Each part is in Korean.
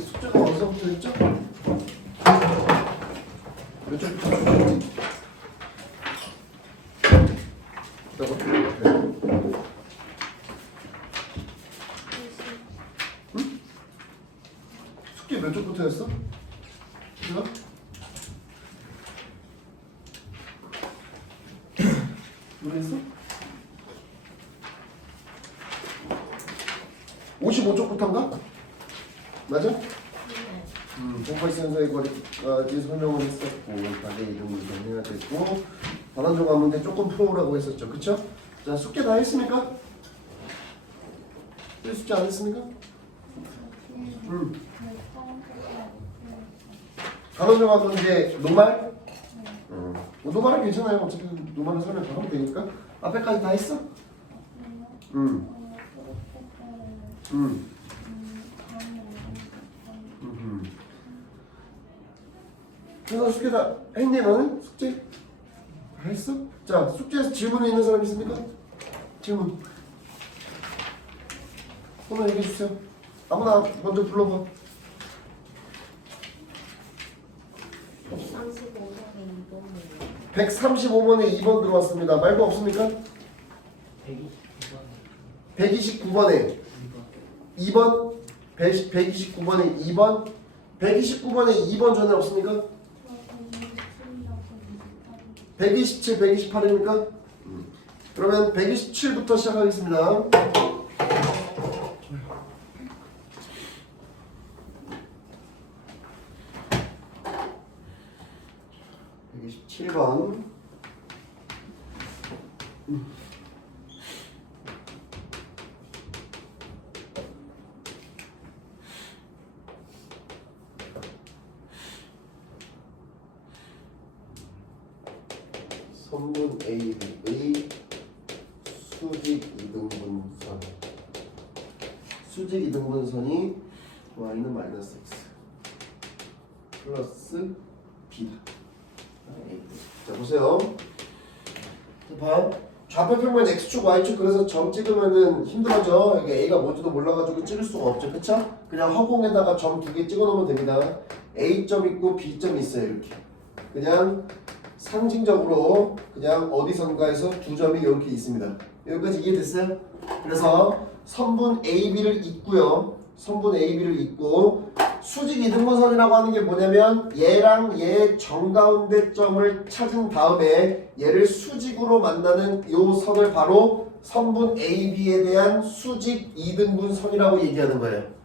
숙제가 어디서부터 했죠? 몇 쪽부터? 응? 숙제 몇 쪽부터 했어? 그죠? 모르겠어? 55쪽부터인가? 맞아? 공포이센서의 거리까지 설명을 했었고 반대 이름을 정리해야 됐고 반환조각 문제 조금 풀어오라고 했었죠. 그쵸? 자, 숙제 다 했습니까? 숙제 안 했습니까? 반환조각 문제 노말? 노말은 괜찮아요. 어차피 노말은 설명 다 하면 되니까. 앞에까지 다 했어? 그래서 숙제 다 했니 너는? 숙제? 다 했어? 자, 숙제에서 질문이 있는 사람 있습니까? 질문. 한번 얘기해 주세요. 아무나 먼저 불러봐. 135번에 2번 들어왔습니다. 말도 없습니까? 129번에 2번 129번에 2번 129번에 2번 전에 없습니까? 127, 128입니까? 그러면 127부터 시작하겠습니다. 127번 선분 AB의 수직 이등분선 수직 이등분선이 y는 마이너스 x 플러스 b다. 자 보세요. 봐. 좌표 평면 x축 y축 그래서 점 찍으면은 힘들어져. 여기 a가 뭔지도 몰라가지고 찍을 수가 없죠. 그쵸? 그냥 허공에다가 점 2개 찍어 놓으면 됩니다. a점 있고 b점 있어요. 이렇게 그냥 상징적으로 그냥 어디선가에서 두 점이 이렇게 있습니다. 여기까지 이해됐어요? 그래서 선분 AB를 잇고요. 선분 AB를 잇고 수직 이등분선이라고 하는 게 뭐냐면 얘랑 얘 정가운데 점을 찾은 다음에 얘를 수직으로 만나는 요 선을 바로 선분 AB에 대한 수직 이등분선이라고 얘기하는 거예요.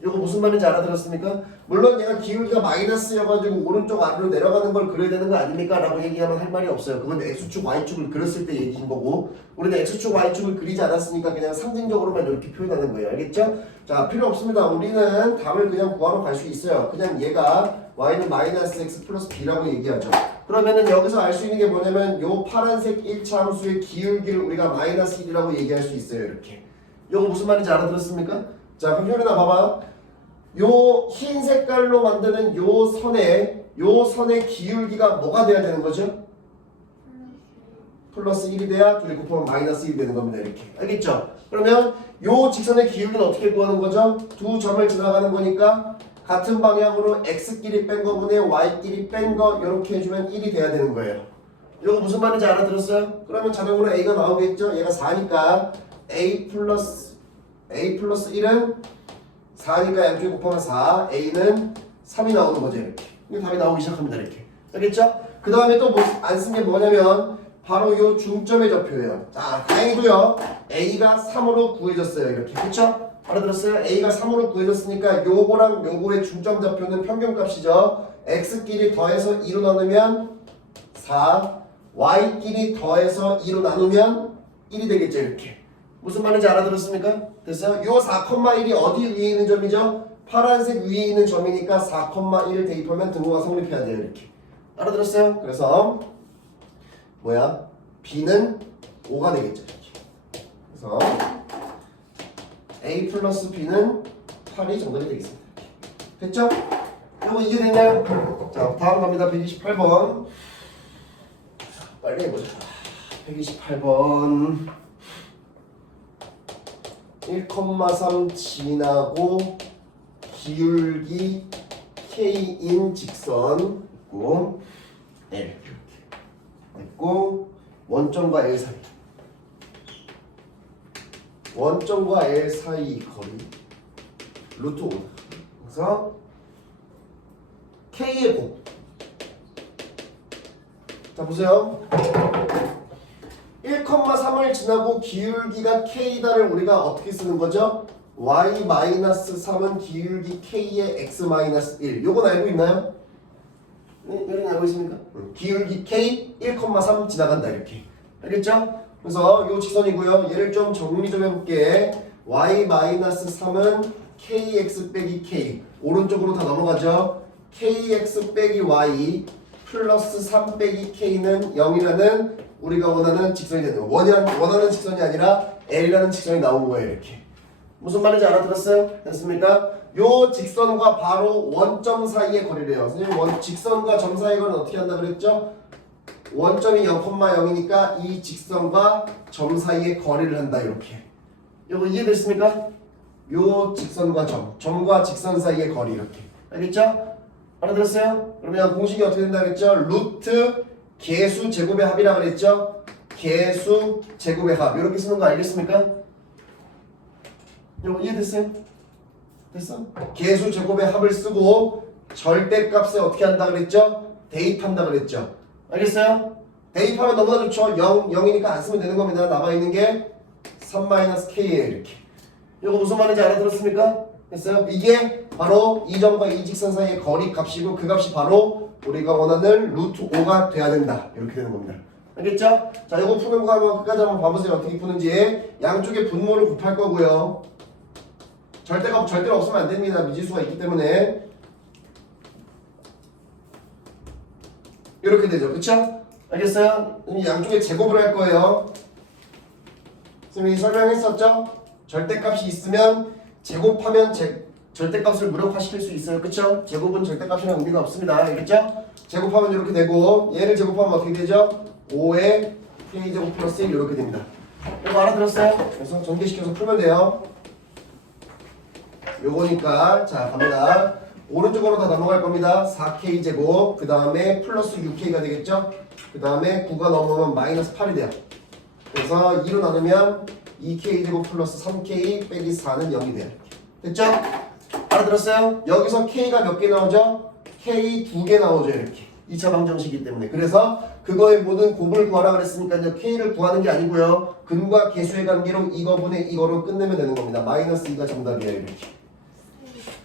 이거 무슨 말인지 알아들었습니까? 물론 얘가 기울기가 마이너스여가지고 오른쪽 아래로 내려가는 걸 그려야 되는 거 아닙니까? 라고 얘기하면 할 말이 없어요. 그건 X축, Y축을 그렸을 때 얘기인 거고 우리는 X축, Y축을 그리지 않았으니까 그냥 상징적으로만 이렇게 표현하는 거예요. 알겠죠? 자, 필요 없습니다. 우리는 답을 그냥 구하러 갈 수 있어요. 그냥 얘가 Y는 마이너스 X 플러스 B라고 얘기하죠. 그러면은 여기서 알 수 있는 게 뭐냐면 요 파란색 1차 함수의 기울기를 우리가 마이너스 1이라고 얘기할 수 있어요. 이렇게. 이거 무슨 말인지 알아들었습니까? 자, 그럼 효린아 봐봐. 요 흰 색깔로 만드는 요 선의 기울기가 뭐가 돼야 되는 거죠? 플러스 1이 돼야 둘이 곱하면 마이너스 1이 되는 겁니다. 이렇게. 알겠죠? 그러면 요 직선의 기울기는 어떻게 구하는 거죠? 두 점을 지나가는 거니까 같은 방향으로 x끼리 뺀 거분에 y끼리 뺀 거 이렇게 해주면 1이 돼야 되는 거예요. 이거 무슨 말인지 알아들었어요? 그러면 자동으로 a가 나오겠죠? 얘가 4니까 a 플러스 1은 4니까 양쪽에 곱하면 4 a는 3이 나오는 거죠. 이렇게. 이게 답이 나오기 시작합니다. 이렇게. 알겠죠? 그 다음에 또 안 쓴 게 뭐냐면 바로 요 중점의 좌표예요. 자, 다행히도요. a가 3으로 구해졌어요. 이렇게. 그쵸? 알아들었어요? a가 3으로 구해졌으니까 요거랑 요거의 중점 좌표는 평균값이죠. x끼리 더해서 2로 나누면 4 y끼리 더해서 2로 나누면 1이 되겠죠. 이렇게. 무슨 말인지 알아들었습니까? 됐어요? 요 4,1이 어디 위에 있는 점이죠? 파란색 위에 있는 점이니까 4,1을 대입하면 등호가 성립해야 돼요. 이렇게. 알아들었어요? 그래서 뭐야? B는 5가 되겠죠. 이렇게. 그래서 A 플러스 B는 8이 정답이 되겠습니다. 이렇게. 됐죠? 여러분 이해됐나요? 자, 다음 갑니다. 128번. 빨리 해보자. 128번 1,3 지나고 기울기 K인 직선 있고 L 이렇게 있고 원점과 L 사이 원점과 L 사이 거리 루트 5 그래서 K의 곱. 자 보세요 1,3을 지나고 기울기가 K다를 우리가 어떻게 쓰는 거죠? y-3은 기울기 K의 x-1 요건 알고 있나요? 네, 여러분 알고 있습니까? 기울기 K 1,3 지나간다 이렇게 알겠죠? 그래서 요 직선이고요 얘를 좀 정리 좀 해볼게 y-3은 kx 빼기 k 오른쪽으로 다 넘어가죠 kx 빼기 y 플러스 3 빼기 k는 0이라는 우리가 원하는 직선이 되는 거예요 원하는 직선이 아니라 L이라는 직선이 나온 거예요 이렇게 무슨 말인지 알아들었어요? 됐습니까? 요 직선과 바로 원점 사이의 거리래요. 선생님 직선과 점 사이의 거리는 어떻게 한다 그랬죠? 원점이 0,0이니까 이 직선과 점 사이의 거리를 한다 이렇게. 요거 이해됐습니까? 요 직선과 점과 직선 사이의 거리 이렇게. 알겠죠? 알아들었어요? 그러면 공식이 어떻게 된다 그랬죠? 루트 개수 제곱의 합이라 그랬죠? 개수 제곱의 합 이렇게 쓰는 거 알겠습니까? 이거 이해됐어요? 됐어? 개수 제곱의 합을 쓰고 절대값을 어떻게 한다 그랬죠? 대입한다 그랬죠? 알겠어요? 대입하면 너무나 좋죠? 0이니까 안 쓰면 되는 겁니다. 남아있는 게 3-k예요 이렇게. 이거 무슨 말인지 알아들었습니까? 됐어요? 이게 바로 이 점과 이 직선 사이의 거리 값이고 그 값이 바로 우리가 원하는 루트 5가 돼야 된다 이렇게 되는 겁니다. 알겠죠? 자, 이거 푸는 거 한번 끝까지 한번 봐보세요. 어떻게 푸는지. 양쪽에 분모를 곱할 거고요. 절대가 절대로 없으면 안 됩니다. 미지수가 있기 때문에 이렇게 되죠. 그쵸? 알겠어요? 양쪽에 제곱을 할 거예요. 선생님이 설명했었죠? 절대값이 있으면 제곱하면 절대값을 무력화시킬 수 있어요. 그쵸? 제곱은 절대값이랑 의미가 없습니다. 알겠죠? 제곱하면 이렇게 되고 얘를 제곱하면 어떻게 되죠? 5의 k제곱 플러스 1 이렇게 됩니다. 이거 알아들었어요? 그래서 전개시켜서 풀면 돼요. 요거니까 자 갑니다. 오른쪽으로 다 넘어갈 겁니다. 4k제곱 그 다음에 플러스 6k가 되겠죠? 그 다음에 9가 넘으면 마이너스 8이 돼요. 그래서 2로 나누면 2k제곱 플러스 3k 빼기 4는 0이 돼요. 됐죠? 알아들었어요? 여기서 k가 몇 개 나오죠? k 2개 나오죠 이렇게. 2차 방정식이기 때문에. 그래서 그거의 모든 곱을 구하라 그랬으니까요. k를 구하는 게 아니고요. 근과 계수의 관계로 이거분의 이거로 끝내면 되는 겁니다. 마이너스 2가 정답이에요 이렇게.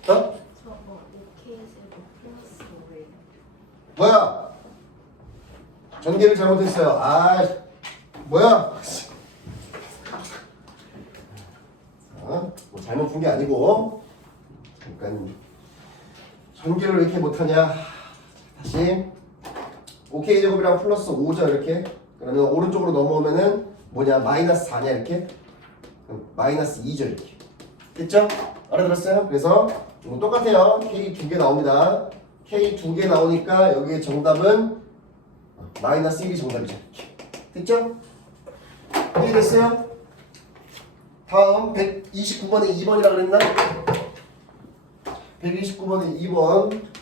어? 뭐야? 전개를 잘못했어요. 아, 뭐야? 뭐 잘못 푼 게 아니고 잠깐 전개를 왜 이렇게 못하냐? 다시 5k 제곱이랑 플러스 5죠 이렇게. 그러면 오른쪽으로 넘어오면은 뭐냐? 마이너스 4냐 이렇게. 마이너스 2죠 이렇게. 됐죠? 알아들었어요? 그래서 이거 똑같아요. K 2개 나옵니다. K 2개 나오니까 여기에 정답은 마이너스 1이 정답이죠. 됐죠? 이해됐어요? 다음 129번에 2번이라 그랬나? 129번에 2번.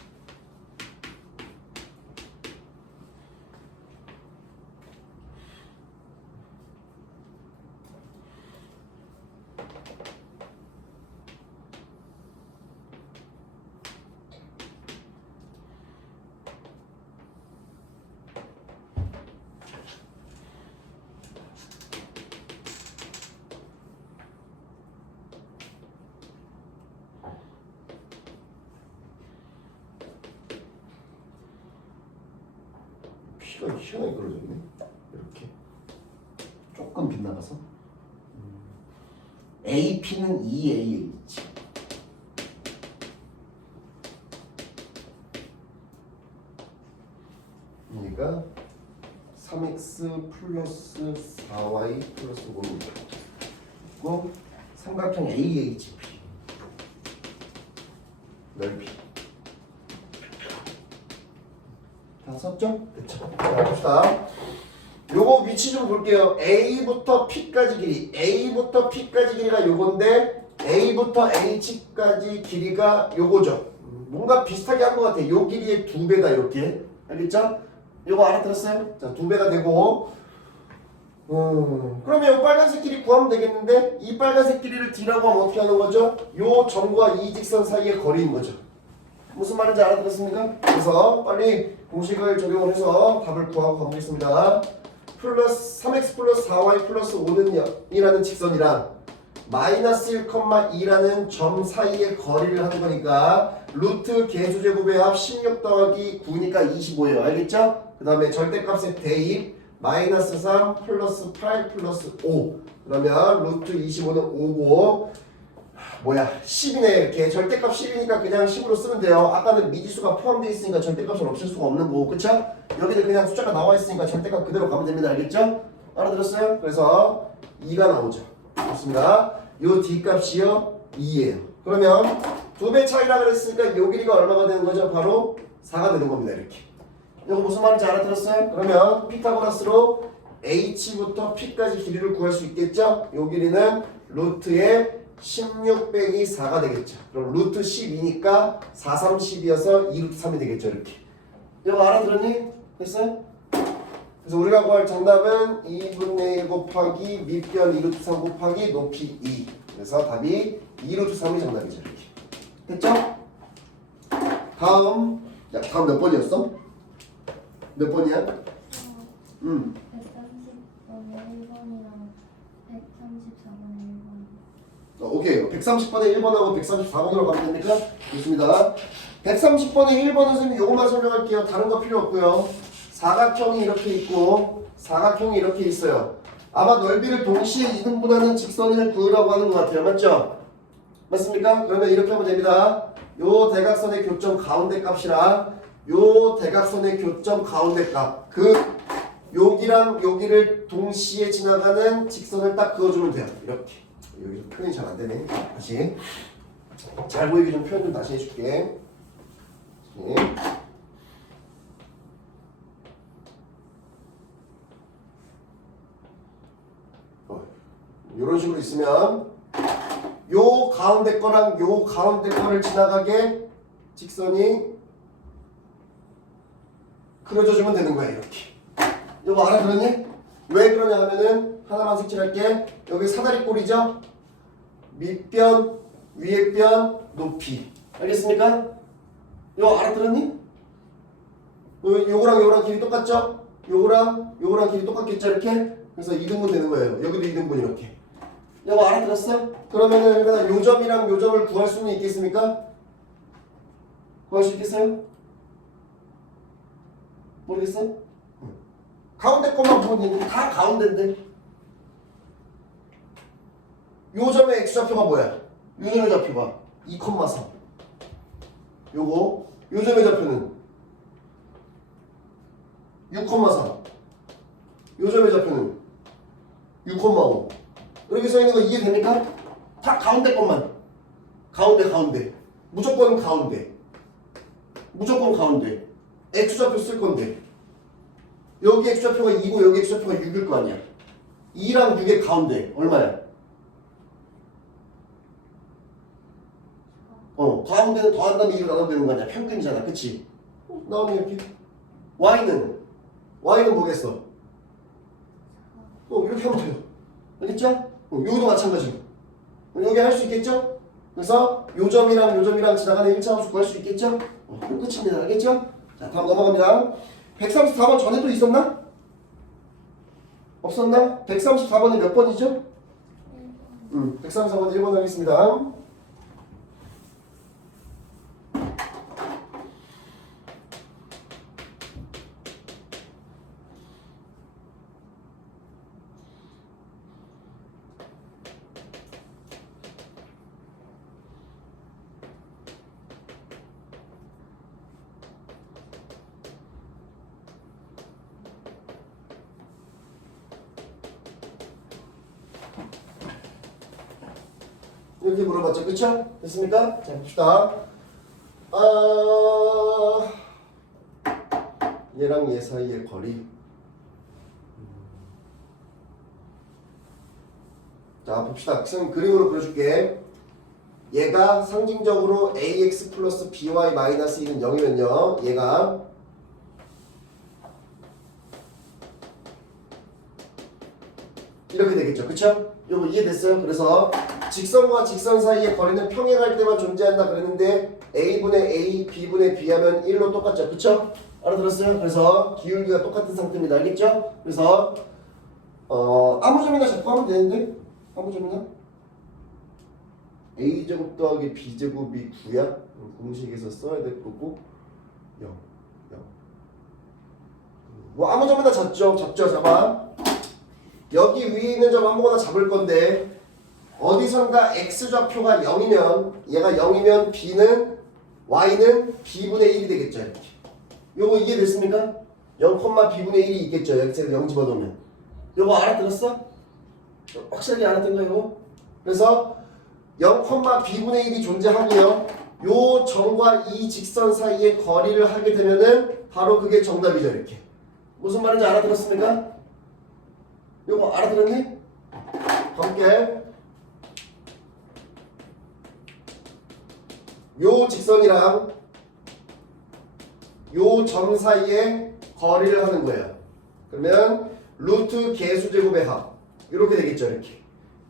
피가 희한하게 그려졌네. 이렇게 조금 빗나가서 AP는 2AH 그러니까 3x 플러스 4y 플러스 5입니다. 그리고 삼각형 AHP 넓이 다 썼죠? 그쵸? 자, 봅시다. 요거 위치 좀 볼게요. A부터 P까지 길이. A부터 P까지 길이가 요건데 A부터 H까지 길이가 요거죠. 뭔가 비슷하게 한 것 같아. 요 길이의 2배다 이렇게. 알겠죠? 요거 알아들었어요? 자, 2배가 되고 그러면 요 빨간색 길이 구하면 되겠는데 이 빨간색 길이를 D라고 하면 어떻게 하는 거죠? 요 점과 이 직선 사이의 거리인 거죠. 무슨 말인지 알아들었습니까? 그래서 빨리 공식을 적용을 해서 답을 구하고 가보겠습니다. 플러스 3x 플러스 4y 플러스 5는 0이라는 직선이랑 마이너스 1,2라는 점 사이의 거리를 하는 거니까 루트 개수제곱의 합 16 더하기 9니까 25예요. 알겠죠? 그 다음에 절대값의 대입 마이너스 3 플러스 8 플러스 5 그러면 루트 25는 5고 뭐야 10이네. 이렇게 절대값 10이니까 그냥 10으로 쓰면 돼요. 아까는 미지수가 포함되어 있으니까 절대값을 없앨 수가 없는 거고 그쵸? 여기는 그냥 숫자가 나와 있으니까 절대값 그대로 가면 됩니다. 알겠죠? 알아들었어요? 그래서 2가 나오죠. 좋습니다. 요 D값이요 2예요. 그러면 2배 차이라 그랬으니까 요 길이가 얼마가 되는 거죠? 바로 4가 되는 겁니다. 이렇게. 이거 무슨 말인지 알아들었어요? 그러면 피타고라스로 H부터 P까지 길이를 구할 수 있겠죠? 요 길이는 루트의 16 빼기 4가 되겠죠. 그럼 루트 12니까 4, 3, 10이어서 2루트 3이 되겠죠. 이렇게. 이거 알아들었니? 됐어요? 그래서 우리가 구할 정답은 2분의 1 곱하기 밑변 2루트 3 곱하기 높이 2. 그래서 답이 2루트 3이 정답이죠. 이렇게. 됐죠? 다음. 야, 다음 몇 번이었어? 몇 번이야? 130번에 1번이랑 134번에 1번. 오케이. 130번에 1번하고 134번으로 가면 됩니까? 좋습니다. 130번에 1번은 선생님 요것만 설명할게요. 다른 거 필요 없고요. 사각형이 이렇게 있고 사각형이 이렇게 있어요. 아마 넓이를 동시에 이등분하는 직선을 구하라고 하는 것 같아요. 맞죠? 맞습니까? 그러면 이렇게 하면 됩니다. 요 대각선의 교점 가운데 값이랑 요 대각선의 교점 가운데 값 그 여기랑 여기를 동시에 지나가는 직선을 딱 그어주면 돼요. 이렇게. 여기서 표현이 잘 안되네. 다시 잘 보이게 좀 표현 좀 다시 해줄게. 이런 식으로 있으면 요 가운데 거랑 요 가운데 거를 지나가게 직선이 그려져주면 되는 거예요. 이렇게. 이거 알아들었니? 왜 그러냐 하면은 하나만 색칠할게. 여기 사다리꼴이죠? 밑변, 위에 변, 높이. 알겠습니까? 이거 알아들었니? 요거랑 요거랑 길이 똑같죠? 요거랑 길이 똑같겠죠? 이렇게? 그래서 2등분 되는 거예요. 여기도 2등분 이렇게. 이거 알아들었어? 그러면은 요 점이랑 요 점을 구할 수는 있겠습니까? 구할 수 있겠어요? 모르겠어? 가운데 것만 보면 되는데 다 가운데인데 요 점의 x좌표가 뭐야? 요 점의 좌표가 2,3 요거 요 점의 좌표는 6,4 요 점의 좌표는 6,5 이렇게 써있는 거 이해됩니까? 다 가운데 것만 가운데 무조건 가운데 x좌표 쓸 건데 여기 x좌표가 2고 여기 x좌표가 6일 거 아니야. 2랑 6의 가운데 얼마야? 가운데는 더한 다음에 2로 나눠도 되는 거 아니야. 평균이잖아. 그치? 나오네 이렇게. y는 뭐겠어? 이렇게 하면 돼요. 알겠죠? 여기도 마찬가지로. 여기 할 수 있겠죠? 그래서 요 점이랑 지나가는 1차 함수 구할 수 있겠죠? 그럼 끝입니다. 알겠죠? 자, 다음 넘어갑니다. 134번 전에도 있었나? 없었나? 134번이 몇 번이죠? 134번 1번 하겠습니다. 이렇게 물어봤죠. 그쵸? 됐습니까? 자, 봅시다. 얘랑 얘 사이의 거리. 자 봅시다. 지금 그림으로 그려줄게. 얘가 상징적으로 ax 플러스 by 마이너스 2는 0이면요. 얘가 이렇게 되겠죠. 그쵸? 요거 이해됐어요? 그래서 직선과 직선 사이의 거리는 평행할 때만 존재한다 그랬는데 a분의 a, b분의 b 하면 1로 똑같죠. 그쵸? 알아들었어요? 그래서 기울기가 똑같은 상태입니다. 알겠죠? 그래서 아무 점이나 잡고 하면 되는데 아무 점이나 a제곱 더하기 b제곱이 9야? 공식에서 써야 될 거고 0 뭐 아무 점이나 잡죠. 잡아. 여기 위에 있는 점 아무거나 잡을 건데 어디선가 x좌표가 0이면 얘가 0이면 b는 y는 b분의 1이 되겠죠. 이렇게. 요거 이해됐습니까? 0, b분의 1이 있겠죠. x에서 0 집어넣으면. 요거 알아들었어? 확실하게 알아듣는 거예요? 그래서 0, b분의 1이 존재하고요. 요 점과 이 직선 사이의 거리를 하게 되면은 바로 그게 정답이죠. 이렇게. 무슨 말인지 알아들었습니까? 요거 알아들었니? 함께 요 직선이랑 요 점 사이의 거리를 하는 거예요. 그러면 루트 개수제곱의 합 이렇게 되겠죠. 이렇게.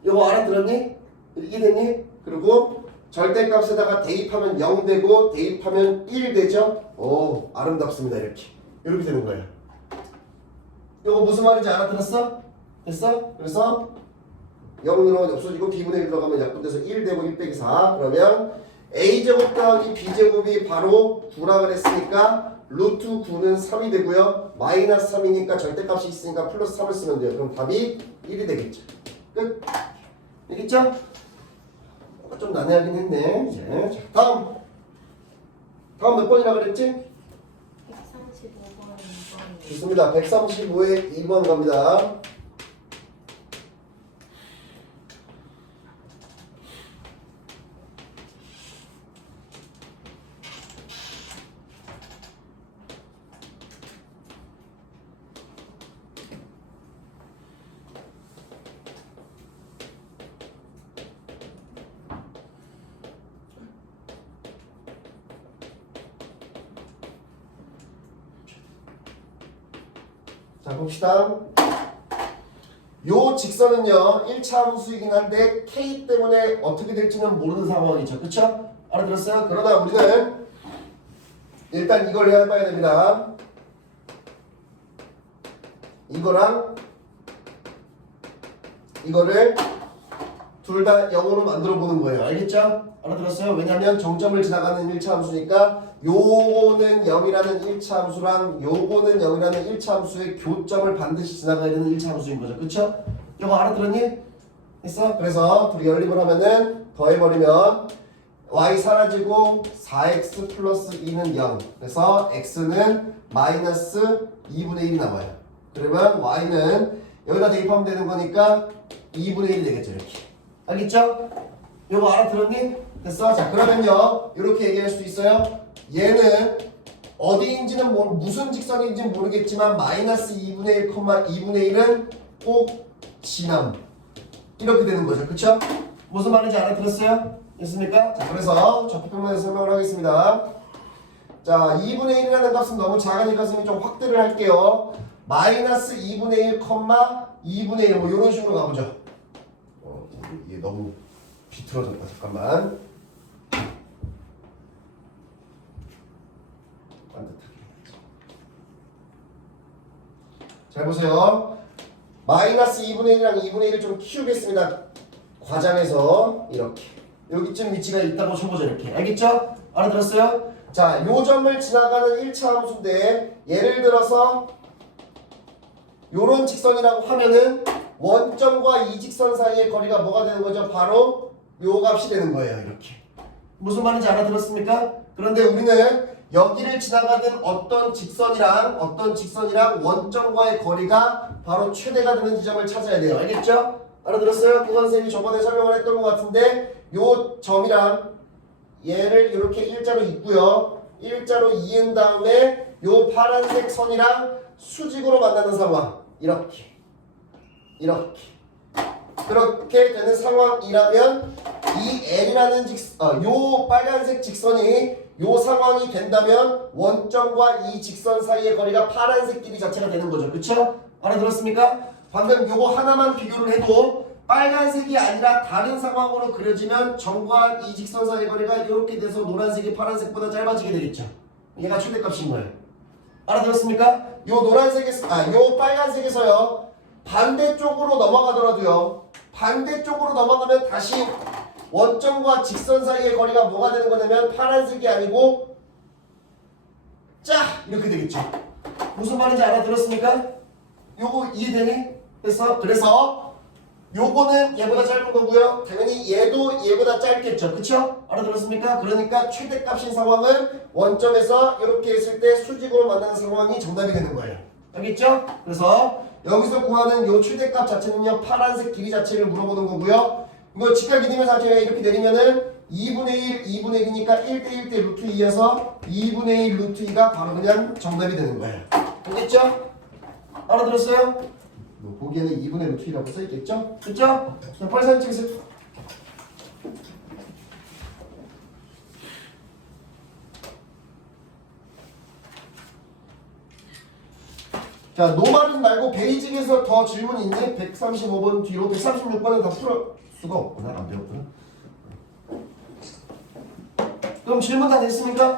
요거 알아들었니? 이해됐니? 그리고 절대값에다가 대입하면 0 되고 대입하면 1 되죠. 오 아름답습니다. 이렇게 되는 거예요. 요거 무슨 말인지 알아들었어? 됐어? 그래서 0으로 없어지고 b분의 1 들어가면 약분돼서 1 되고 1 빼기 4 그러면 a제곱 더하기 b제곱이 바로 9라 그랬으니까 루트 9는 3이 되고요. 마이너스 3이니까 절대값이 있으니까 플러스 3을 쓰면 돼요. 그럼 답이 1이 되겠죠. 끝. 알겠죠? 좀 난해하긴 했네. 이제 자, 다음 몇 번이라 그랬지? 135번 2번이에요. 좋습니다. 135에 2번 갑니다. 자 봅시다. 요 직선은요 1차 함수이긴 한데 k 때문에 어떻게 될지는 모르는 상황이죠. 그쵸? 알아들었어요? 그러나 우리는 일단 이걸 해봐야 됩니다. 이거랑 이거를 둘 다 0으로 만들어 보는 거예요. 알겠죠? 알아들었어요? 왜냐면 정점을 지나가는 1차 함수니까 요거는 0이라는 1차 함수랑 요거는 0이라는 1차 함수의 교점을 반드시 지나가야 되는 1차 함수인 거죠. 그쵸? 이거 알아들었니? 했어? 그래서 둘이 연립을 하면은 더해버리면 y 사라지고 4x 플러스 2는 0 그래서 x는 마이너스 2분의 1이 남아요. 그러면 y는 여기다 대입하면 되는 거니까 2분의 1이 되겠죠. 이렇게. 알겠죠? 이거 알아들었니? 됐어? 자 그러면요 이렇게 얘기할 수 있어요. 얘는 어디인지는 무슨 직선인지는 모르겠지만 마이너스 2분의 1, 2분의 1은 꼭 지남 이렇게 되는 거죠. 그쵸? 무슨 말인지 알아들었어요? 됐습니까? 자 그래서 좌표평면에서 설명을 하겠습니다. 자 2분의 1이라는 값은 너무 작으니까 선생님이 좀 확대를 할게요. 마이너스 2분의 1, 2분의 1 뭐 이런 식으로 가보죠. 이게 너무 비틀어졌다. 잠깐만. 반듯하게. 잘 보세요. 마이너스 2분의 1이랑 2분의 1을 좀 키우겠습니다. 과장해서 이렇게. 여기쯤 위치가 있다고 쳐보죠. 이렇게. 알겠죠? 알아들었어요? 자, 요 점을 지나가는 1차 함수인데 예를 들어서 요런 직선이라고 하면은 원점과 이 직선 사이의 거리가 뭐가 되는 거죠? 바로 요 값이 되는 거예요. 이렇게. 무슨 말인지 알아들었습니까? 그런데 우리는 여기를 지나가는 어떤 직선이랑 원점과의 거리가 바로 최대가 되는 지점을 찾아야 돼요. 알겠죠? 알아들었어요? 그건 선생님이 저번에 설명을 했던 것 같은데 요 점이랑 얘를 이렇게 일자로 잇고요. 일자로 이은 다음에 요 파란색 선이랑 수직으로 만나는 상황. 이렇게. 그렇게 되는 상황이라면 이 L이라는 요 빨간색 직선이 요 상황이 된다면 원점과 이 직선 사이의 거리가 파란색 길이 자체가 되는 거죠. 그쵸? 알아들었습니까? 방금 요거 하나만 비교를 해도 빨간색이 아니라 다른 상황으로 그려지면 점과 이 직선 사이의 거리가 이렇게 돼서 노란색이 파란색보다 짧아지게 되겠죠. 얘가 최대값인 거예요. 알아들었습니까? 요 빨간색에서요 반대쪽으로 넘어가더라도요 반대쪽으로 넘어가면 다시 원점과 직선 사이의 거리가 뭐가 되는 거냐면 파란색이 아니고 짜! 이렇게 되겠죠. 무슨 말인지 알아들었습니까? 요거 이해되니? 그래서 요거는 얘보다 짧은 거고요. 당연히 얘도 얘보다 짧겠죠. 그쵸? 알아들었습니까? 그러니까 최대값인 상황은 원점에서 이렇게 했을 때 수직으로 만나는 상황이 정답이 되는 거예요. 알겠죠? 그래서 여기서 구하는 요 최대값 자체는요 파란색 길이 자체를 물어보는 거고요. 이거 직각 이등변 자체가 이렇게 내리면은 2분의 1, 2분의 1이니까 1대 1대 루트 2에서 2분의 1 루트 2가 바로 그냥 정답이 되는 거예요. 알겠죠? 알아들었어요? 뭐 보기에는 2분의 루트 2라고 써있겠죠? 그쵸? 자, 빨리 사진 찍으세요. 자, 노말은 말고 베이직에서 더 질문이 있네? 135번 뒤로 136번은 다 풀어 수가 없구나. 안 배웠구나. 그럼 질문 다 됐습니까?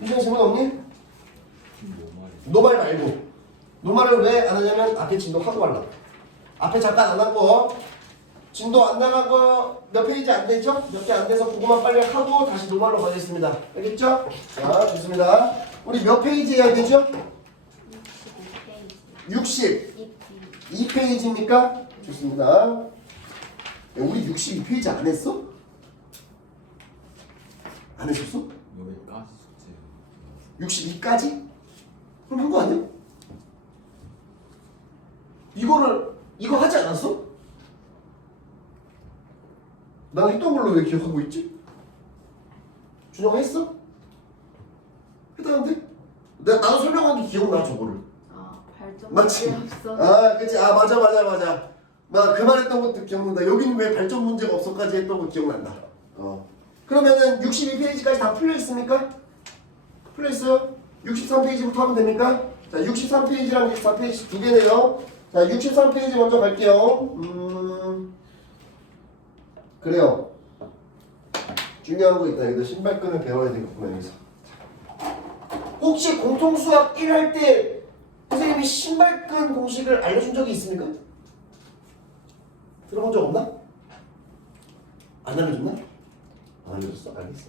이중에 질문 없니? 노말 말고. 노말을 왜 안 하냐면 앞에 진도 하고 가려고. 앞에 잠깐 안 하고 진도 안 나간 거 몇 페이지 안 되죠? 몇 개 안 돼서 그거만 빨리 하고 다시 노말로 가겠습니다. 알겠죠? 자, 좋습니다. 우리 몇 페이지 해야 되죠? 62페이지입니까? 좋습니다. 우리 62페이지 안 했어? 안 했었어? 62까지? 그럼 한 거 아니야? 이거 하지 않았어? 난 했던 걸로 왜 기억하고 있지? 준영아 했어? 했다는데? 나도 설명한 게 기억나 저거를. 발전 맞지? 문제 없어. 그치. 맞아. 나 그 말했던 것도 기억난다. 여기는 왜 발전 문제가 없어까지 했던 거 기억난다. 그러면은 62페이지까지 다 풀려 있습니까? 풀려 있어요? 63페이지부터 하면 됩니까? 자, 63페이지랑 64페이지 두 개네요. 자, 63페이지 먼저 갈게요. 그래요. 중요한 거 있다. 여기서 신발끈을 배워야 되겠구나, 여기서. 혹시 공통수학 1 할 때 선생님이 신발끈 공식을 알려준 적이 있습니까? 들어본 적 없나? 안 알려줬나? 안 알려줬어? 알겠어.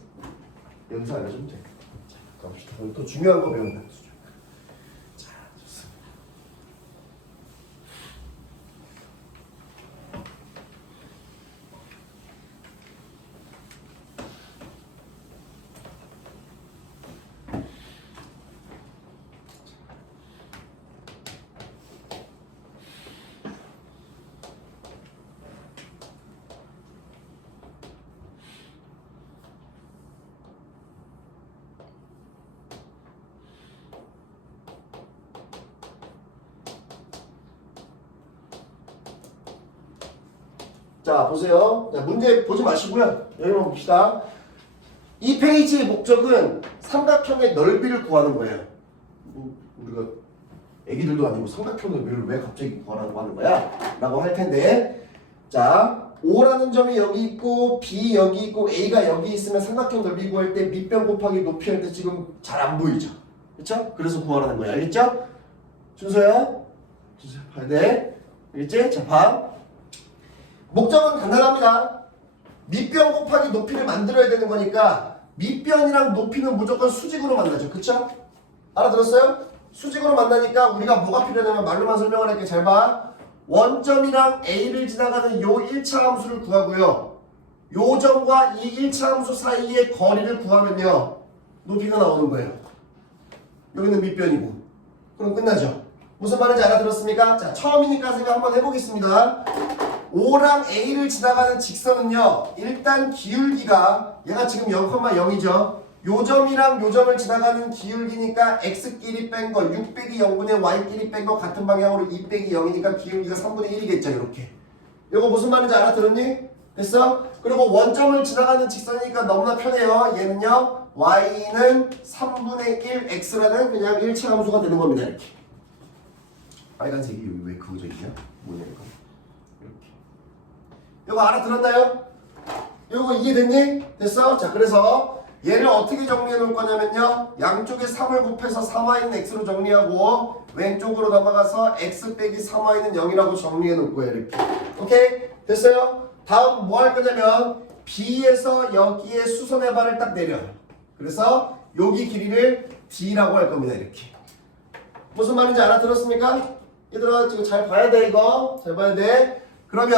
여기서 알려주면 돼. 자, 가봅시다. 또 중요한 거 배운다. 자, 좋습니다. 자, 보세요. 자, 문제 보지 마시고요. 여기만 봅시다. 이 페이지의 목적은 삼각형의 넓이를 구하는 거예요. 우리가 애기들도 아니고 삼각형 넓이를 왜 갑자기 구하라고 하는 거야? 라고 할 텐데, 자, O라는 점이 여기 있고 B 여기 있고 A가 여기 있으면 삼각형 넓이 구할 때 밑변 곱하기 높이 할 때 지금 잘 안 보이죠? 그쵸? 그래서 구하라는 거야. 알겠죠? 준서야? 준서야 봐야 돼. 알겠지? 자, 봐. 목적은 간단합니다. 밑변 곱하기 높이를 만들어야 되는 거니까 밑변이랑 높이는 무조건 수직으로 만나죠. 그쵸? 알아들었어요? 수직으로 만나니까 우리가 뭐가 필요하냐면 말로만 설명을 할게. 잘 봐. 원점이랑 A를 지나가는 요 1차 함수를 구하고요. 요 점과 이 1차 함수 사이의 거리를 구하면요. 높이가 나오는 거예요. 여기는 밑변이고. 그럼 끝나죠. 무슨 말인지 알아들었습니까? 자, 처음이니까 제가 한번 해보겠습니다. O랑 A를 지나가는 직선은요. 일단 기울기가 얘가 지금 0,0이죠. 요 점이랑 요 점을 지나가는 기울기니까 x끼리 뺀 거 6 빼기 0분의 y끼리 뺀 거 같은 방향으로 2 빼기 0이니까 기울기가 3분의 1이겠죠. 이렇게. 이거 무슨 말인지 알아들었니? 됐어? 그리고 원점을 지나가는 직선이니까 너무나 편해요. 얘는요 y는 3분의 1 x라는 그냥 일차 함수가 되는 겁니다. 이렇게 빨간색이 여기 왜 그어져 있냐? 뭐냐 이거 이렇게 이거 알아들었나요? 이거 이해됐니? 됐어? 자 그래서 얘를 어떻게 정리해 놓을 거냐면요 양쪽에 3을 곱해서 3y는 x로 정리하고 왼쪽으로 넘어가서 x 빼기 3y는 0이라고 정리해 놓을 거예요. 이렇게 오케이? 됐어요? 다음 뭐 할 거냐면 B에서 여기에 수선의 발을 딱 내려. 그래서 여기 길이를 D라고 할 겁니다. 이렇게. 무슨 말인지 알아들었습니까? 얘들아 지금 잘 봐야 돼 이거. 잘 봐야 돼. 그러면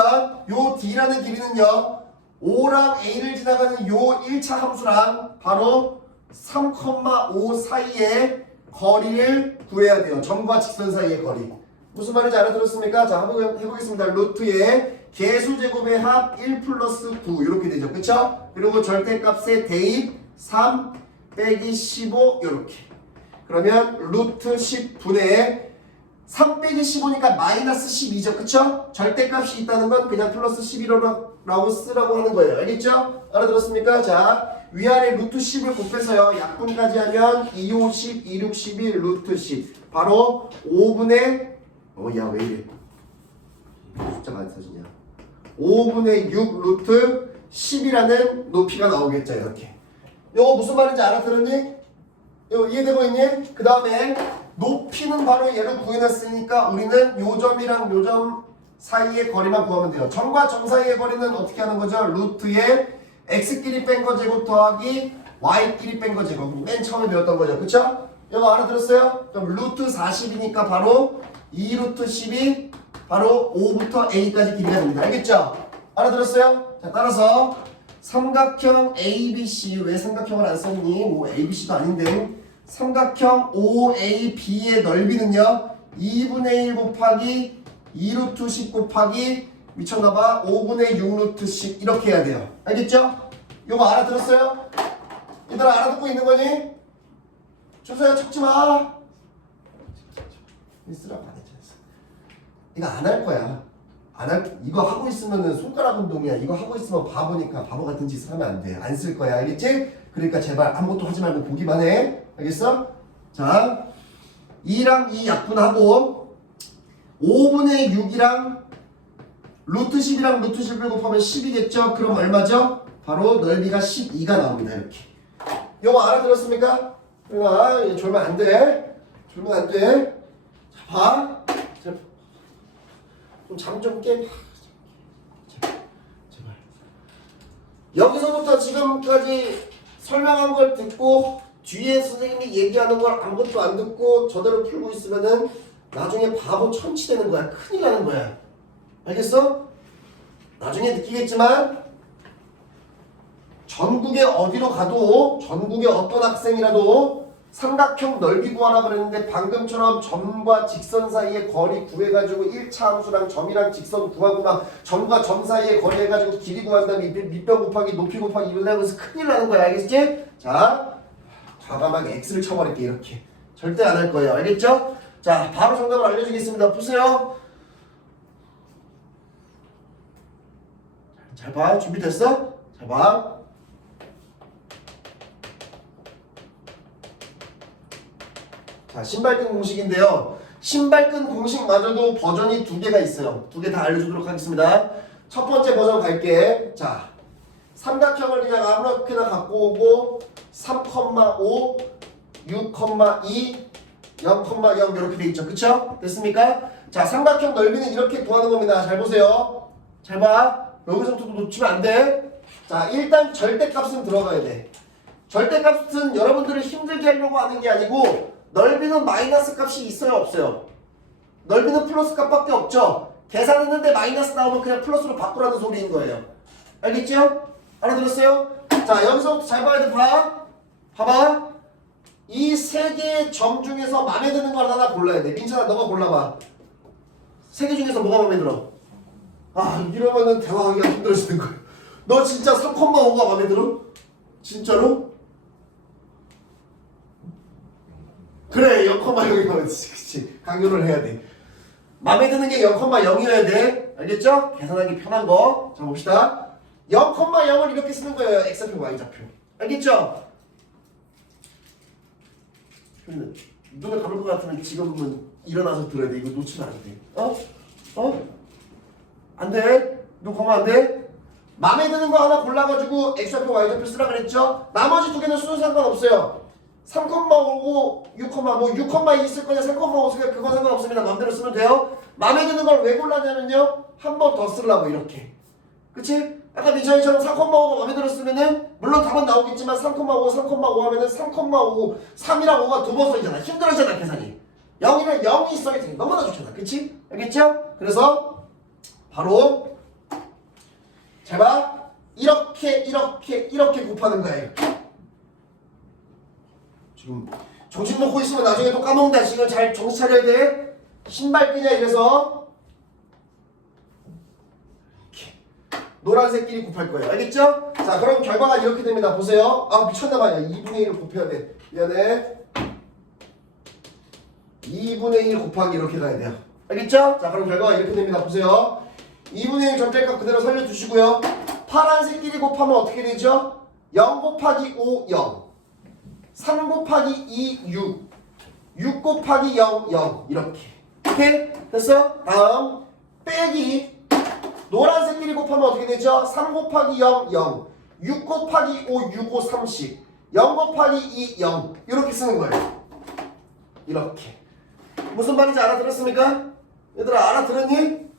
요 D라는 길이는요. 5랑 A를 지나가는 요 1차 함수랑 바로 3,5 사이의 거리를 구해야 돼요. 점과 직선 사이의 거리. 무슨 말인지 알아들었습니까? 자 한번 해보겠습니다. 루트의 개수제곱의 합 1 플러스 9 이렇게 되죠. 그쵸? 그리고 절대값의 대입 3 빼기 15 이렇게. 그러면 루트 10분의 3 빼기 15니까 마이너스 12죠. 그쵸? 절대값이 있다는 건 그냥 플러스 11이라고 쓰라고 하는 거예요. 알겠죠? 알아들었습니까? 자 위아래 루트 10을 곱해서요. 약분까지 하면 2, 5, 10, 2, 6, 12 루트 10 바로 5분의 야 왜 이래 숫자가 안 써지냐 5분의 6 루트 10이라는 높이가 나오겠죠. 이렇게 이거 무슨 말인지 알아들었니? 이거 이해되고 있니? 그 다음에 높이는 바로 얘를 구해놨으니까 우리는 요 점이랑 요 점 사이의 거리만 구하면 돼요. 점과 점 사이의 거리는 어떻게 하는 거죠? 루트에 x끼리 뺀 거 제곱 더하기 y끼리 뺀 거 제곱 맨 처음에 배웠던 거죠. 그쵸? 이거 알아들었어요? 그럼 루트 40이니까 바로 2 루트 10이 바로 5부터 a까지 길이가 됩니다. 알겠죠? 알아들었어요? 자 따라서 삼각형 ABC 왜 삼각형을 안 썼니? 뭐 ABC도 아닌데 삼각형 OAB의 넓이는요 2분의 1 곱하기 2 루트 10 곱하기 미쳤나봐 5분의 6 루트 10 이렇게 해야 돼요. 알겠죠? 이거 알아들었어요? 얘들아 알아듣고 있는 거니? 주소야 척지마 쓰라고 안 했잖아. 이거 안 할 거야. 이거 하고 있으면은 손가락 운동이야. 이거 하고 있으면 바보니까 바보 같은 짓을 하면 안 돼. 안 쓸 거야. 알겠지? 그러니까 제발 아무것도 하지 말고 보기만 해. 알겠어? 자, 2랑 2 약분하고 5분의 6이랑 루트 10이랑 루트 10을 곱하면 10이겠죠? 그럼 얼마죠? 바로 넓이가 12가 나옵니다. 이렇게. 이거 알아들었습니까? 그러나 졸면 안 돼. 졸면 안 돼. 자, 봐. 좀 잠 좀 깨. 제발. 여기서부터 지금까지 설명한 걸 듣고 뒤에 선생님이 얘기하는 걸 아무것도 안 듣고 저대로 풀고 있으면은 나중에 바보 천치 되는 거야. 큰일 나는 거야. 알겠어? 나중에 느끼겠지만 전국에 어디로 가도 전국의 어떤 학생이라도 삼각형 넓이 구하라 그랬는데 방금처럼 점과 직선 사이의 거리 구해가지고 1차 함수랑 점이랑 직선 구하고 막 점과 점 사이의 거리 해가지고 길이 구한 다음에 밑변 곱하기 높이 곱하기 이걸 하면서 큰일 나는 거야. 알겠지? 자 과감하게 X를 쳐버릴게. 이렇게 절대 안 할 거예요. 알겠죠? 자 바로 정답을 알려주겠습니다. 보세요. 잘 봐. 준비됐어? 잘 봐. 자, 신발끈 공식인데요. 신발끈 공식마저도 버전이 2개가 있어요. 2개 다 알려주도록 하겠습니다. 첫 번째 버전 갈게. 자, 삼각형을 그냥 아무렇게나 갖고 오고 3,5, 6,2, 0,0 이렇게 돼 있죠. 그쵸? 됐습니까? 자, 삼각형 넓이는 이렇게 구하는 겁니다. 잘 보세요. 잘 봐. 여기서부터 놓치면 안 돼. 자, 일단 절대값은 들어가야 돼. 절대값은 여러분들을 힘들게 하려고 하는 게 아니고 넓이는 마이너스 값이 있어요, 없어요? 넓이는 플러스 값밖에 없죠? 계산했는데 마이너스 나오면 그냥 플러스로 바꾸라는 소리인 거예요. 알겠죠? 알아들었어요? 자, 여기서부터 잘 봐야 돼. 봐. 봐봐. 이 세 개의 점 중에서 마음에 드는 걸 하나 골라야 돼. 민찬아, 너가 골라봐. 세 개 중에서 뭐가 마음에 들어? 아, 이러면은 대화하기가 힘들어지는 거야. 너 진짜 3,5가 마음에 들어? 진짜로? 그래, 0,0이 마음에 들지. 그치. 강요를 해야 돼. 마음에 드는 게 0,0이어야 돼. 알겠죠? 계산하기 편한 거. 자, 봅시다. 0,0을 이렇게 쓰는 거예요. x좌표, y좌표. 알겠죠? 눈을 감을 것 같으면 지금은 일어나서 들어야 돼. 이거 놓치면 안 돼. 안 돼. 눈 감으면 안 돼. 마음에 드는 거 하나 골라가지고 x좌표, y좌표 쓰라 그랬죠? 나머지 두 개는 수는 상관없어요. 3,5, 6,2 쓸 거냐 3,5 쓸 거냐 그건 상관없습니다. 마음대로 쓰면 돼요. 마음에 드는 걸 왜 골랐냐면요. 한 번 더 쓰려고 이렇게. 그치? 아까 민찬이처럼 3,5가 마음에 들어 쓰면은 물론 답은 나오겠지만 3,5 하면은 3,5 3이랑 5가 두 번 써있잖아. 힘들어지잖아 계산이. 0이면 0이 써야 돼. 너무나 좋잖아. 그치? 알겠죠? 그래서 바로 잘 봐. 이렇게 곱하는 거야. 이렇게. 지금 정신 놓고 있으면 나중에 또 까먹는다. 지금 잘 정신 차려야 돼. 신발 끄냐 이래서 이렇게 노란색끼리 곱할 거예요. 알겠죠? 자, 그럼 결과가 이렇게 됩니다. 보세요. 아, 미쳤나봐요. 2분의 1을 곱해야 돼. 미안해. 2분의 1 곱하기 이렇게 가야 돼요. 알겠죠? 자, 그럼 결과가 이렇게 됩니다. 보세요. 2분의 1 절대값 그대로 살려두시고요. 파란색끼리 곱하면 어떻게 되죠? 0 곱하기 5, 0. 3 곱하기 2, 6. 6 곱하기 0, 0. 이렇게. 오케이? 됐어? 다음. 빼기. 노란색끼리 곱하면 어떻게 되죠? 3 곱하기 0, 0. 6 곱하기 5, 6, 5, 30. 0 곱하기 2, 0. 이렇게 쓰는 거예요. 이렇게. 무슨 말인지 알아들었습니까? 얘들아, 알아들었니?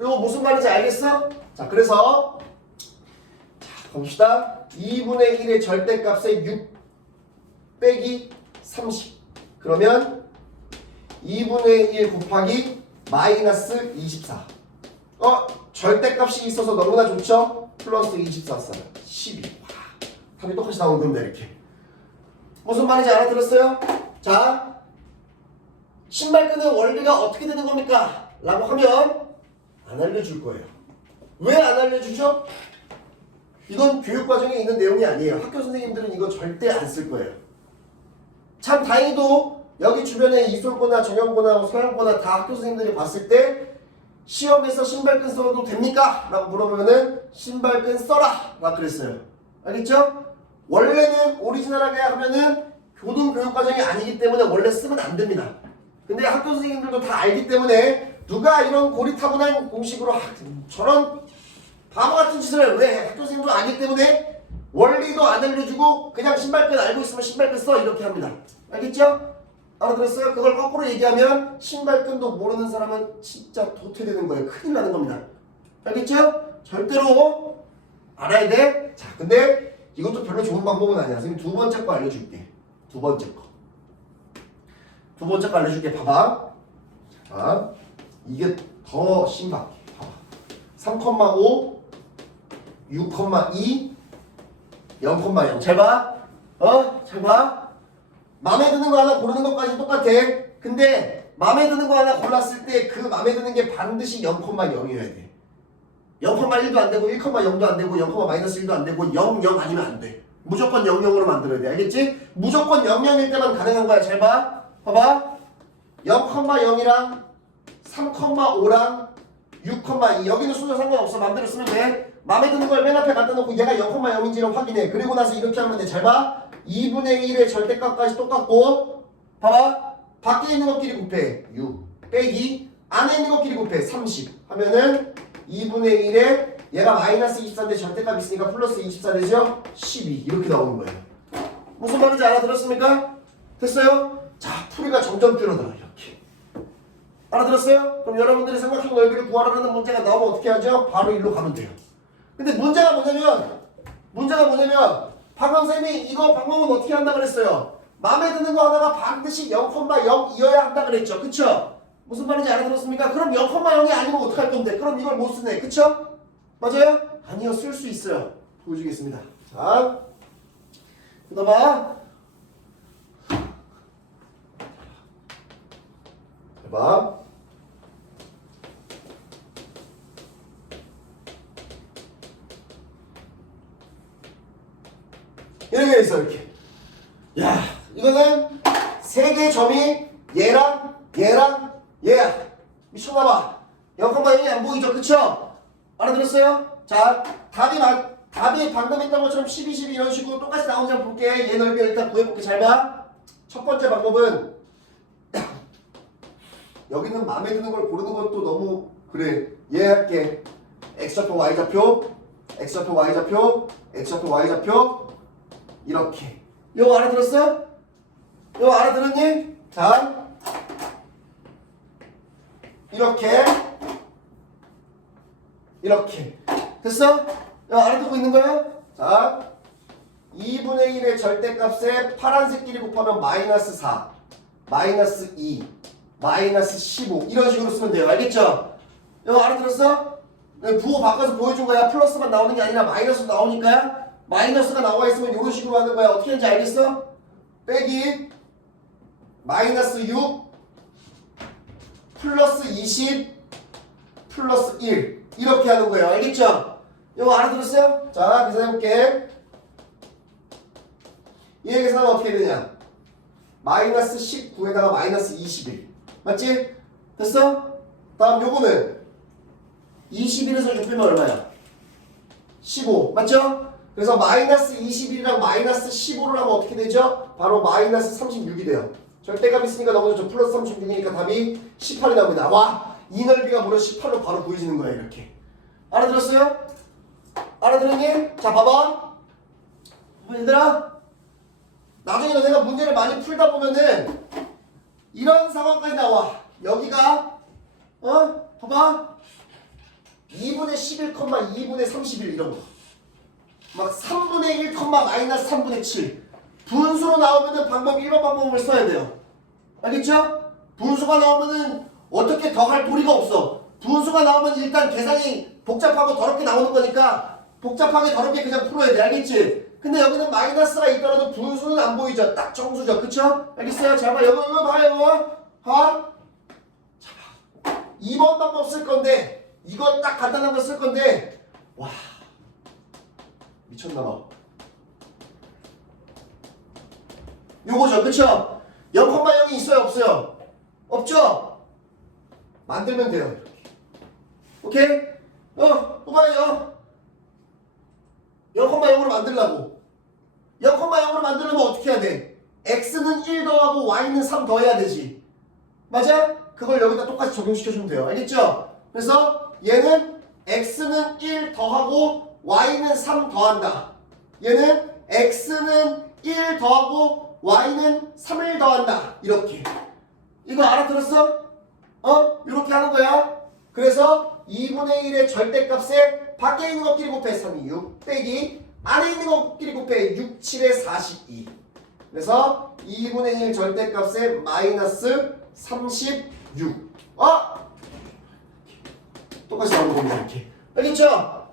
이거 무슨 말인지 알겠어? 자, 그래서 자, 봅시다. 2분의 1의 절대값의 6 빼기 30. 그러면 2분의 1 곱하기 마이너스 24. 절대값이 있어서 너무나 좋죠? 플러스 24 써요. 12. 와, 답이 똑같이 나오는 겁니다. 이렇게. 무슨 말인지 알아들었어요? 자, 신발끈의 원리가 어떻게 되는 겁니까? 라고 하면 안 알려줄 거예요. 왜 안 알려주죠? 이건 교육과정에 있는 내용이 아니에요. 학교 선생님들은 이거 절대 안 쓸 거예요. 참 다행히도 여기 주변에 이솔고나 정영고나 서영고나 다 학교 선생님들이 봤을 때 시험에서 신발끈 써도 됩니까? 라고 물어보면은 신발끈 써라! 라고 그랬어요. 알겠죠? 원래는 오리지널하게 하면은 교동교육과정이 아니기 때문에 원래 쓰면 안 됩니다. 근데 학교 선생님들도 다 알기 때문에 누가 이런 고리타분한 공식으로 저런 바보 같은 짓을 왜 해? 학교 선생님도 아니기 때문에 원리도 안 알려주고 그냥 신발끈 알고 있으면 신발끈 써 이렇게 합니다. 알겠죠? 알아들었어요? 그걸 거꾸로 얘기하면 신발끈도 모르는 사람은 진짜 도태되는 거예요. 큰일 나는 겁니다. 알겠죠? 절대로 알아야 돼. 자, 근데 이것도 별로 좋은 방법은 아니야. 선생님 두 번째 거 알려줄게. 두 번째 거. 두 번째 거 알려줄게. 봐봐. 자, 이게 더 신박해. 봐봐. 3,5 6,2 0,0 잘 봐. 잘 봐. 마음에 드는 거 하나 고르는 것까지 똑같아. 근데 마음에 드는 거 하나 골랐을 때 그 마음에 드는 게 반드시 0,0이어야 돼. 0,1도 안 되고 1,0도 안 되고 0,-1도 안 되고 0, 0 아니면 안 돼. 무조건 0, 0으로 만들어야 돼. 알겠지? 무조건 0, 0일 때만 가능한 거야. 잘 봐. 봐봐. 0,0이랑 3,5랑 6,2 여기는 순서 상관없어. 마음대로 쓰면 돼. 마음에 드는 걸 맨 앞에 갖다 놓고 얘가 0,0인지를 확인해. 그리고 나서 이렇게 하면 돼. 잘 봐. 2분의 1의 절대값까지 똑같고 봐봐. 밖에 있는 것끼리 곱해. 6 빼기 안에 있는 것끼리 곱해. 30 하면은 2분의 1에 얘가 마이너스 24인데 절대값 있으니까 플러스 24 되죠? 12 이렇게 나오는 거예요. 무슨 말인지 알아들었습니까? 됐어요? 자, 풀이가 점점 줄어들어. 이렇게. 알아들었어요? 그럼 여러분들이 삼각형 넓이를 구하라는 문제가 나오면 어떻게 하죠? 바로 일로 가면 돼요. 근데 문제가 뭐냐면 방금 쌤이 이거 방법은 어떻게 한다 그랬어요? 마음에 드는 거 하나가 반드시 0,0이어야 한다 그랬죠. 그쵸? 무슨 말인지 알아들었습니까? 그럼 0,0이 아니면 어떡할 건데? 그럼 이걸 못 쓰네. 그쵸? 맞아요? 아니요. 쓸 수 있어요. 보여주겠습니다. 자, 뜯어봐. 해봐. 이렇게 있어. 이렇게. 야, 이거는 세 개의 점이 얘랑 얘랑 얘야. 쳐다봐. 0,0이 안 보이죠? 그쵸? 알아들었어요? 자, 답이 방금 했던 것처럼 12, 12 이런 식으로 똑같이 나오는지 한번 볼게. 얘 넓이 일단 구해볼게. 잘 봐. 첫 번째 방법은 여기는 마음에 드는 걸 고르는 것도 너무 그래. 얘 할게. x좌표 y좌표 x좌표 y좌표 x좌표 y좌표 이렇게. 이거 알아들었어? 이거 알아들었니? 자, 이렇게 됐어? 이거 알아듣고 있는 거야? 자, 2분의 1의 절대값에 파란색 끼리 곱하면 마이너스 4 마이너스 2 마이너스 15 이런 식으로 쓰면 돼요. 알겠죠? 이거 알아들었어? 부호 바꿔서 보여준 거야. 플러스만 나오는 게 아니라 마이너스 나오니까 마이너스가 나와 있으면 이런 식으로 하는 거야. 어떻게 하는지 알겠어? 빼기 마이너스 6 플러스 20 플러스 1 이렇게 하는 거예요. 알겠죠? 이거 알아들었어요? 자, 계산해볼게. 얘 계산하면 어떻게 되냐? 마이너스 19에다가 마이너스 21 맞지? 됐어? 다음 요거는 21에서 6 빼면 얼마야? 15 맞죠? 그래서 마이너스 21이랑 마이너스 15를 하면 어떻게 되죠? 바로 마이너스 36이 돼요. 절대값 있으니까 너무 좋죠. 플러스 36이니까 답이 18이 나옵니다. 와! 이 넓이가 무려 18로 바로 보여지는 거야. 이렇게. 알아들었어요? 알아들었니? 자, 봐봐. 얘들아, 나중에 너네가 문제를 많이 풀다 보면은 이런 상황까지 나와. 여기가 봐봐. 2분의 11, 2분의 31 이런 거. 막 3분의 1, 마이너스 3분의 7. 분수로 나오면은 방법 1번 방법을 써야 돼요. 알겠죠? 분수가 나오면은 어떻게 더 할 도리가 없어. 분수가 나오면 일단 계산이 복잡하고 더럽게 나오는 거니까 복잡하게 더럽게 그냥 풀어야 돼. 알겠지? 근데 여기는 마이너스가 있더라도 분수는 안 보이죠. 딱 정수죠. 그쵸? 알겠어요? 잘 봐. 이거 봐요. 봐. 자, 2번 방법 쓸 건데 이거 딱 간단한 거 쓸 건데 와 미쳤나봐. 요거죠. 그쵸? 0,0이 있어요? 없어요? 없죠? 만들면 돼요. 오케이? 또 봐요. 0,0으로 만들려고. 0,0으로 만들려면 어떻게 해야 돼? x는 1 더하고 y는 3 더해야 되지. 맞아? 그걸 여기다 똑같이 적용시켜주면 돼요. 알겠죠? 그래서 얘는 x는 1 더하고 y는 3 더한다. 얘는 x는 1 더하고 y는 3을 더한다. 이렇게. 이거 알아들었어? 이렇게 하는 거야. 그래서 2분의 1의 절대값에 밖에 있는 것끼리 곱해 3이 6 빼기 안에 있는 것끼리 곱해 6, 7에 42. 그래서 2분의 1 절대값에 마이너스 36. 똑같이 나오는 겁니다. 이렇게. 알겠죠?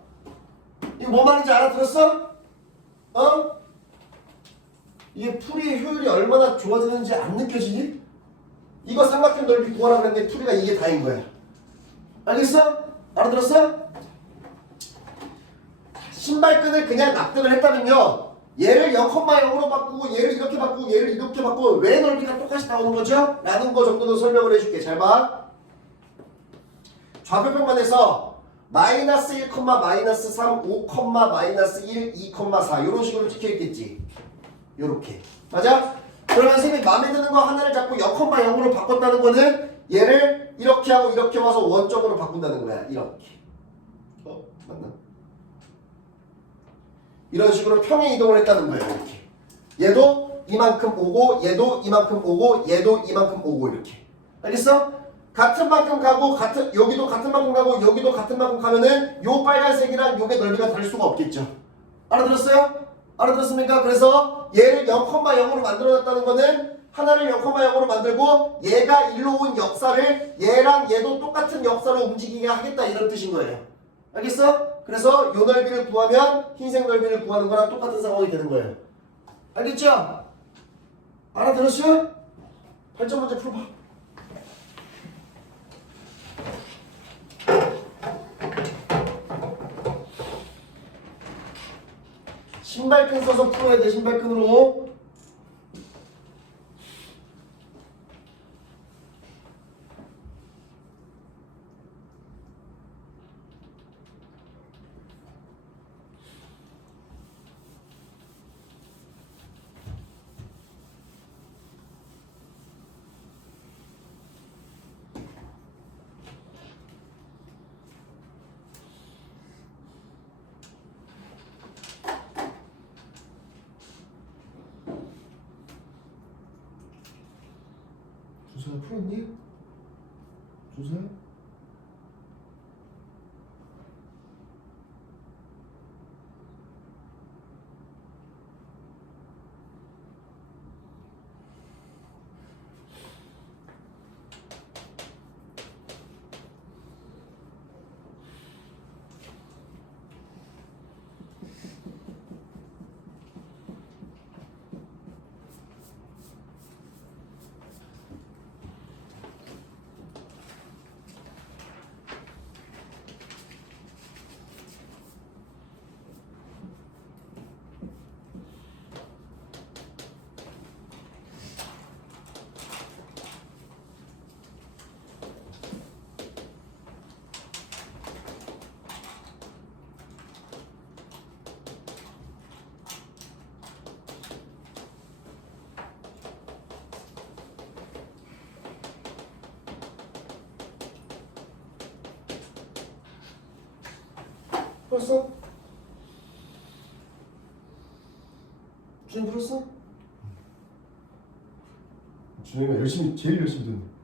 이거 뭐 말인지 알아들었어? 이게 풀이의 효율이 얼마나 좋아지는지 안 느껴지니? 이거 삼각형 넓이 구하라 그랬는데 풀이가 이게 다인 거야. 알겠어? 알아들었어? 신발끈을 그냥 납득을 했다면요. 얘를 0,0으로 바꾸고 얘를 이렇게 바꾸고 얘를 이렇게 바꾸고 왜 넓이가 똑같이 나오는 거죠? 라는 거 정도는 설명을 해줄게. 잘 봐. 좌표평면에서 마이너스 1, 마이너스 3, 5, 마이너스 1, 2, 4 이런 식으로 찍혀있겠지. 요렇게. 맞아? 그러면 선생님이 마음에 드는 거 하나를 잡고 0,0으로 바꿨다는 거는 얘를 이렇게 하고 이렇게 와서 원점으로 바꾼다는 거야. 이렇게. 맞나? 이런 식으로 평행 이동을 했다는 거예요. 이렇게. 얘도 이만큼 오고 얘도 이만큼 오고 얘도 이만큼 오고 이렇게. 알겠어? 같은 만큼 가고 여기도 같은 만큼 가고 여기도 같은 만큼 가면은 요 빨간색이랑 요게 넓이가 다를 수가 없겠죠. 알아들었어요? 알아들었습니까? 그래서 얘를 0,0으로 만들어놨다는 거는 하나를 0,0으로 만들고 얘가 일로 온 역사를 얘랑 얘도 똑같은 역사로 움직이게 하겠다 이런 뜻인 거예요. 알겠어? 그래서 요 넓이를 구하면 흰색 넓이를 구하는 거랑 똑같은 상황이 되는 거예요. 알겠죠? 알아들었어요? 8점 문제 풀어봐. 신발끈 써서 풀어야 돼. 신발끈으로. 잘 풀었니? 주세요. 풀었어? 준이 풀었어? 준이가 제일 열심히 듣네.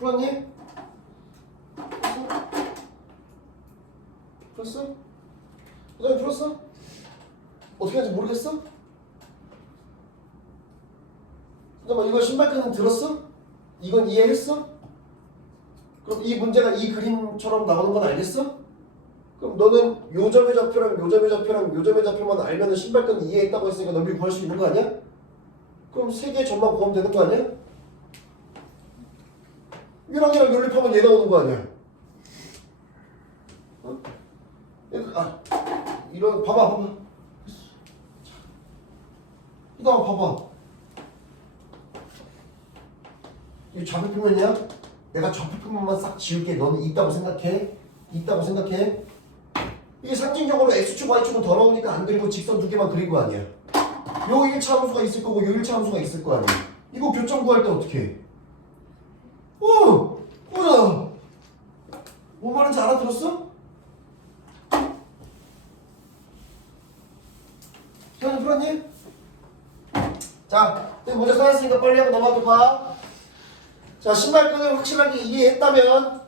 풀었니? 풀었어? 그다음에 풀었어? 어떻게 하는지 모르겠어? 잠깐만 이거 신발끈은 들었어? 이건 이해했어? 그럼 이 문제가 이 그림처럼 나오는 건 알겠어? 그럼 너는 요점의 좌표랑 요점의 좌표랑 요점의 좌표만 알면은 신발끈 이해했다고 했으니까 너비 구할 수 있는 거 아니야? 그럼 세 개의 점만 구하면 되는 거 아니야? 얘랑이랑 연립하면 얘 나오는 거 아니야? 어? 이런 봐봐. 이거 봐봐. 이 좌표표면이야? 내가 좌표표면만 싹 지울게. 너는 있다고 생각해? 있다고 생각해? 이게 상징적으로 x축, y축은 더러우니까 안 그리고 직선 두 개만 그린 거 아니야? 요 1차 함수가 있을 거고 요 1차 함수가 있을 거 아니야? 이거 교점 구할 때 어떻게 해? 뭐야? 뭔 말인지 알아들었어? 현이 풀었니? 자, 문제 써놨으니까 빨리 하고 넘어가도 봐. 자, 신발끈을 확실하게 이해했다면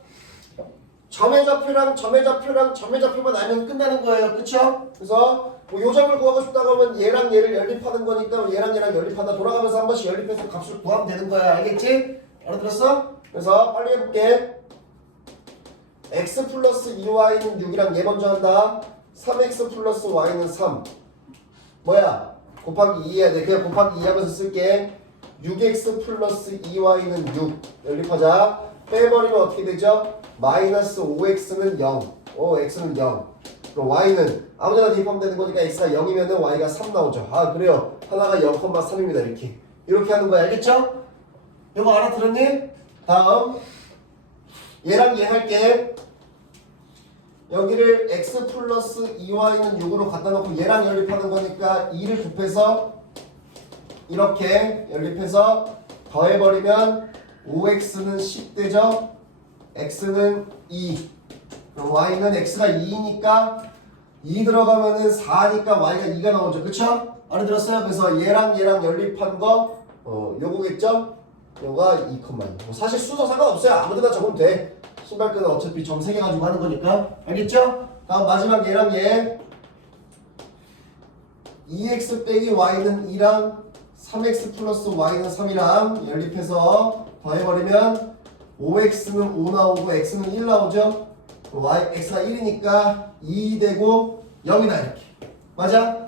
점의 좌표랑 점의 좌표랑 점의 좌표만 알면 끝나는 거예요. 그쵸? 그래서 뭐 요점을 구하고 싶다고 하면 얘랑 얘를 연립하는 거니까 얘랑 얘랑 연립하다 돌아가면서 한 번씩 연립해서 값을 구하면 되는 거야. 알겠지? 알아들었어? 그래서 빨리 해볼게. x 플러스 2y는 6이랑 얘 먼저 한다. 3x 플러스 y는 3. 뭐야? 곱하기 2 해야 돼. 그냥 곱하기 2 하면서 쓸게. 6x 플러스 2y는 6. 연립하자. 빼버리면 어떻게 되죠? 마이너스 5x는 0. x는 0. 그럼 y는 아무데나 대입하면 되는 거니까 x가 0이면은 y가 3 나오죠. 아, 그래요. 하나가 0,3입니다. 이렇게 하는 거야. 알겠죠? 이거 알아들었니? 다음. 얘랑 얘 할게. 여기를 x 플러스 2y는 6으로 갖다 놓고 얘랑 연립하는 거니까 2를 곱해서 이렇게 연립해서 더해버리면 5x는 10 되죠? x는 2. 그럼 y는 x가 2니까 2 들어가면은 4니까 y가 2가 나오죠. 그쵸? 알아들었어요? 그래서 얘랑 연립한 거 요거겠죠? 요가 2,2. 뭐 사실 순서 상관없어요. 아무데나 적으면 돼. 신발끈은 어차피 점 3개 가지고 하는 거니까. 알겠죠? 다음 마지막 얘랑 얘 2x 빼기 y는 2랑 3x 플러스 y는 3이랑 연립해서 더해버리면 5x는 5 나오고 x는 1 나오죠? x가 1이니까 2 되고 0이다 이렇게. 맞아?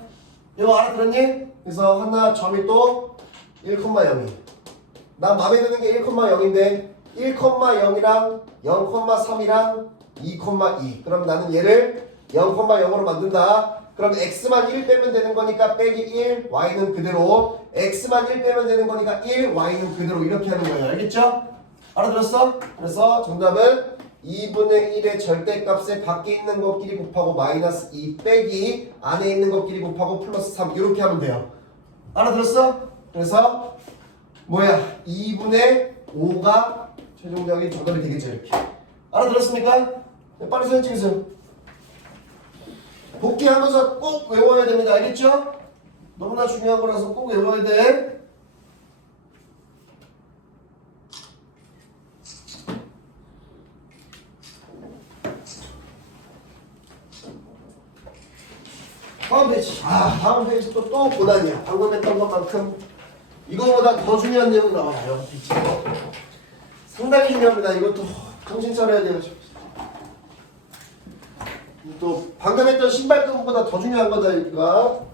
이거 알아들었니? 그래서 하나 점이 또 1,0이. 난 마음에 드는 게 1,0인데 1,0이랑 0,3이랑 2,2. 그럼 나는 얘를 0,0으로 만든다. 그럼 x만 1 빼면 되는 거니까 빼기 1, y는 그대로. x만 1 빼면 되는 거니까 1, y는 그대로. 이렇게 하는 거예요. 알겠죠? 알아들었어? 그래서 정답은 2분의 1의 절대값에 밖에 있는 것끼리 곱하고 마이너스 2 빼기 안에 있는 것끼리 곱하고 플러스 3 이렇게 하면 돼요. 알아들었어? 그래서 뭐야? 2분의 5가 최종적인 정답이 되겠죠. 이렇게. 알아들었습니까? 네, 빨리 사진 찍으세요. 복귀하면서 꼭 외워야 됩니다. 알겠죠? 너무나 중요한 거라서 꼭 외워야 돼. 다음 페이지. 다음 페이지 또 고난이야. 방금 했던 것만큼 이거보다 더 중요한 내용 나와요. 페이지. 상당히 중요합니다. 이것도 정신 차려야 돼요. 또 방금 했던 신발끈보다 더 중요한 거다. 이거.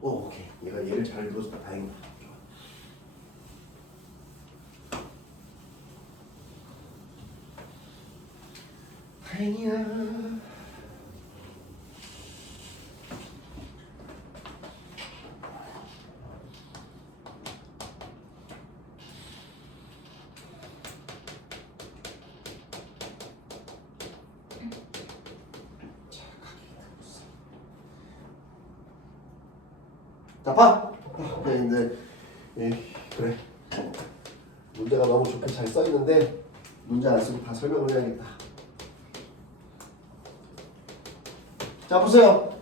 오케이. 얘가 얘를 잘 눌러줬다. 다행이다. 다행이야. 자, 봐. 이제 그래. 문제가 너무 좋게 잘 써 있는데 문제 안 쓰고 다 설명을 해야겠다. 자, 보세요.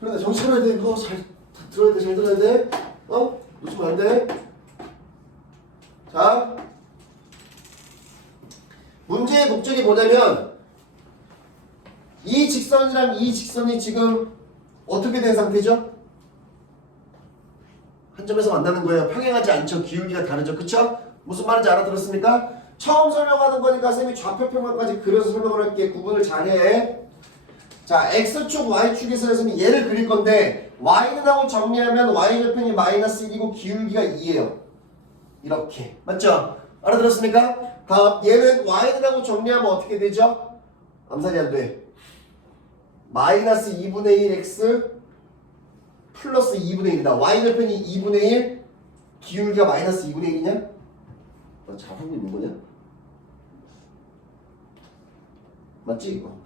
그런데 정신 차려야 돼. 이거 잘 들어야 돼. 잘 들어야 돼. 놓치면 안 돼. 자, 문제의 목적이 뭐냐면 이 직선이랑 이 직선이 지금 어떻게 된 상태죠? 한 점에서 만나는 거예요. 평행하지 않죠. 기울기가 다르죠. 그쵸? 무슨 말인지 알아들었습니까? 처음 설명하는 거니까 쌤이 좌표평면까지 그려서 설명을 할게. 구분을 잘해. 자, X축, Y축에서 쌤이 얘를 그릴 건데 Y는 하고 정리하면 Y절편이 마이너스 1이고 기울기가 2예요. 이렇게. 맞죠? 알아들었습니까? 다음 얘는 Y는 하고 정리하면 어떻게 되죠? 암산이 안 돼. 마이너스 2분의 1 x 플러스 2분의 1이다. y절편이 2분의 1 기울기가 마이너스 2분의 1이냐? 나 잘하고 있는 거냐? 맞지 이거?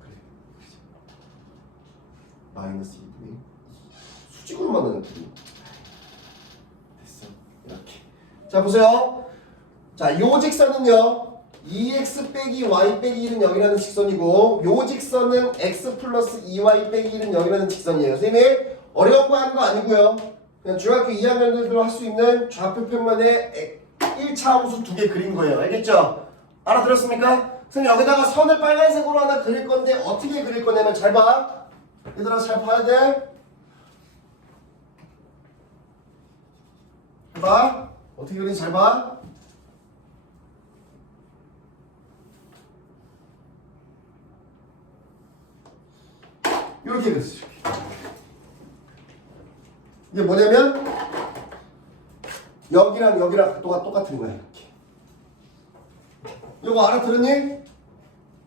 그래. 마이너스 2분의 1 수직으로 만드는 둘이 됐어. 이렇게. 자 보세요. 자 요 직선은요 2x 빼기 y 빼기 1은 0이라는 직선이고 요 직선은 x 플러스 2y 빼기 1은 0이라는 직선이에요. 선생님 어려운 거 하는 거 아니고요. 그냥 중학교 2학년들도 할 수 있는 좌표평면에 1차 함수 2개 그린 거예요. 알겠죠? 알아들었습니까? 선생님 여기다가 선을 빨간색으로 하나 그릴 건데 어떻게 그릴 거냐면 잘 봐. 얘들아 잘 봐야 돼. 봐. 어떻게 그리는지 잘 봐. 이렇게 그렸어요. 이게 뭐냐면 여기랑 여기랑 각도가 똑같은 거야. 이렇게. 이거 알아들었니?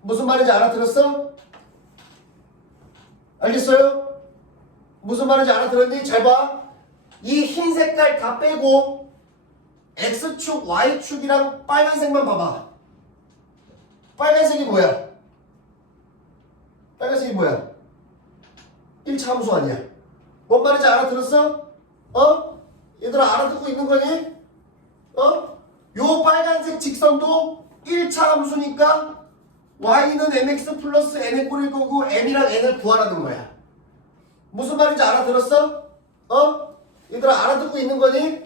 무슨 말인지 알아들었어? 알겠어요? 무슨 말인지 알아들었니? 잘 봐. 이 흰 색깔 다 빼고 X축, Y축이랑 빨간색만 봐봐. 빨간색이 뭐야? 빨간색이 뭐야? 1차 함수 아니야. 뭔 말인지 알아들었어? 얘들아 알아듣고 있는 거니? 요 빨간색 직선도 1차 함수니까 y는 mx 플러스 n의 꼴일 거고 m이랑 n을 구하라는 거야. 무슨 말인지 알아들었어? 얘들아 알아듣고 있는 거니?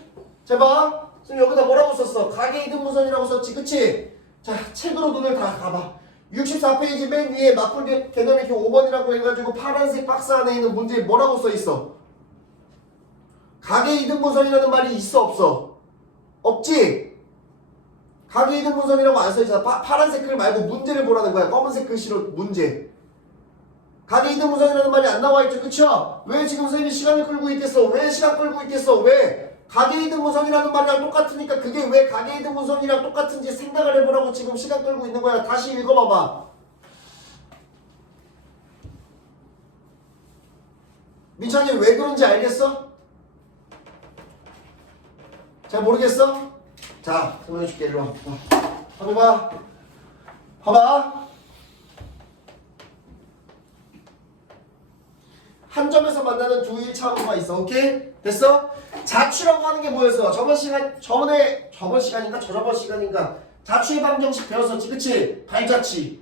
자 봐. 지금 여기다 뭐라고 썼어? 가계 이등분선이라고 썼지. 그치? 자 책으로 눈을 다 감아. 64페이지 맨 위에 맞불 개념 이렇게 5번이라고 해가지고 파란색 박스 안에 있는 문제에 뭐라고 써있어? 가계이등분선이라는 말이 있어 없어? 없지? 가계이등분선이라고 안 써있잖아. 파란색 글 말고 문제를 보라는 거야. 검은색 글씨로 문제. 가계이등분선이라는 말이 안 나와있죠. 그쵸? 왜 지금 선생님이 시간을 끌고 있겠어? 왜 시간 끌고 있겠어? 왜? 가계이등분선이라는 말이랑 똑같으니까 그게 왜 가계이등분선이랑 똑같은지 생각을 해보라고 지금 시간 끌고 있는 거야. 다시 읽어봐봐. 민찬이 왜 그런지 알겠어? 잘 모르겠어? 자, 설명해줄게. 일로 와. 한번 봐. 봐봐. 한 점에서 만나는 두 일차함수가 있어. 오케이? 됐어? 자취라고 하는 게 뭐였어? 저번 시간인가? 저저번 시간인가? 자취의 방정식 배웠었지. 그치? 발자취.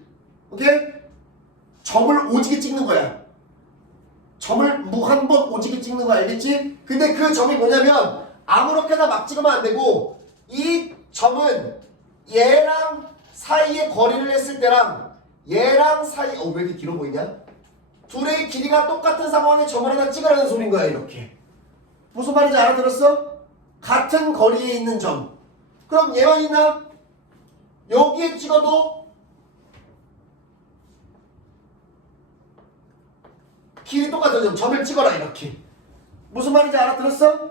오케이? 점을 오지게 찍는 거야. 점을 한 번 오지게 찍는 거 알겠지? 근데 그 점이 뭐냐면 아무렇게나 막 찍으면 안 되고 이 점은 얘랑 사이에 거리를 했을 때랑 얘랑 사이 왜 이렇게 길어 보이냐? 둘의 길이가 똑같은 상황에 점을 하나 찍으라는 소린 거야. 이렇게 무슨 말인지 알아들었어? 같은 거리에 있는 점. 그럼 얘만 있나? 여기에 찍어도 길이 똑같은 점, 점을 찍어라. 이렇게 무슨 말인지 알아들었어?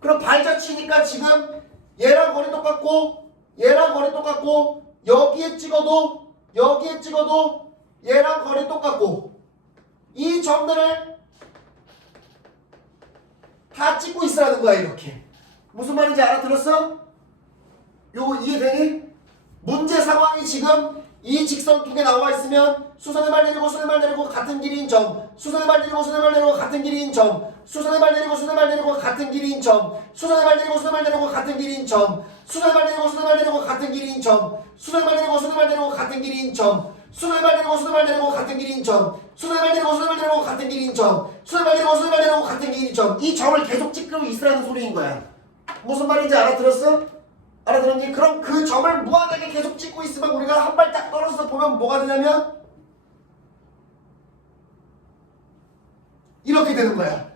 그럼 발자취니까 지금 얘랑 거리 똑같고 얘랑 거리 똑같고 여기에 찍어도 얘랑 거리 똑같고 이 점들을 다 찍고 있으라는 거야. 이렇게 무슨 말인지 알아들었어? 요거 이해되니? 문제 상황이 지금 이 직선 두 개 나와 있으면 수선의 발 내리고 수선의 발 내리고 같은 길이인 점, 수선의 발 내리고 수선의 발 내리고 같은 길이인 점, 수선의 발 내리고 수선의 발 내리고 같은 길이인 점, 수선의 발 내리고 수선의 발 내리고 같은 길이인 점, 수선의 발 내리고 수선의 발 내리고 같은 길이인 점, 수선의 발 내리고 수선의 발 내리고 같은 길이인 점, 수선의 발 내리고 수선의 발 내리고 같은 길이인 점, 수선의 발 내리고 수선의 발 내리고 같은 길이인 점, 수선의 발 내리고 수선의 발 내리고 같은 길이인 점. 이 점을 계속 찍고 있으라는 소리인 거야. 무슨 말인지 알아들었어? 알아들었니? 그럼 그 점을 무한하게 계속 찍고 있으면 우리가 한 발짝 떨어져서 보면 뭐가 되냐면 이렇게 되는 거야.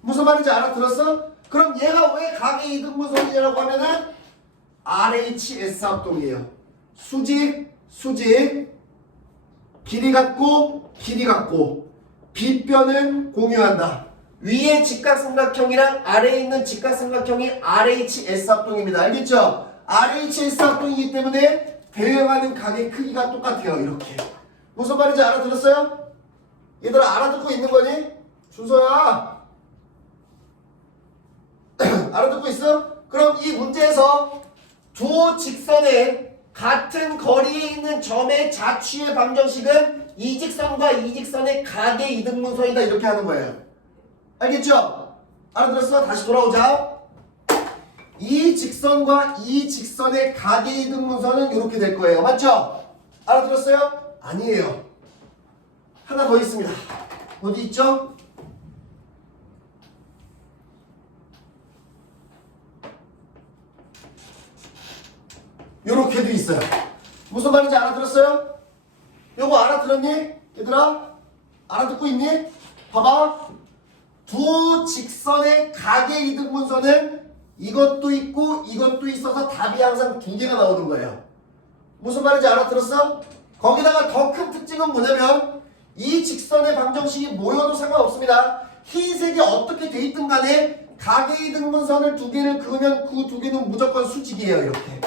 무슨 말인지 알아들었어? 그럼 얘가 왜 가계이등분선이라고 하면은 RHS 합동이에요. 수직, 길이 같고 빗변은 공유한다. 위에 직각삼각형이랑 아래에 있는 직각삼각형이 RHS 합동입니다. 알겠죠? RHS 합동이기 때문에 대응하는 각의 크기가 똑같아요. 이렇게. 무슨 말인지 알아들었어요? 얘들아 알아듣고 있는 거니? 준서야 알아듣고 있어? 그럼 이 문제에서 두 직선의 같은 거리에 있는 점의 자취의 방정식은 이 직선과 이 직선의 각의 이등분선이다. 이렇게 하는 거예요. 알겠죠? 알아들었어? 다시 돌아오자. 이 직선과 이 직선의 각의 이등분선은 이렇게 될 거예요. 맞죠? 알아들었어요? 아니에요. 하나 더 있습니다. 어디 있죠? 요렇게도 있어요. 무슨 말인지 알아들었어요? 요거 알아들었니? 얘들아? 알아듣고 있니? 봐봐. 두 직선의 각의 이등분선은 이것도 있고 이것도 있어서 답이 항상 두 개가 나오는 거예요. 무슨 말인지 알아들었어? 거기다가 더 큰 특징은 뭐냐면 이 직선의 방정식이 모여도 상관없습니다. 흰색이 어떻게 돼 있든 간에 각의 이등분선을 두 개를 그으면 그 두 개는 무조건 수직이에요. 이렇게.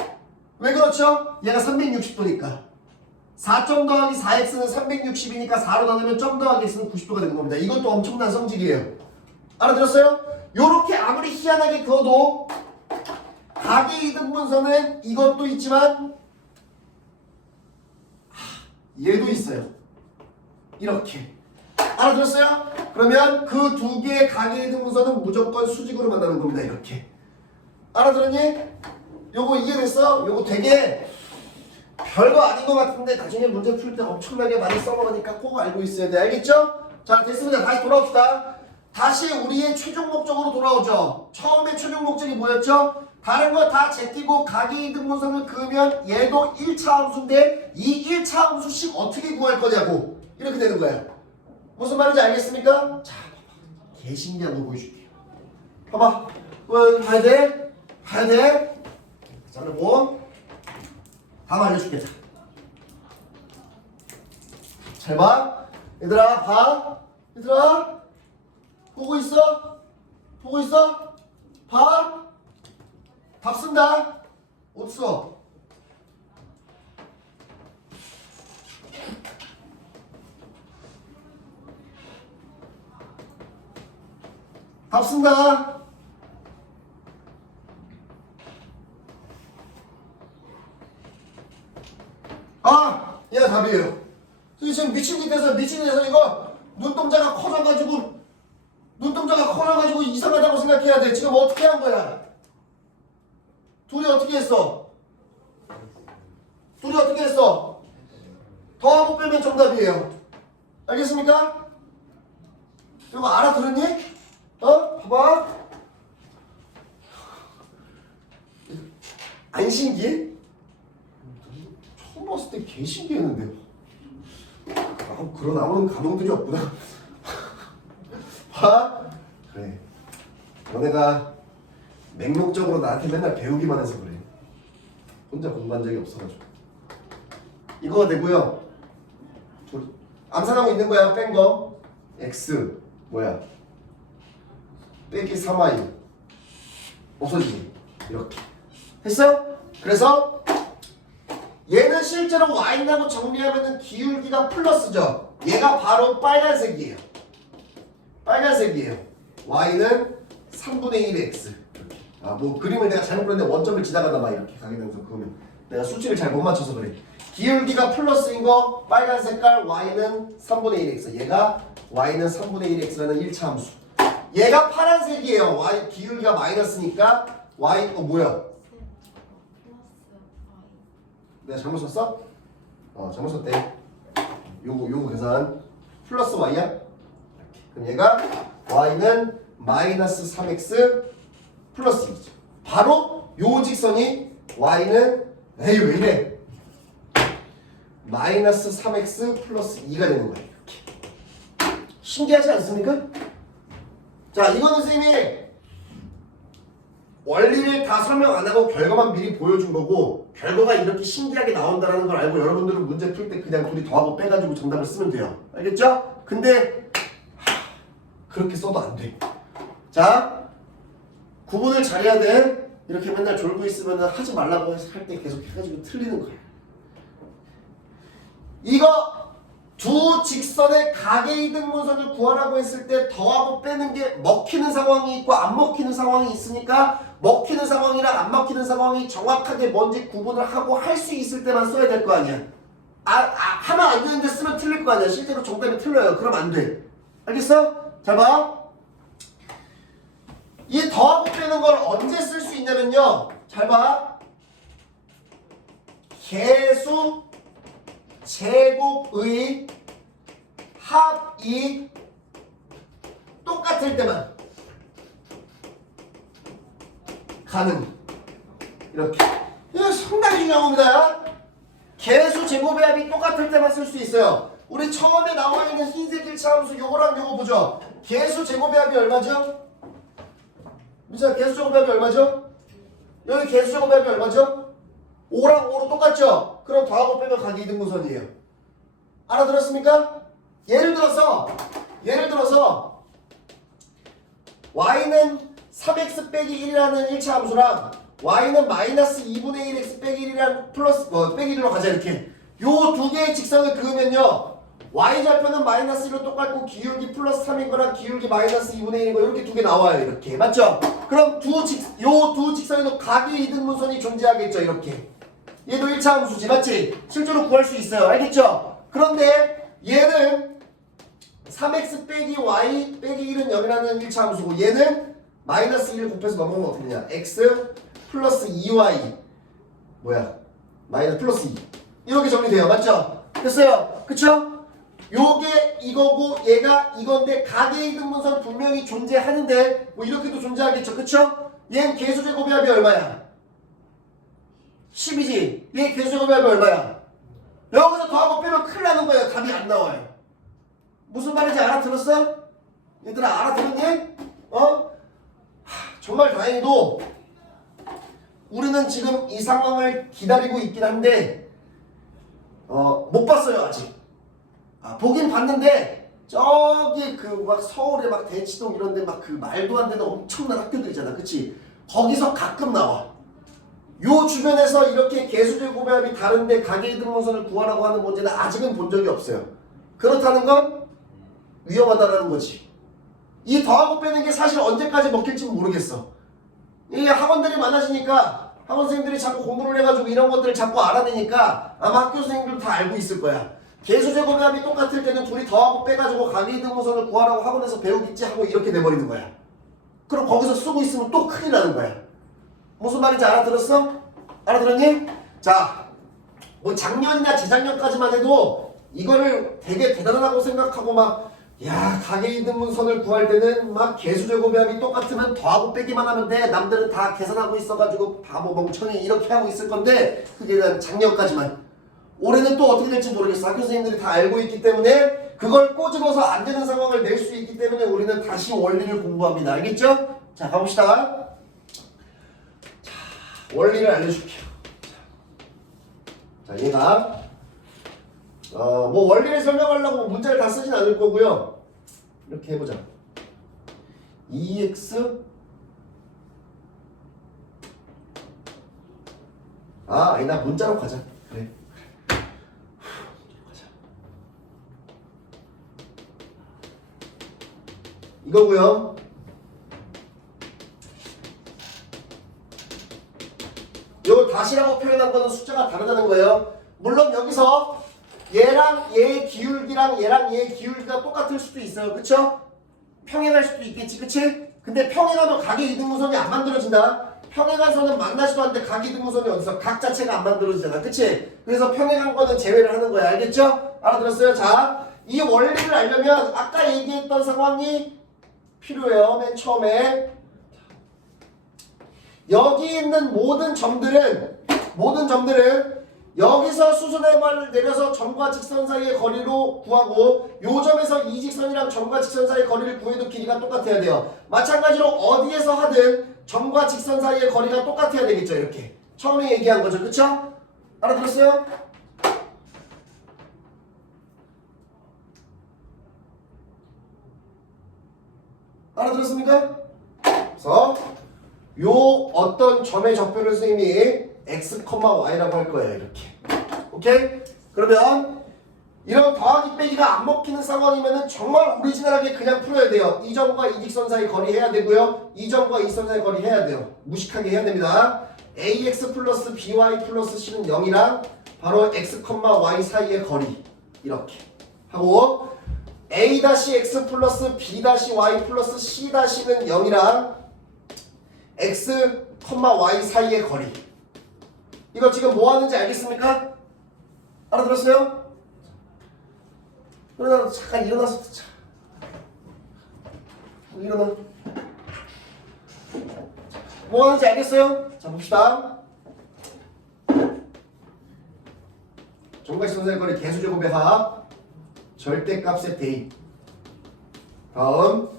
왜 그렇죠? 얘가 360도니까 4점 더하기 4x는 360이니까 4로 나누면 점 더하기 x는 90도가 되는 겁니다. 이것도 엄청난 성질이에요. 알아들었어요? 요렇게 아무리 희한하게 그어도 각의 이등분선은 이것도 있지만 얘도 있어요. 이렇게. 알아들었어요? 그러면 그 두 개의 각의 이등분선은 무조건 수직으로 만나는 겁니다. 이렇게. 알아들었니? 요거 이해됐어? 요거 되게 별거 아닌 것 같은데 나중에 문제 풀 때 엄청나게 많이 써먹으니까 꼭 알고 있어야 돼. 알겠죠? 자, 됐습니다. 다시 돌아옵시다. 다시 우리의 최종 목적으로 돌아오죠. 처음에 최종 목적이 뭐였죠? 다른 거 다 제끼고 각이등분선을 그으면 얘도 1차 함수인데 이 1차 함수씩 어떻게 구할 거냐고 이렇게 되는 거예요. 무슨 말인지 알겠습니까? 자, 개 신기한 거 보여줄게요. 봐봐. 봐야 돼. 봐야 돼. 자르고 다 알려줄게. 잘 봐. 얘들아 봐. 얘들아 보고 있어? 보고 있어? 봐. 답 쓴다. 어디 써? 답 쓴다. 아, 얘가 답이에요. 지금 미친 짓에서 이거 눈동자가 커져가지고 이상하다고 생각해야 돼. 지금 어떻게 한 거야? 둘이 어떻게 했어? 더하고 빼면 정답이에요. 알겠습니까? 이거 알아들었니? 봐봐. 안 신기해? 처음 봤을 때 개 신기했는데. 그런 아무런 감흥들이 없구나. 봐. 그래. 너네가 맹목적으로 나한테 맨날 배우기만 해서 그래. 혼자 공부한 적이 없어가지고. 이거가 되고요. 암산하고 있는 거야. 뺀 거. x 뭐야? 빼기 3y 없어지지. 이렇게 했어? 그래서 얘는 실제로 y라고 정리하면은 기울기가 플러스죠. 얘가 바로 빨간색이에요. y는 3분의 1의 x. 뭐 그림을 내가 잘못 그렸는데 원점을 지나가다 막 이렇게 가게 되면서 그러면 내가 수치를 잘 못 맞춰서 그래. 기울기가 플러스인 거 빨간 색깔 y는 3분의 1x. 얘가 y는 3분의 1x라는 1차 함수. 얘가 파란색이에요. y 기울기가 마이너스니까 y 뭐야? 내가 잘못 썼어? 잘못 썼대. 요거 계산 플러스 y야? 그럼 얘가 y는 마이너스 3x 플러스 2죠. 바로 요 직선이 y는 에이 왜 이래? 마이너스 3x 플러스 2가 되는 거예요. 이렇게. 신기하지 않습니까? 자, 이거는 선생님이 원리를 다 설명 안 하고 결과만 미리 보여준 거고, 결과가 이렇게 신기하게 나온다는 걸 알고 여러분들은 문제 풀 때 그냥 둘이 더하고 빼가지고 정답을 쓰면 돼요. 알겠죠? 근데 그렇게 써도 안 돼. 자, 구분을 잘해야 돼. 이렇게 맨날 졸고 있으면 하지 말라고 할 때 계속 해가지고 틀리는 거야. 이거 두 직선의 각의등분선을 구하라고 했을 때 더하고 빼는 게 먹히는 상황이 있고 안 먹히는 상황이 있으니까 먹히는 상황이랑 안 먹히는 상황이 정확하게 뭔지 구분을 하고 할 수 있을 때만 써야 될 거 아니야. 하면 안 되는데 쓰면 틀릴 거 아니야. 실제로 정답이 틀려요. 그럼 안 돼. 알겠어? 잘 봐. 이 더하고 빼는 걸 언제 쓸 수 있냐면요. 잘 봐. 개수 제곱의 합이 똑같을 때만 가능. 이렇게. 이거 상당히 중요한 겁니다. 개수 제곱의 합이 똑같을 때만 쓸 수 있어요. 우리 처음에 나와 있는 흰색 1차 함수 요거랑 요거 보죠. 개수 제곱의 합이 얼마죠? 민수야, 개수 제곱의 합이 얼마죠? 여기 개수 제곱의 합이 얼마죠? 5랑 5로 똑같죠? 그럼 더하고 빼면 각이등분선이에요. 알아들었습니까? 예를 들어서 y는 3x 빼기 1이라는 1차 함수랑 y는 마이너스 2분의 1x 빼기 1이라는 플러스 빼기 1로 가자. 이렇게 요 두 개의 직선을 그으면요, y좌표는 마이너스 1로 똑같고 기울기 플러스 3인 거랑 기울기 마이너스 2분의 1인 거 이렇게 두 개 나와요. 이렇게 맞죠? 그럼 요 두 직선에도 각이 이등분선이 존재하겠죠. 이렇게 얘도 1차 함수지, 맞지? 실제로 구할 수 있어요. 알겠죠? 그런데 얘는 3x 빼기 y 빼기 1은 0이라는 1차 함수고, 얘는 마이너스 1을 곱해서 넘어가면 어떻게 되냐? x 플러스 2y 뭐야? 마이너스 플러스 2 이렇게 정리돼요. 맞죠? 됐어요. 그쵸? 요게 이거고 얘가 이건데 각의 이등분선 분명히 존재하는데 뭐 이렇게도 존재하겠죠. 그쵸? 얘는 개수제곱의 합이 얼마야? 10이지. 얘 개수제곱의 합이 얼마야? 여기서 더하고 빼면 큰일 나는 거예요. 답이 안 나와요. 무슨 말인지 알아들었어? 얘들아 알아들었니? 정말 다행히도 우리는 지금 이 상황을 기다리고 있긴 한데 못 봤어요 아직. 보긴 봤는데 저기 그 막 서울에 막 대치동 이런데 막 그 말도 안 되는 엄청난 학교들 있잖아, 그치? 거기서 가끔 나와. 요 주변에서 이렇게 개수제곱의 합이 다른데 가계이등분선을 구하라고 하는 문제는 아직은 본 적이 없어요. 그렇다는 건 위험하다는 거지. 이 더하고 빼는 게 사실 언제까지 먹힐지 모르겠어. 이 학원들이 많아지니까 학원 선생님들이 자꾸 공부를 해가지고 이런 것들을 자꾸 알아내니까 아마 학교 선생님들 다 알고 있을 거야. 개수제곱의 합이 똑같을 때는 둘이 더하고 빼가지고 가계이등분선을 구하라고 학원에서 배우겠지 하고 이렇게 돼버리는 거야. 그럼 거기서 쓰고 있으면 또 큰일 나는 거야. 무슨 말인지 알아들었어? 알아들었니? 자, 뭐 작년이나 재작년까지만 해도 이거를 되게 대단하다고 생각하고 막 가계이등분선을 구할 때는 막 개수제곱의 합이 똑같으면 더하고 빼기만 하면 돼. 남들은 다 계산하고 있어가지고 바보 멍청이 이렇게 하고 있을 건데 그게 난 작년까지만. 올해는 또 어떻게 될지 모르겠어. 학교 선생님들이 다 알고 있기 때문에 그걸 꼬집어서 안 되는 상황을 낼 수 있기 때문에 우리는 다시 원리를 공부합니다. 알겠죠? 자, 가봅시다. 자, 원리를 알려줄게요. 자, 얘가 뭐 원리를 설명하려고 문자를 다 쓰진 않을 거고요. 이렇게 해보자. 2x 아니다, 문자로 가자. 그래. 이거고요. 이거 다시라고 표현한 거는 숫자가 다르다는 거예요. 물론 여기서 얘랑 얘의 기울기랑 얘랑 얘의 기울기가 똑같을 수도 있어요. 그쵸? 평행할 수도 있겠지. 그치? 근데 평행하면 가계이등분선이 안 만들어진다. 평행한 선은 만나지도 않는데 가계이등분선이 어디서 각 자체가 안 만들어지잖아. 그치? 그래서 평행한 거는 제외를 하는 거야. 알겠죠? 알아들었어요? 자, 이 원리를 알려면 아까 얘기했던 상황이 필요해요. 맨 처음에 여기 있는 모든 점들은 여기서 수선의 말을 내려서 점과 직선 사이의 거리로 구하고 요 점에서 이 직선이랑 점과 직선 사이의 거리를 구해도 길이가 똑같아야 돼요. 마찬가지로 어디에서 하든 점과 직선 사이의 거리가 똑같아야 되겠죠. 이렇게 처음에 얘기한 거죠. 그쵸? 알아들었어요? 알아들었습니까? 그래서 요 어떤 점의 적표를 선생님이 x, y라고 할 거예요. 이렇게. 오케이? 그러면 이런 더하기 빼기가 안 먹히는 상황이면은 정말 오리지널하게 그냥 풀어야 돼요. 이 점과 이 직선 사이 거리 해야 되고요. 이 점과 이 선 사이 거리 해야 돼요. 무식하게 해야 됩니다. ax 플러스 by 플러스 c는 0이랑 바로 x, y 사이의 거리 이렇게 하고 a-x 플러스 b-y 플러스 c-는 0이랑 x, y 사이의 거리. 이거 지금 뭐 하는지 알겠습니까? 알아들었어요? 그러다 잠깐 일어나서 듣자. 일어나. 뭐 하는지 알겠어요? 자, 봅시다. 점과직선 사이의 거리 개수제곱의 합 절대값의 대입. 다음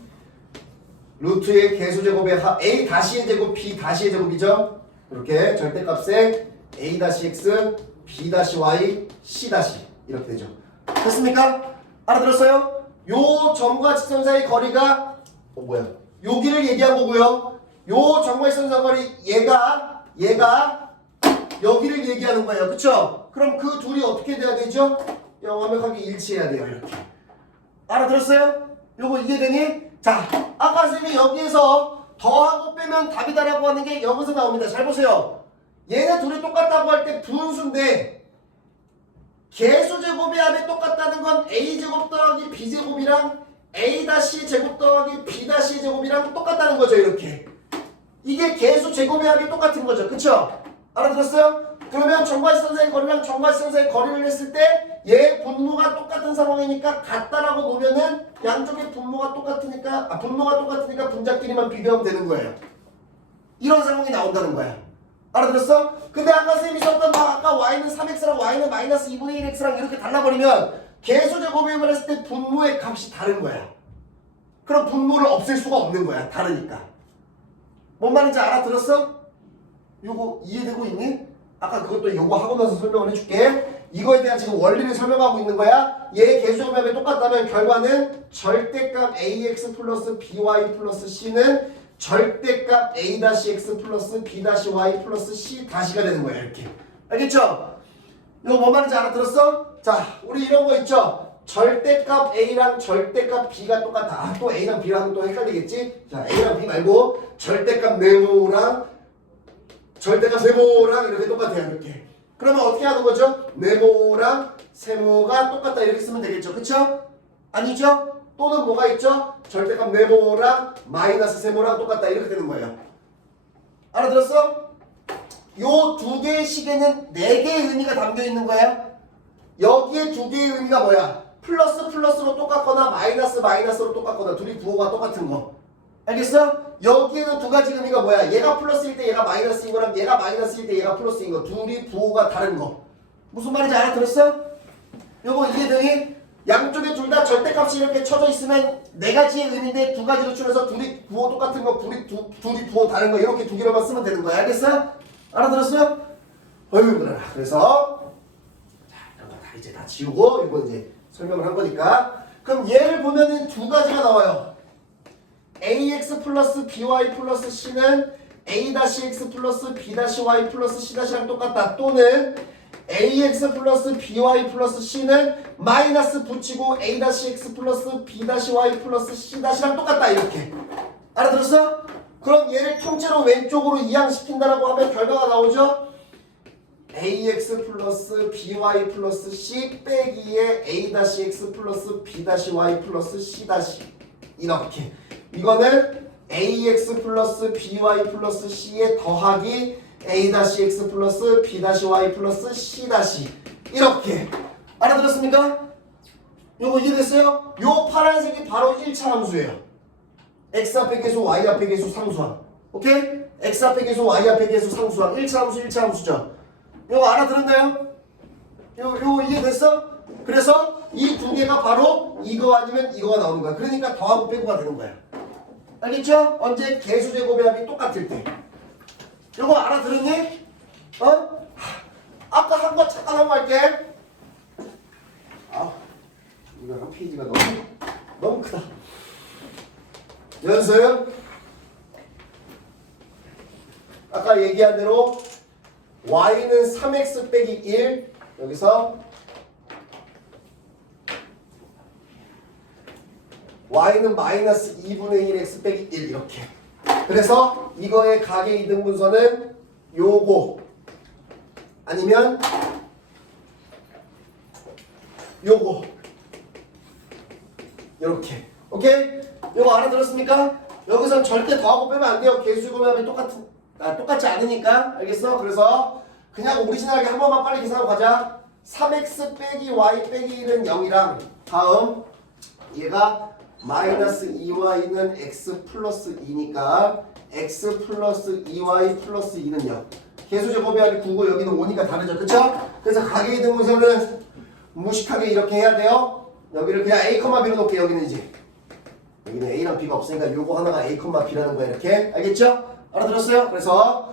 루트의 개수제곱의 합 a 다시의 제곱 b 다시의 제곱이죠. 이렇게 절대값의 a-x b-y c- 이렇게 되죠. 됐습니까? 알아들었어요? 요 점과 직선 사이 거리가 여기를 얘기한 거고요. 요 점과 직선 사이 거리 얘가 여기를 얘기하는 거예요. 그쵸? 그럼 그 둘이 어떻게 돼야 되죠? 완벽하게 일치해야 돼요. 이렇게. 알아들었어요? 요거 이해되니? 자, 아까 선생님이 여기에서 더하고 빼면 답이다라고 하는 게 여기서 나옵니다. 잘 보세요. 얘네 둘이 똑같다고 할 때 분수인데 개수제곱의 합이 똑같다는 건 a제곱 더하기 b제곱이랑 a-제곱 더하기 b-제곱이랑 똑같다는 거죠. 이렇게. 이게 개수제곱의 합이 똑같은 거죠. 그쵸? 알아들었어요? 그러면 점과직선 사이 거리랑 점과직선 사이 거리를 했을 때 얘 분모가 똑같은 상황이니까 같다라고 놓으면은 양쪽의 분모가 똑같으니까 분자끼리만 비교하면 되는 거예요. 이런 상황이 나온다는 거야. 알아들었어? 근데 아까 쌤이 썼던 막 아까 y는 3x랑 y는 마이너스 2분의 1x랑 이렇게 달라버리면 계수제곱을 했을 때 분모의 값이 다른 거야. 그럼 분모를 없앨 수가 없는 거야. 다르니까. 뭔 말인지 알아들었어? 요거 이해되고 있니? 아까 그것도 요거 하고 나서 설명을 해줄게. 이거에 대한 지금 원리를 설명하고 있는 거야. 얘 계수제곱이 똑같다면 결과는 절대값 ax 플러스 by 플러스 c는 절대값 a-x 플러스 b-y 플러스 c-가 되는 거야. 이렇게. 알겠죠? 이거 뭔 말인지 알아들었어? 자, 우리 이런 거 있죠? 절대값 a랑 절대값 b가 똑같아. 아, 또 a랑 b랑 하면 또 헷갈리겠지? 자, a랑 b 말고 절대값 네모랑 절대값 세모랑 이렇게 똑같아요. 이렇게. 그러면 어떻게 하는 거죠? 네모랑 세모가 똑같다 이렇게 쓰면 되겠죠. 그쵸? 아니죠? 또는 뭐가 있죠? 절대값 네모랑 마이너스 세모랑 똑같다 이렇게 되는 거예요. 알아들었어? 요 두 개의 식에는 네 개의 의미가 담겨 있는 거야. 여기에 두 개의 의미가 뭐야? 플러스 플러스로 똑같거나 마이너스 마이너스로 똑같거나 둘이 부호가 똑같은 거. 알겠어? 여기에는 두 가지 의미가 뭐야? 얘가 플러스일 때 얘가 마이너스인 거랑 얘가 마이너스일 때 얘가 플러스인 거. 둘이 부호가 다른 거. 무슨 말인지 알아들었어? 요거 이해되니? 양쪽에 둘 다 절대값이 이렇게 쳐져 있으면 네 가지의 의미인데 두 가지로 줄여서 둘이 부호 똑같은 거, 둘이 부호 다른 거 이렇게 두 개로만 쓰면 되는 거야. 알겠어? 알아들었어요? 어휴 그래라. 그래서 자 이런 거 다 이제 다 지우고 이거 이제 설명을 한 거니까 그럼 얘를 보면은 두 가지가 나와요. ax 플러스 by 플러스 c는 a-x 플러스 b-y 플러스 c-랑 똑같다. 또는 ax 플러스 by 플러스 c는 마이너스 붙이고 a-x 플러스 b-y 플러스 c-랑 똑같다. 이렇게. 알아들었어? 그럼 얘를 통째로 왼쪽으로 이항시킨다라고 하면 결과가 나오죠? ax 플러스 by 플러스 c 빼기에 a-x 플러스 b-y 플러스 c 이렇게. 이거는 ax 플러스 by 플러스 c에 더하기 a-x 플러스 b-y 플러스 c 이렇게. 알아들었습니까? 요거 이해됐어요? 요 파란색이 바로 1차 함수예요. x 앞에 계수 y 앞에 계수 상수항. 오케이? x 앞에 계수 y 앞에 계수 상수항. 1차 함수 1차 함수죠. 요거 알아들었나요? 요거 이해됐어? 그래서 이 두 개가 바로 이거 아니면 이거가 나오는 거야. 그러니까 더하고 빼고가 되는 거야. 알겠죠? 언제 계수제곱의 합이 똑같을 때. 요거 알아들었니? 어? 아까 한 거 잠깐 하고 갈게. 아, 이거 한 페이지가 너무 크다. 연습. 아까 얘기한 대로 y는 3x 빼기 1 여기서 y는 마이너스 2분의 1 x 빼기 1 이렇게. 그래서 이거의 가계 이등분선은 요거 아니면 요거 이렇게. 오케이? 요거 알아들었습니까? 여기서 절대 더하고 빼면 안 돼요. 계수제곱의 합이 똑같지 않으니까. 알겠어? 그래서 그냥 오리지널하게 한 번만 빨리 계산하고 가자. 3x 빼기 y 빼기 1은 0이랑 다음 얘가 마이너스 2y는 x 플러스 2니까 x 플러스 2y 플러스 2는 0. 계수제곱의 합이 9고 여기는 5니까 다르죠. 그쵸? 그래서 가계 이등분선은 무식하게 이렇게 해야 돼요. 여기를 그냥 a, b로 놓을게. 여기는 이제 여기는 a랑 b가 없으니까 요거 하나가 a, b라는 거야. 이렇게. 알겠죠? 알아들었어요? 그래서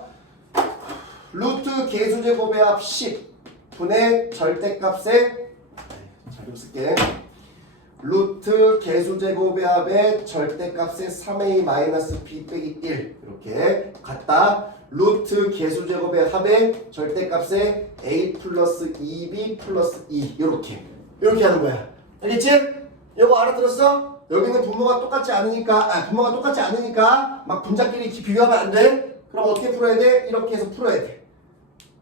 루트 계수제곱의 합 10분의 절대값의 자료 쓸게. 루트 계수제곱의 합의 절대값의 3a-b 빼기 1 이렇게 같다. 루트 계수제곱의 합의 절대값의 a 플러스 2b 플러스 2 이렇게 하는 거야. 알겠지? 이거 알아들었어? 여기는 분모가 똑같지 않으니까 막 분자끼리 이렇게 비교하면 안 돼. 그럼 어떻게 풀어야 돼? 이렇게 해서 풀어야 돼.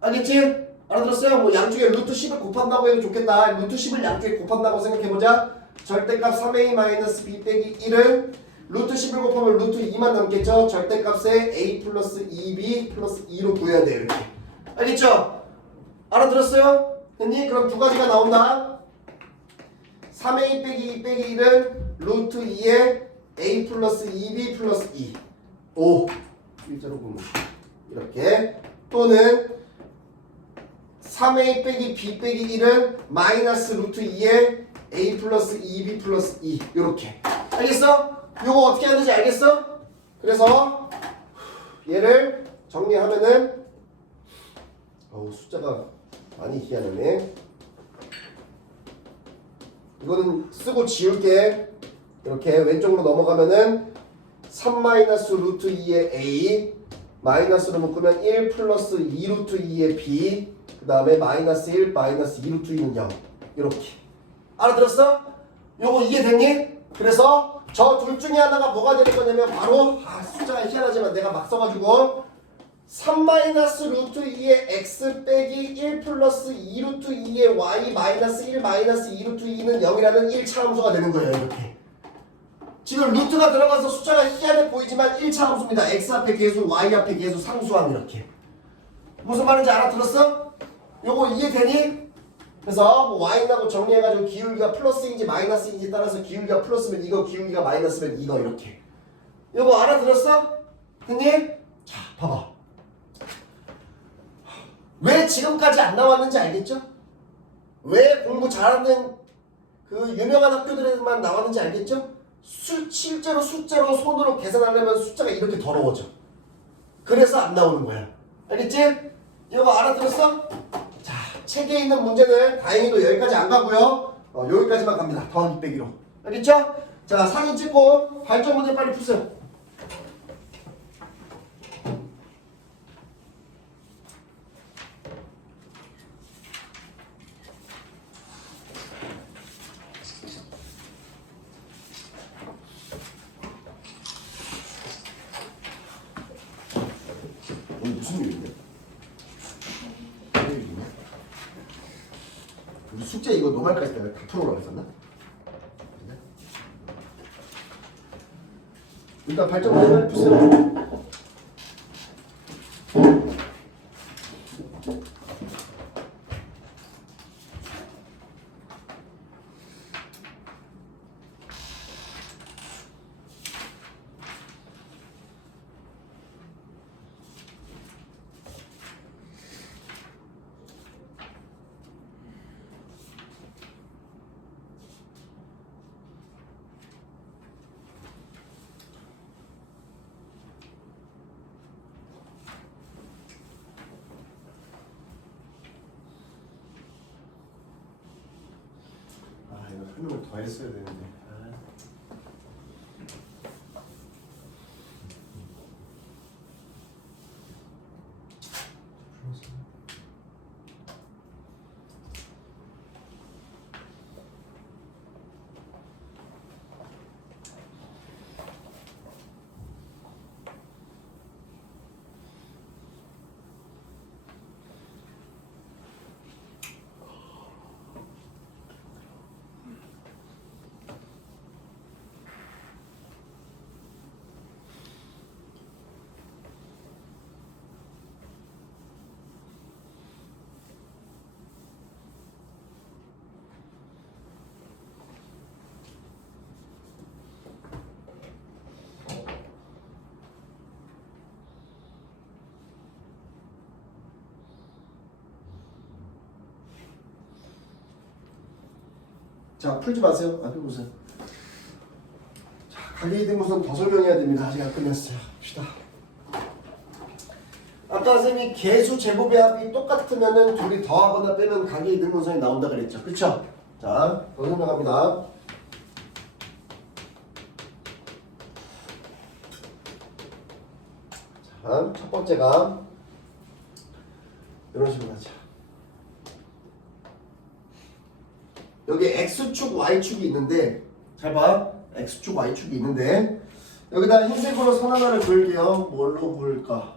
알겠지? 알아들었어요? 뭐 양쪽에 루트 10을 곱한다고 해도 좋겠다. 루트 10을 양쪽에 곱한다고 생각해보자. 절대값 3a-b 빼기 1은 루트 10을 곱하면 루트 2만 남겠죠? 절대값에 a 플러스 2b 플러스 2로 구해야 돼. 이렇게. 알겠죠? 알아들었어요? 됐니? 그럼 두 가지가 나온다. 3a 빼기 2 빼기 1은 루트 2에 a 플러스 2b 플러스 2 5 일자로 굽는 이렇게 또는 3a 빼기 b 빼기 1은 마이너스 루트 2에 a 플러스 2b 플러스 2 이렇게 알겠어? 요거 어떻게 하는지 알겠어? 그래서 얘를 정리하면은 숫자가 많이 희한하네. 이거는 쓰고 지울게. 이렇게 왼쪽으로 넘어가면은 3 마이너스 루트 2의 a 마이너스로 묶으면 1 플러스 2 루트 2의 b 그 다음에 마이너스 1 마이너스 2 루트 2는 0 이렇게 알아들었어? 요거 이해됐니? 그래서 저 둘 중에 하나가 뭐가 되는 거냐면 바로 숫자가 희한하지만 내가 막 써가지고 3 마이너스 루트 2의 x 빼기 1 플러스 2 루트 2의 y 마이너스 1 마이너스 2 루트 2는 0이라는 1차 함수가 되는 거예요. 이렇게 지금 루트가 들어가서 숫자가 희한해 보이지만 1차 함수입니다. x 앞에 계수, y 앞에 계수, 상수함 이렇게. 무슨 말인지 알아들었어? 요거 이해되니? 그래서 뭐 y라고 정리해가지고 기울기가 플러스인지 마이너스인지 따라서 기울기가 플러스면 이거, 기울기가 마이너스면 이거 이렇게. 요거 알아들었어? 됐니? 자, 봐봐. 왜 지금까지 안 나왔는지 알겠죠? 왜 공부 잘하는 그 유명한 학교들에만 나왔는지 알겠죠? 실제로 숫자로 손으로 계산하려면 숫자가 이렇게 더러워져. 그래서 안 나오는 거야. 알겠지? 이거 알아들었어? 자, 책에 있는 문제는 다행히도 여기까지 안 가고요. 여기까지만 갑니다. 더하기 빼기로. 알겠죠? 자, 사진 찍고 발전 문제 빨리 푸세요. 무슨 일인데? 우리 숙제 이거 노말까지 내가 다 풀어오라고 했었나? 일단 발전 문제 푸세요. 설명을 더 했어야 되는데. 자, 풀지 마세요. 앞에 보세요. 자, 가계이등분선 더 설명해야 됩니다. 아직 안 끝났어요. 봅시다. 아까 선생님이 개수 제곱의 합이 똑같으면은 둘이 더하거나 빼면 가계이등분선이 나온다 그랬죠. 그쵸? 자, 더 설명합니다. 자, 첫 번째가 이런 식으로 하자. 여기 X축, Y축이 있는데 잘 봐. X축, Y축이 있는데 여기다 흰색으로 선 하나를 그을게요. 뭘로 그을까?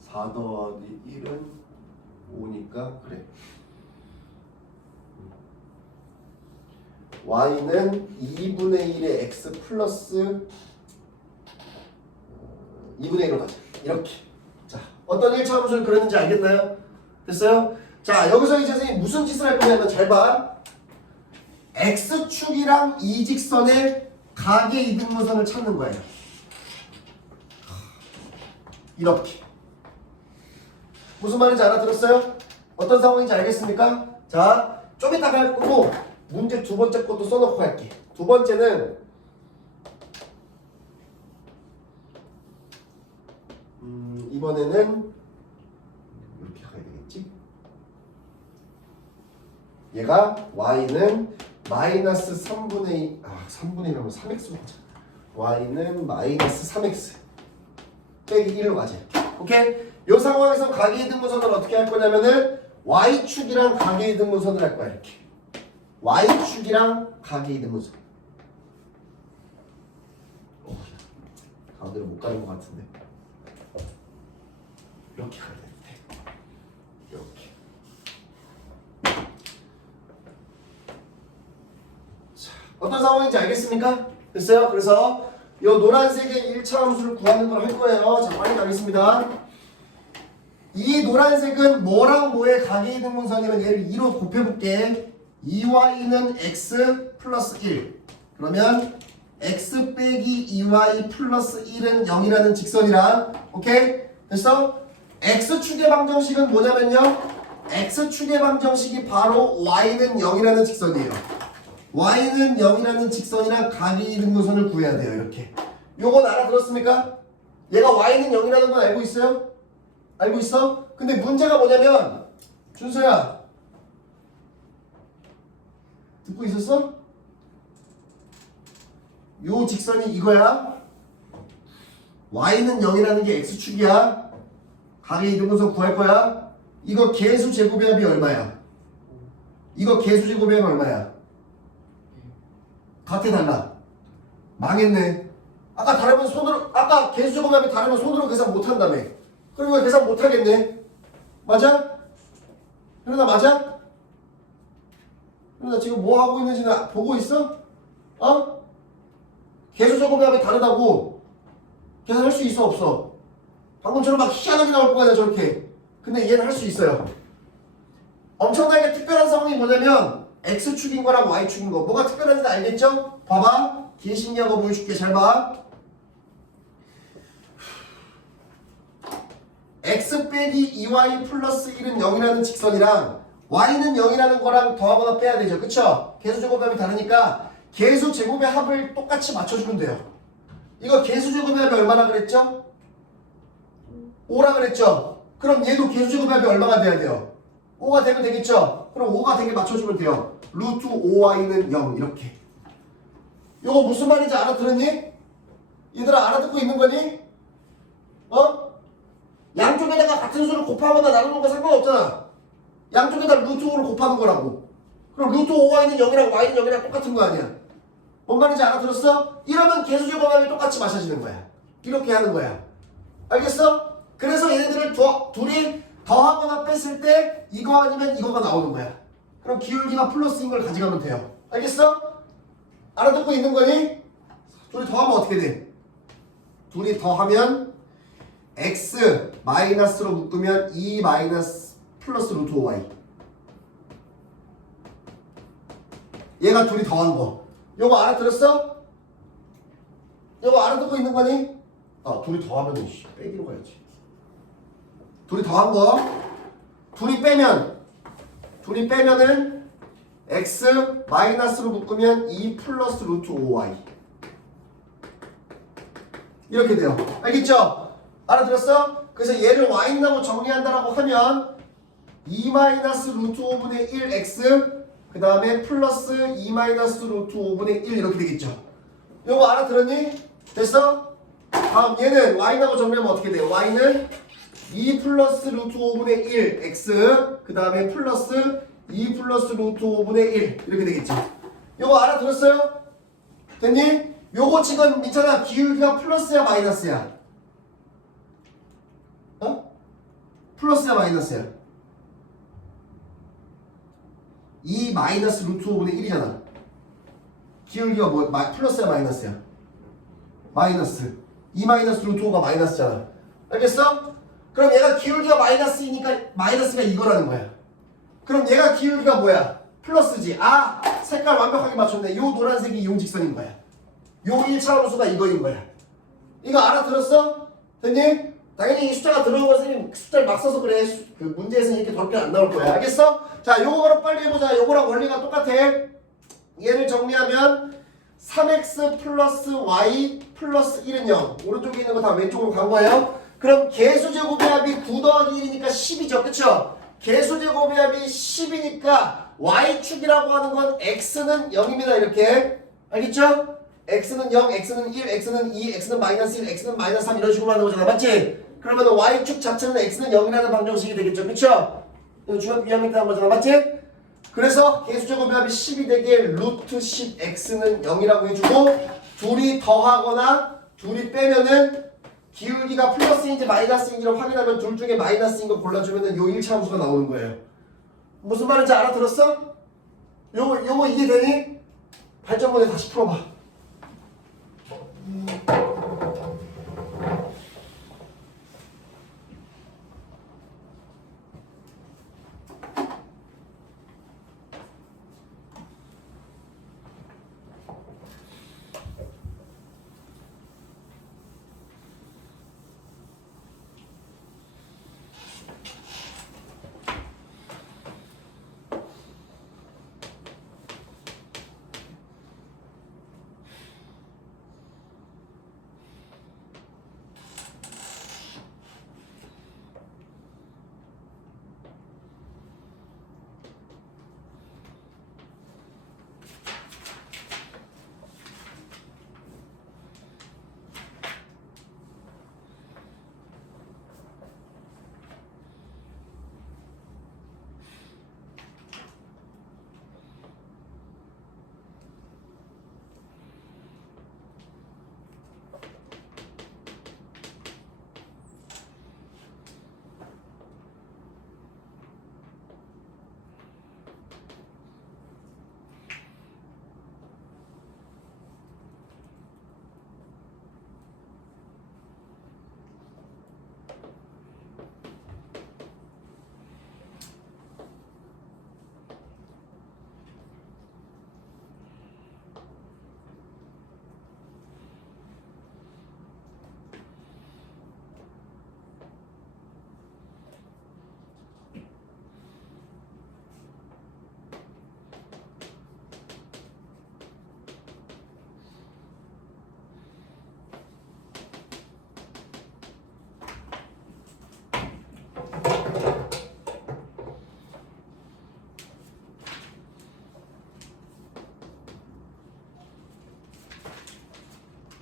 4 더하기 1은 5니까 그래. Y는 2분의 1의 X 플러스 2분의 1로 가자. 이렇게. 자, 어떤 1차 함수를 그렸는지 알겠나요? 됐어요? 자, 여기서 이제 선생님이 무슨 짓을 할 거냐면 잘 봐. X축이랑 이직선의 가계 이등분선을 찾는 거예요. 이렇게. 무슨 말인지 알아들었어요? 어떤 상황인지 알겠습니까? 자, 좀 이따가 할 거고 문제 두 번째 것도 써놓고 갈게. 두 번째는 이번에는 이렇게 가야 되겠지? 얘가 y는 마이너스 3분의 2, 3분의 1이면 3x로 가자. y는 마이너스 3x 빼기 1로 가자. 오케이? 이 상황에서 각이등분선을 어떻게 할 거냐면은 y축이랑 각이등분선을 할 거야. 이렇게 y축이랑 각이등분선. 가운데로 못 가는 것 같은데 이렇게 가야 되는데 이렇게. 자, 어떤 상황인지 알겠습니까? 됐어요? 그래서 이 노란색의 1차 함수를 구하는 걸 할 거예요. 자, 빨리 가겠습니다. 이 노란색은 뭐랑 뭐의 각이등분선이면 얘를 2로 곱해볼게. 2y는 x 플러스 1. 그러면 x 빼기 2y 플러스 1은 0이라는 직선이랑, 오케이? 됐어? x축의 방정식은 뭐냐면요, x축의 방정식이 바로 y는 0이라는 직선이에요. y는 0이라는 직선이랑 각이등분선을 구해야 돼요. 이렇게. 요건 알아들었습니까? 얘가 y는 0이라는 건 알고 있어요? 알고 있어? 근데 문제가 뭐냐면, 준서야 듣고 있었어? 요 직선이 이거야. y는 0이라는 게 x축이야. 각의 이등분선 구할 거야. 이거 계수 제곱의 합이 얼마야? 이거 계수 제곱의 합이 얼마야? 같아 달라? 망했네. 아까 다르면 손으로, 아까 계수 제곱의 합이 다르면 손으로 계산 못한다며. 그럼 이거 계산 못하겠네. 맞아? 그러나 맞아? 그러나 지금 뭐 하고 있는지 나 보고 있어? 어? 계수 제곱의 합이 다르다고 계산할 수 있어 없어? 방금처럼 막 희한하게 나올 거 아니야 저렇게. 근데 얘는 할 수 있어요. 엄청나게 특별한 상황이 뭐냐면 x축인 거랑 y축인 거. 뭐가 특별한지 알겠죠? 봐봐. 뒤에 신기한 거 보여줄게. 잘 봐. x 빼기 2y 플러스 1은 0이라는 직선이랑 y는 0이라는 거랑 더하거나 빼야 되죠. 그쵸? 계수 제곱의 합이 다르니까 계수 제곱의 합을 똑같이 맞춰주면 돼요. 이거 계수 제곱의 합이 얼마나 그랬죠? 5라 그랬죠? 그럼 얘도 계수 제곱의 합이 얼마가 돼야 돼요? 5가 되면 되겠죠? 그럼 5가 되게 맞춰주면 돼요. 루트 5y는 0 이렇게. 이거 무슨 말인지 알아들었니? 얘들아 알아듣고 있는 거니? 어? 양쪽에다가 같은 수를 곱하거나 나누는 거 상관없잖아. 양쪽에다 루트 5를 곱하는 거라고. 그럼 루트 5y는 0이랑 y는 0이랑 똑같은 거 아니야? 뭔 말인지 알아들었어? 이러면 계수 제곱합이 똑같이 맞춰지는 거야. 이렇게 하는 거야. 알겠어? 그래서 얘네들을 둘이 더하거나 뺐을 때 이거 아니면 이거가 나오는 거야. 그럼 기울기가 플러스인 걸 가져가면 돼요. 알겠어? 알아듣고 있는 거니? 둘이 더하면 어떻게 돼? 둘이 더하면 x 마이너스로 묶으면 2 마이너스 플러스 루트 5y. 얘가 둘이 더한 거. 요거 알아들었어? 요거 알아듣고 있는 거니? 둘이 더하면 빼기로 가야지. 둘이 더한 거. 둘이 빼면은 x 마이너스로 묶으면 2 플러스 루트 5y. 이렇게 돼요. 알겠죠? 알아들었어? 그래서 얘를 y라고 정리한다라고 하면 2 마이너스 루트 5분의 1 x 그 다음에 플러스 2 마이너스 루트 5분의 1 이렇게 되겠죠. 요거 알아들었니? 됐어? 다음 얘는 y라고 정리하면 어떻게 돼요? y는 2 플러스 루트 5분의 1 x 그 다음에 플러스 2 플러스 루트 5분의 1 이렇게 되겠죠. 요거 알아들었어요? 됐니? 요거 지금 있잖아. 기울기가 플러스야 마이너스야? 어? 플러스야 마이너스야? 2 마이너스 루트 5분의 1이잖아. 기울기가 뭐 플러스야 마이너스야? 마이너스. 2 마이너스 루트 5가 마이너스잖아. 알겠어? 그럼 얘가 기울기가 마이너스이니까 마이너스가 이거라는 거야. 그럼 얘가 기울기가 뭐야? 플러스지. 아, 색깔 완벽하게 맞췄네. 요 노란색이 용직선인 거야. 요 1차 함수가 이거인 거야. 이거 알아들었어? 됐니? 당연히 이 숫자가 들어온 건 선생님 숫자를 막 써서 그래. 그 문제에서는 이렇게 더럽게 안 나올 거야. 알겠어? 자, 요거랑 빨리 해보자. 요거랑 원리가 똑같아. 얘를 정리하면 3x 플러스 y 플러스 1은 0. 오른쪽에 있는 거 다 왼쪽으로 간 거예요. 그럼 개수제곱의 합이 9 더하기 1이니까 10이죠. 그쵸? 개수제곱의 합이 10이니까 y축이라고 하는 건 x는 0입니다. 이렇게. 알겠죠? x는 0, x는 1, x는 2, x는 마이너스 1, x는 마이너스 3 이런 식으로 하는 거잖아. 맞지? 그러면 y축 자체는 x는 0이라는 방정식이 되겠죠. 그쵸? 이거 중학교 2학년 때 한 거잖아. 맞지? 그래서 개수제곱의 합이 10이 되게 루트 10x는 0이라고 해주고 둘이 더하거나 둘이 빼면은 기울기가 플러스인지 마이너스인지를 확인하면 둘 중에 마이너스인 거 골라주면은 요 1차 함수가 나오는 거예요. 무슨 말인지 알아들었어? 요거 이해되니? 발전문에 다시 풀어봐.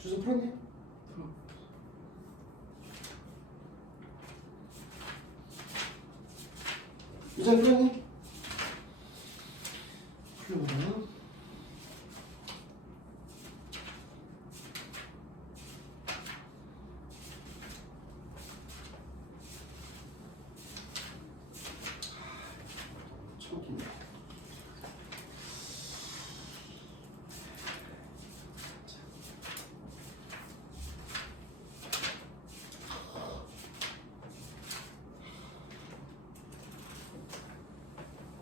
주소 풀었니? 이제 풀었니? 풀어보자.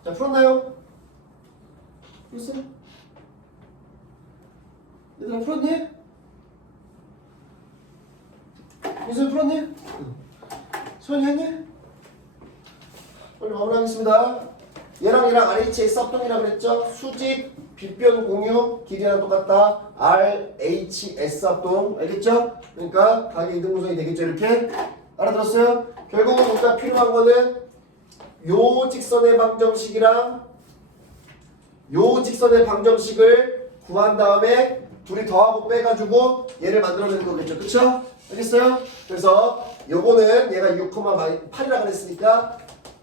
자, 풀었나요? 풀었어요? 얘들아, 풀었니? 민수 풀었니? 응. 소연이 했니? 빨리 마무리하겠습니다. 얘랑 RHS 합동이라고 그랬죠? 수직, 빗변 공유, 길이랑 똑같다. RHS 합동. 알겠죠? 그러니까 가게 이등분선이 되겠죠? 이렇게. 알아들었어요? 결국은 우리가 필요한 거는 요 직선의 방정식이랑 요 직선의 방정식을 구한 다음에 둘이 더하고 빼가지고 얘를 만들어내는 거겠죠. 그쵸? 알겠어요? 그래서 요거는 얘가 6,8이라 그랬으니까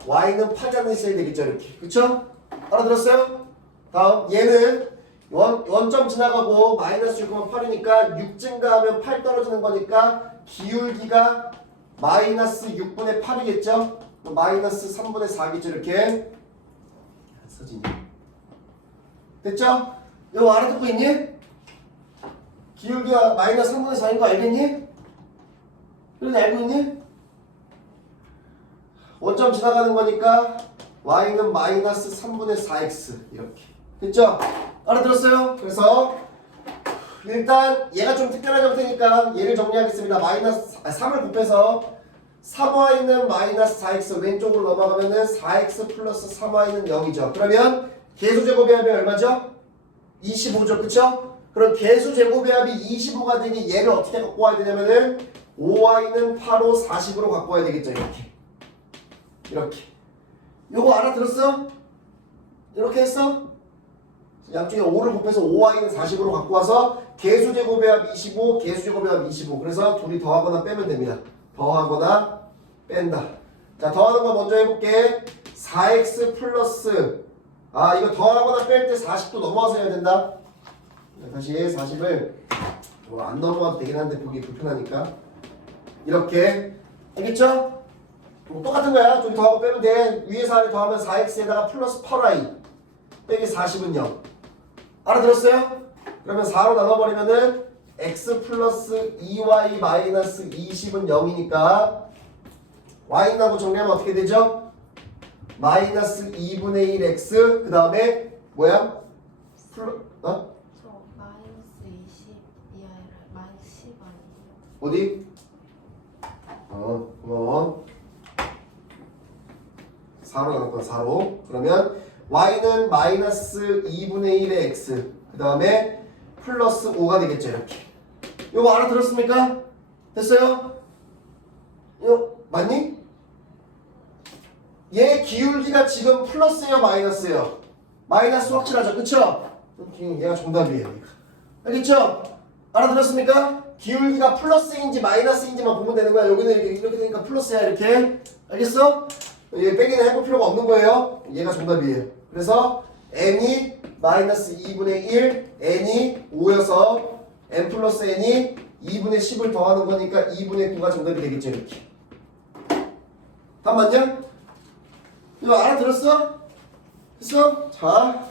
y는 8 있어야 되겠죠. 이렇게. 그쵸? 알아들었어요? 다음 얘는 원점 지나가고 마이너스 6,8이니까 6 증가하면 8 떨어지는 거니까 기울기가 마이너스 6분의 8이겠죠? 마이너스 3분의 4겠죠. 이렇게 써지니 됐죠? 이거 알아듣고 있니? 기울기가 마이너스 3분의 4인 거 알겠니? 그런데 알고 있니? 원점 지나가는 거니까 y는 마이너스 3분의 4x 이렇게 됐죠? 알아들었어요? 그래서 일단 얘가 좀 특별한 형태니까 얘를 정리하겠습니다. 마이너스 3을 곱해서 3y는 마이너스 4x 왼쪽으로 넘어가면은 4x 플러스 3y는 0이죠. 그러면 개수 제곱의 합이 얼마죠? 25죠. 그쵸? 그럼 개수 제곱의 합이 25가 되니 얘를 어떻게 갖고 와야 되냐면은 5y는 8호 40으로 갖고 와야 되겠죠. 이렇게 요거 알아들었어? 이렇게 했어? 양쪽에 5를 곱해서 5y는 40으로 갖고 와서 개수 제곱의 합 25, 개수 제곱의 합 25. 그래서 둘이 더하거나 빼면 됩니다. 더하거나 뺀다. 자, 더하는 거 먼저 해볼게. 4x 플러스 이거 더하거나 뺄 때 40도 넘어가서 해야 된다. 다시 40을 안 넘어가도 되긴 한데 보기 불편하니까 이렇게. 알겠죠? 똑같은 거야. 둘이 더하고 빼면 돼. 위에서 아래 더하면 4x에다가 플러스 8y 빼기 40은 0. 알아들었어요? 그러면 4로 나눠버리면은 x 플러스 2y 마이너스 20은 0이니까 y라고 정리하면 어떻게 되죠? 마이너스 2분의 1 x 그 다음에 뭐야? 저 마이너스 20이 아니라 마이너스 10 아니에요? 어디? 고마워. 4로 나눌 거야. 4로. 그러면 y는 마이너스 2분의 1의 x 그 다음에 플러스 5가 되겠죠. 이렇게. 이거 알아들었습니까? 됐어요? 이거 맞니? 얘 기울기가 지금 플러스예요 마이너스예요? 마이너스 확실하죠. 그쵸? 얘가 정답이에요. 알겠죠? 알아들었습니까? 기울기가 플러스인지 마이너스인지만 보면 되는 거야. 여기는 이렇게 되니까 플러스야. 이렇게. 알겠어? 얘 빼기는 해볼 필요가 없는 거예요. 얘가 정답이에요. 그래서 n이 마이너스 2분의 1, n이 5여서 n 플러스 n이 2분의 10을 더하는 거니까 2분의 9가 정답이 되겠죠. 이렇게. 답 맞냐? 이거 알아들었어? 됐어? 자,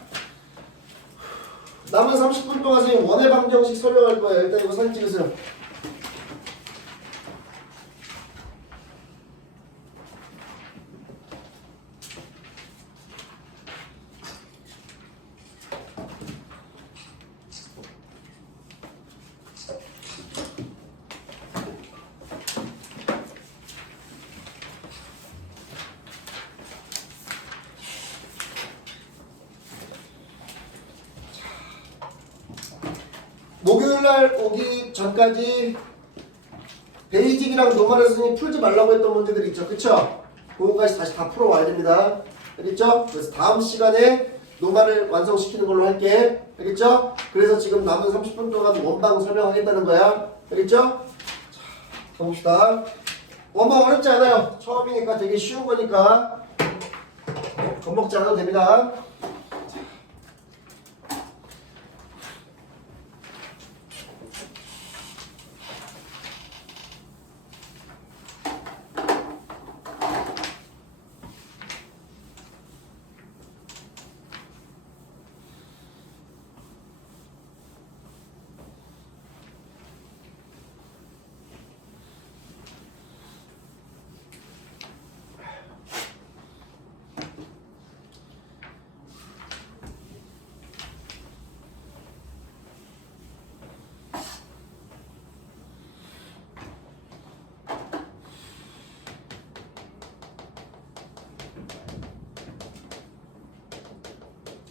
남은 30분 동안 선생님 원의 방정식 설명할 거예요. 일단 이거 사진 찍으세요. 목요일날 오기 전까지 베이직이랑 노멀 선생님 풀지 말라고 했던 문제들 있죠. 그쵸? 그거까지 다시 다 풀어와야 됩니다. 알겠죠? 그래서 다음 시간에 노멀을 완성시키는 걸로 할게. 알겠죠? 그래서 지금 남은 30분 동안 원방 설명하겠다는 거야. 알겠죠? 자, 가봅시다. 원방 어렵지 않아요. 처음이니까 되게 쉬운 거니까 겁먹지 않아도 됩니다.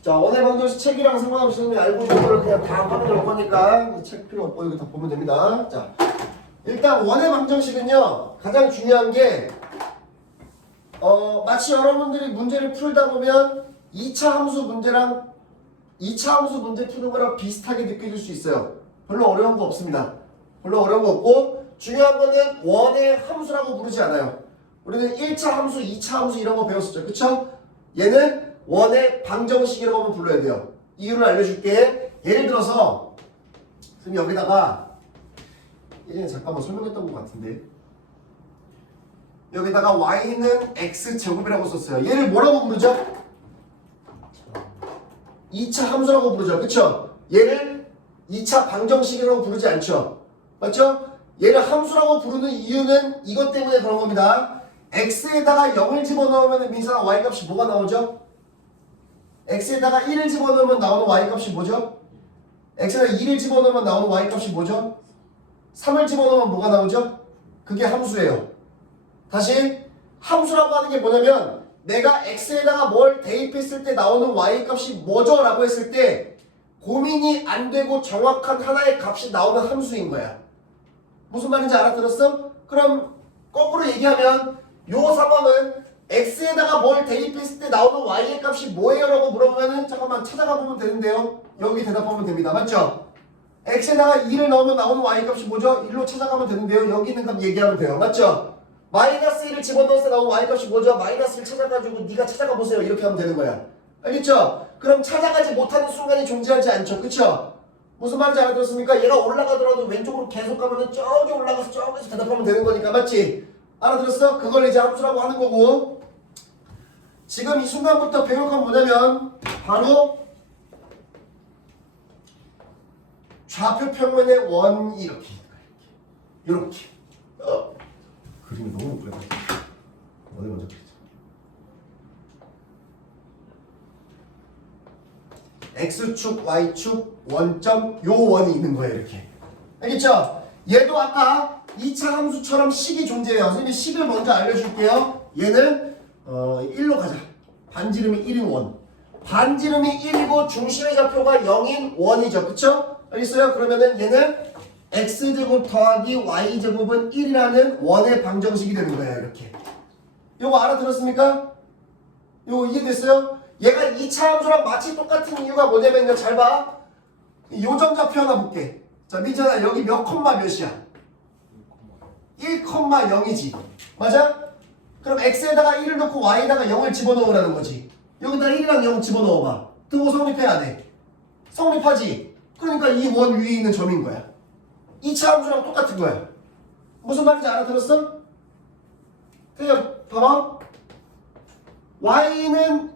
자, 원의 방정식 책이랑 상관없이 선생님이 알고 있는 거를 그냥 다 확인할 거니까 책 필요 없고 이거 다 보면 됩니다. 자, 일단 원의 방정식은요 가장 중요한 게 마치 여러분들이 문제를 풀다 보면 2차 함수 문제랑 2차 함수 문제 푸는 거랑 비슷하게 느껴질 수 있어요. 별로 어려운 거 없습니다. 별로 어려운 거 없고 중요한 거는 원의 함수라고 부르지 않아요. 우리는 1차 함수, 2차 함수 이런 거 배웠었죠. 그쵸? 얘는 원의 방정식이라고 하면 불러야 돼요. 이유를 알려줄게. 예를 들어서 선생님 여기다가 예전에 잠깐만 설명했던 것 같은데 여기다가 y는 x제곱이라고 썼어요. 얘를 뭐라고 부르죠? 2차 함수라고 부르죠. 그쵸? 얘를 2차 방정식이라고 부르지 않죠. 맞죠? 얘를 함수라고 부르는 이유는 이것 때문에 그런 겁니다. x에다가 0을 집어넣으면 민사가 y값이 뭐가 나오죠? x에다가 1을 집어넣으면 나오는 y값이 뭐죠? x에다가 2를 집어넣으면 나오는 y값이 뭐죠? 3을 집어넣으면 뭐가 나오죠? 그게 함수예요. 다시 함수라고 하는 게 뭐냐면 내가 x에다가 뭘 대입했을 때 나오는 y 값이 뭐죠? 라고 했을 때 고민이 안 되고 정확한 하나의 값이 나오는 함수인 거야. 무슨 말인지 알아들었어? 그럼 거꾸로 얘기하면 요 상황은 x에다가 뭘 대입했을 때 나오는 y의 값이 뭐예요? 라고 물어보면은 잠깐만 찾아가 보면 되는데요. 여기 대답하면 됩니다. 맞죠? x에다가 2를 넣으면 나오는 y 값이 뭐죠? 1로 찾아가면 되는데요. 여기 있는 값 얘기하면 돼요. 맞죠? 마이너스 1을 집어넣었을 때 나오는 y 값이 뭐죠? 마이너스 1 찾아가지고 네가 찾아가 보세요. 이렇게 하면 되는 거야. 알겠죠? 그럼 찾아가지 못하는 순간이 존재하지 않죠. 그쵸? 무슨 말인지 알아들었습니까? 얘가 올라가더라도 왼쪽으로 계속 가면은 저기 올라가서 저기서 대답하면 되는 거니까. 맞지? 알아들었어? 그걸 이제 함수라고 하는 거고, 지금 이 순간부터 배울 건 뭐냐면 바로 좌표 평면의 원이 이렇게 이렇게 그림이 너무 못 그려가지고 어디 먼저 그리자. x축 y축 원점 요 원이 있는 거예요. 이렇게 알겠죠? 얘도 아까 2차 함수처럼 식이 존재해요. 선생님이 식을 먼저 알려줄게요. 얘는 1로 가자. 반지름이 1인 원. 반지름이 1이고 중심의 좌표가 0인 원이죠. 그쵸? 알겠어요? 그러면은 얘는 x제곱 더하기 y제곱은 1이라는 원의 방정식이 되는 거예요. 이렇게. 요거 알아들었습니까? 요거 이해됐어요? 얘가 2차 함수랑 마치 똑같은 이유가 뭐냐면요. 잘 봐. 요점 좌표 하나 볼게. 자, 민찬아 여기 몇 콤마 몇이야? 1,0이지. 맞아? 그럼 x에다가 1을 넣고 y에다가 0을 집어넣으라는 거지. 여기다 1이랑 0 집어넣어봐. 등호 성립해 안 해? 성립하지. 그러니까 이 원 위에 있는 점인 거야. 2차 함수랑 똑같은 거야. 무슨 말인지 알아들었어? 그냥 봐봐. y는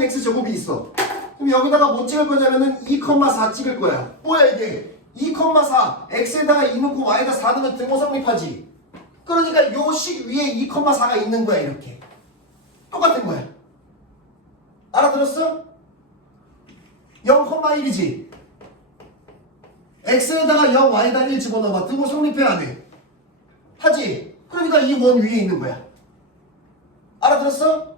x제곱이 있어. 그럼 여기다가 뭐 찍을 거냐면은 2,4 찍을 거야. 뭐야 이게? 2,4 x에다가 2 넣고 y에다 4 넣으면 등호 성립하지. 그러니까 요 식 위에 2,4가 있는 거야. 이렇게 똑같은 거야. 알아들었어? 0,1이지. x에다가 0 y에다 1 집어넣어봐. 등호 성립해 안 해? 하지. 그러니까 이 원 위에 있는 거야. 알아들었어?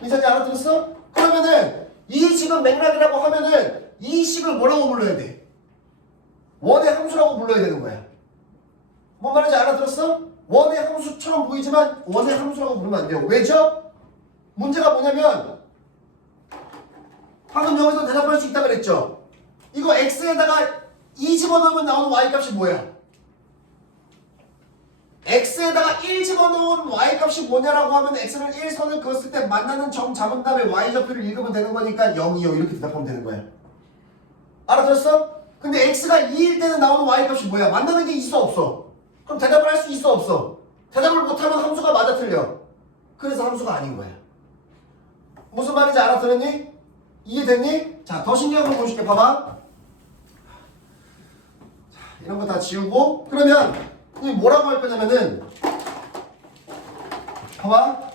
민찬이 알아들었어? 그러면은 이 식은 맥락이라고 하면은 이 식을 뭐라고 불러야 돼? 원의 함수라고 불러야 되는 거야. 뭔 말인지 알아들었어? 원의 함수처럼 보이지만 원의 함수라고 부르면 안 돼요. 왜죠? 문제가 뭐냐면 방금 여기서 대답할 수 있다 그랬죠? 이거 x에다가 2 집어넣으면 나오는 y값이 뭐야? x에다가 1 집어넣은 y값이 뭐냐라고 하면 x를 1선을 그었을 때 만나는 점 잡은 다음에 y좌표를 읽으면 되는 거니까 0이요. 이렇게 대답하면 되는 거야. 알아들었어? 근데 x가 2일 때는 나오는 y값이 뭐야? 만나는 게 있어 없어? 그럼 대답을 할 수 있어 없어? 대답을 못하면 함수가 맞아 틀려. 그래서 함수가 아닌 거야. 무슨 말인지 알아들었니? 이해됐니? 자, 더 신기한 거 보여줄게. 봐봐. 자, 이런 거 다 지우고 그러면 뭐라고 할 거냐면은 봐봐.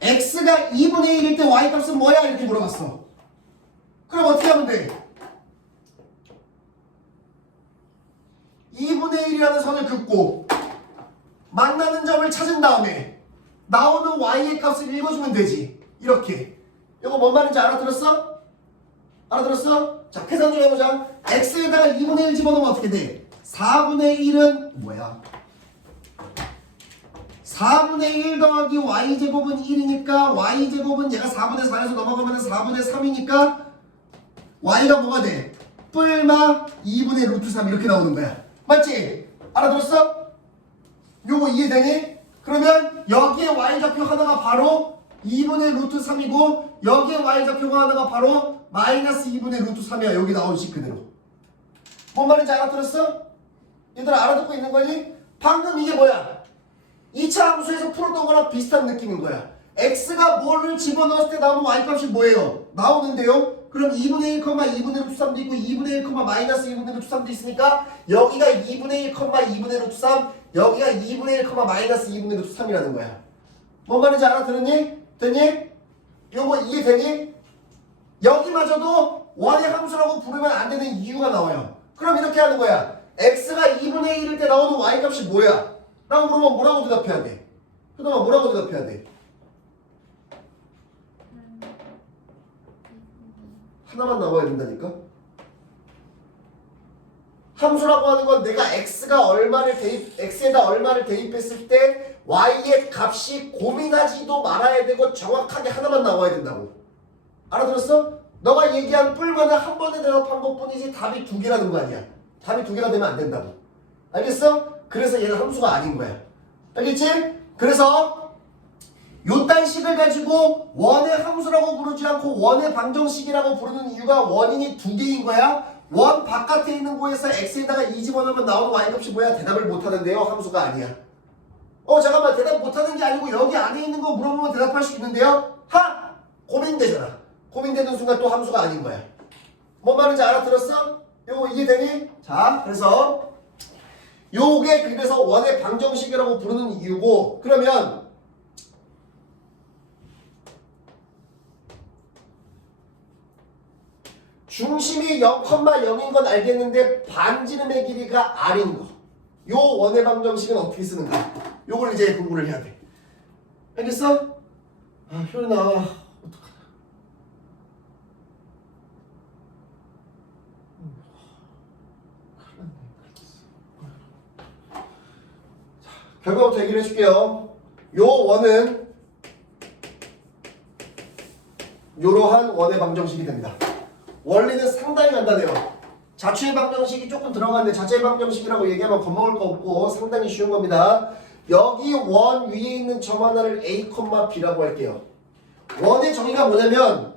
x가 2분의 1일 때 y값은 뭐야? 이렇게 물어봤어. 그럼 어떻게 하면 돼? 2분의 1이라는 선을 긋고 만나는 점을 찾은 다음에 나오는 y의 값을 읽어주면 되지. 이렇게. 이거 뭔 말인지 알아들었어? 알아들었어? 자, 계산 좀 해보자. x에다가 2분의 1 집어넣으면 어떻게 돼? 4분의 1은 뭐야? 4분의 1 더하기 y제곱은 1이니까 y제곱은 얘가 4분의 4에서 넘어가면 4분의 3이니까 y가 뭐가 돼? 뿔마 2분의 루트 3 이렇게 나오는 거야. 맞지? 알아들었어? 요거 이해되니? 그러면 여기에 y좌표 하나가 바로 2분의 루트 3이고 여기에 y좌표가 하나가 바로 마이너스 2분의 루트 3이야. 여기 나온 식 그대로. 뭔 말인지 알아들었어? 얘들아 알아듣고 있는 거니? 방금 이게 뭐야? 2차 함수에서 풀었던 거랑 비슷한 느낌인 거야. x가 뭐를 집어넣었을 때 나오는 y값이 뭐예요? 나오는데요? 그럼 2분의 1, 2분의 루트 3도 있고 2분의 1, 마이너스 2분의 루트 3도 있으니까 여기가 2분의 1, 2분의 루트 3 여기가 2분의 1, 마이너스 2분의 루트 3이라는 거야. 뭔 말인지 알아들었니? 됐니? 요거 이해되니? 여기마저도 원의 함수라고 부르면 안 되는 이유가 나와요. 그럼 이렇게 하는 거야. x가 2분의 1일 때 나오는 y값이 뭐야? 라고 물으면 뭐라고 대답해야 돼? 효동아 뭐라고 대답해야 돼? 하나만 나와야 된다니까? 함수라고 하는 건 내가 x에다 얼마를 대입했을 때 y의 값이 고민하지도 말아야 되고 정확하게 하나만 나와야 된다고. 알아들었어? 너가 얘기한 뿔만은 한 번에 대답한 것뿐이지 답이 두 개라는 거 아니야. 답이 두 개가 되면 안 된다고. 알겠어? 그래서 얘는 함수가 아닌 거야. 알겠지? 그래서 요딴 식을 가지고 원의 함수라고 부르지 않고 원의 방정식이라고 부르는 이유가 원인이 두 개인 거야. 원 바깥에 있는 거에서 x에다가 2 집어넣으면 나오는 y값이 뭐야? 대답을 못하는데요. 함수가 아니야. 잠깐만 대답 못하는 게 아니고 여기 안에 있는 거 물어보면 대답할 수 있는데요. 고민되잖아. 고민되는 순간 또 함수가 아닌 거야. 뭔 말인지 알아들었어? 요거 이해되니? 자, 그래서 요게 그래서 원의 방정식이라고 부르는 이유고, 그러면 중심이 0,0인 건 알겠는데 반지름의 길이가 r인 거. 요 원의 방정식은 어떻게 쓰는가? 요걸 이제 공부를 해야 돼. 알겠어? 효린아 어떡하냐. 결과부터 얘기를 해줄게요. 요 원은 요러한 원의 방정식이 됩니다. 원리는 상당히 간단해요. 자취의 방정식이 조금 들어갔는데 자체의 방정식이라고 얘기하면 겁먹을 거 없고 상당히 쉬운 겁니다. 여기 원 위에 있는 점 하나를 A, B라고 할게요. 원의 정의가 뭐냐면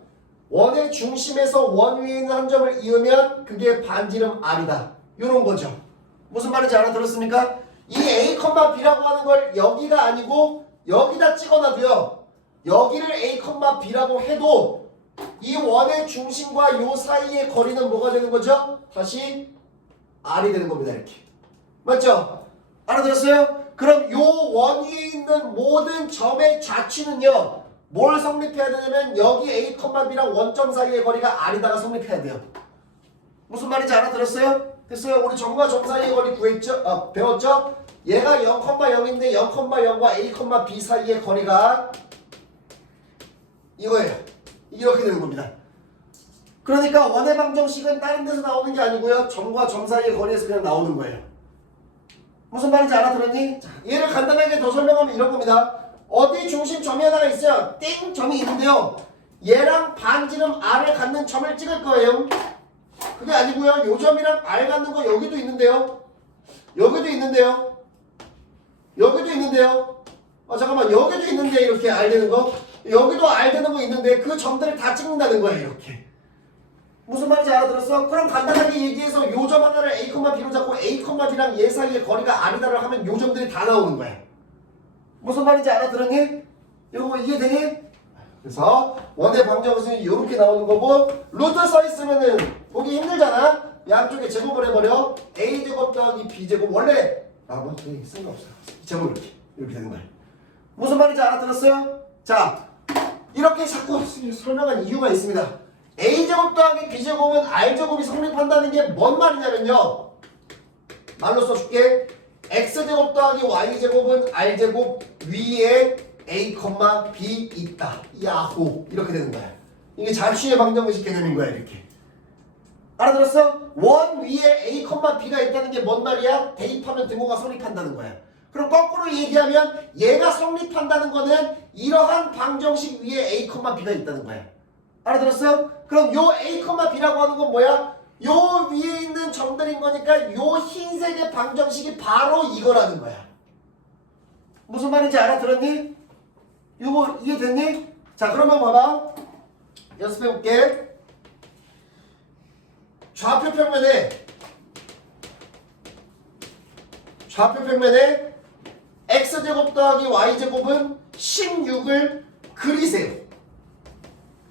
원의 중심에서 원 위에 있는 한 점을 이으면 그게 반지름 R이다. 요런 거죠. 무슨 말인지 알아들었습니까? 이 A, B라고 하는 걸 여기가 아니고 여기다 찍어놔도요. 여기를 A, B라고 해도 이 원의 중심과 요 사이의 거리는 뭐가 되는 거죠? 다시 R이 되는 겁니다. 이렇게. 맞죠? 알아들었어요? 그럼 요 원 위에 있는 모든 점의 좌취는요. 뭘 성립해야 되냐면 여기 A, B랑 원점 사이의 거리가 R이다가 성립해야 돼요. 무슨 말인지 알아들었어요? 됐어요? 우리 점과 점 사이의 거리 구했죠? 배웠죠? 얘가 0,0인데 0,0과 A, B 사이의 거리가 이거예요. 이렇게 되는 겁니다. 그러니까 원의 방정식은 다른 데서 나오는 게 아니고요. 점과 점 사이의 거리에서 그냥 나오는 거예요. 무슨 말인지 알아들었니? 자, 얘를 간단하게 더 설명하면 이런 겁니다. 어디 중심 점이 하나가 있어요. 띵 점이 있는데요. 얘랑 반지름 R을 갖는 점을 찍을 거예요. 그게 아니고요. 요 점이랑 R 갖는 거 여기도 있는데요. 여기도 있는데요. 여기도 있는데요. 잠깐만 여기도 있는데 이렇게 R 되는 거. 여기도 R 되는 거 있는데 그 점들을 다 찍는다는 거예요. 이렇게. 무슨 말인지 알아들었어? 그럼 간단하게 얘기해서 요 점 하나를 A, B로 잡고 A, B랑 얘 사이의 거리가 R이다를 하면 요 점들이 다 나오는 거야. 무슨 말인지 알아들었니? 이거 이해되니? 그래서 원의 방정식이 이렇게 나오는 거고 루트 써있으면은 보기 힘들잖아? 양쪽에 제곱을 해버려. A제곱 더하기 B제곱 원래 뭐 쓴 거 없어. 제곱 이렇게 되는 거야. 무슨 말인지 알아들었어요? 자, 이렇게 자꾸 설명한 이유가 있습니다. A제곱 더하기 B제곱은 R제곱이 성립한다는 게 뭔 말이냐면요. 말로 써줄게. X제곱 더하기 Y제곱은 R제곱 위에 A, B 있다. 야호. 이렇게 되는 거야. 이게 자취의 방정식 개념인 거야. 이렇게. 알아들었어? 원 위에 A, B가 있다는 게 뭔 말이야? 대입하면 등호가 성립한다는 거야. 그럼 거꾸로 얘기하면 얘가 성립한다는 거는 이러한 방정식 위에 A, B가 있다는 거야. 알아들었어요? 그럼 요 A, B라고 하는 건 뭐야? 요 위에 있는 점들인 거니까 요 흰색의 방정식이 바로 이거라는 거야. 무슨 말인지 알아들었니? 이거 이해됐니? 자, 그러면 봐봐. 연습해볼게. 좌표 평면에 x제곱 더하기 y제곱은 16을 그리세요.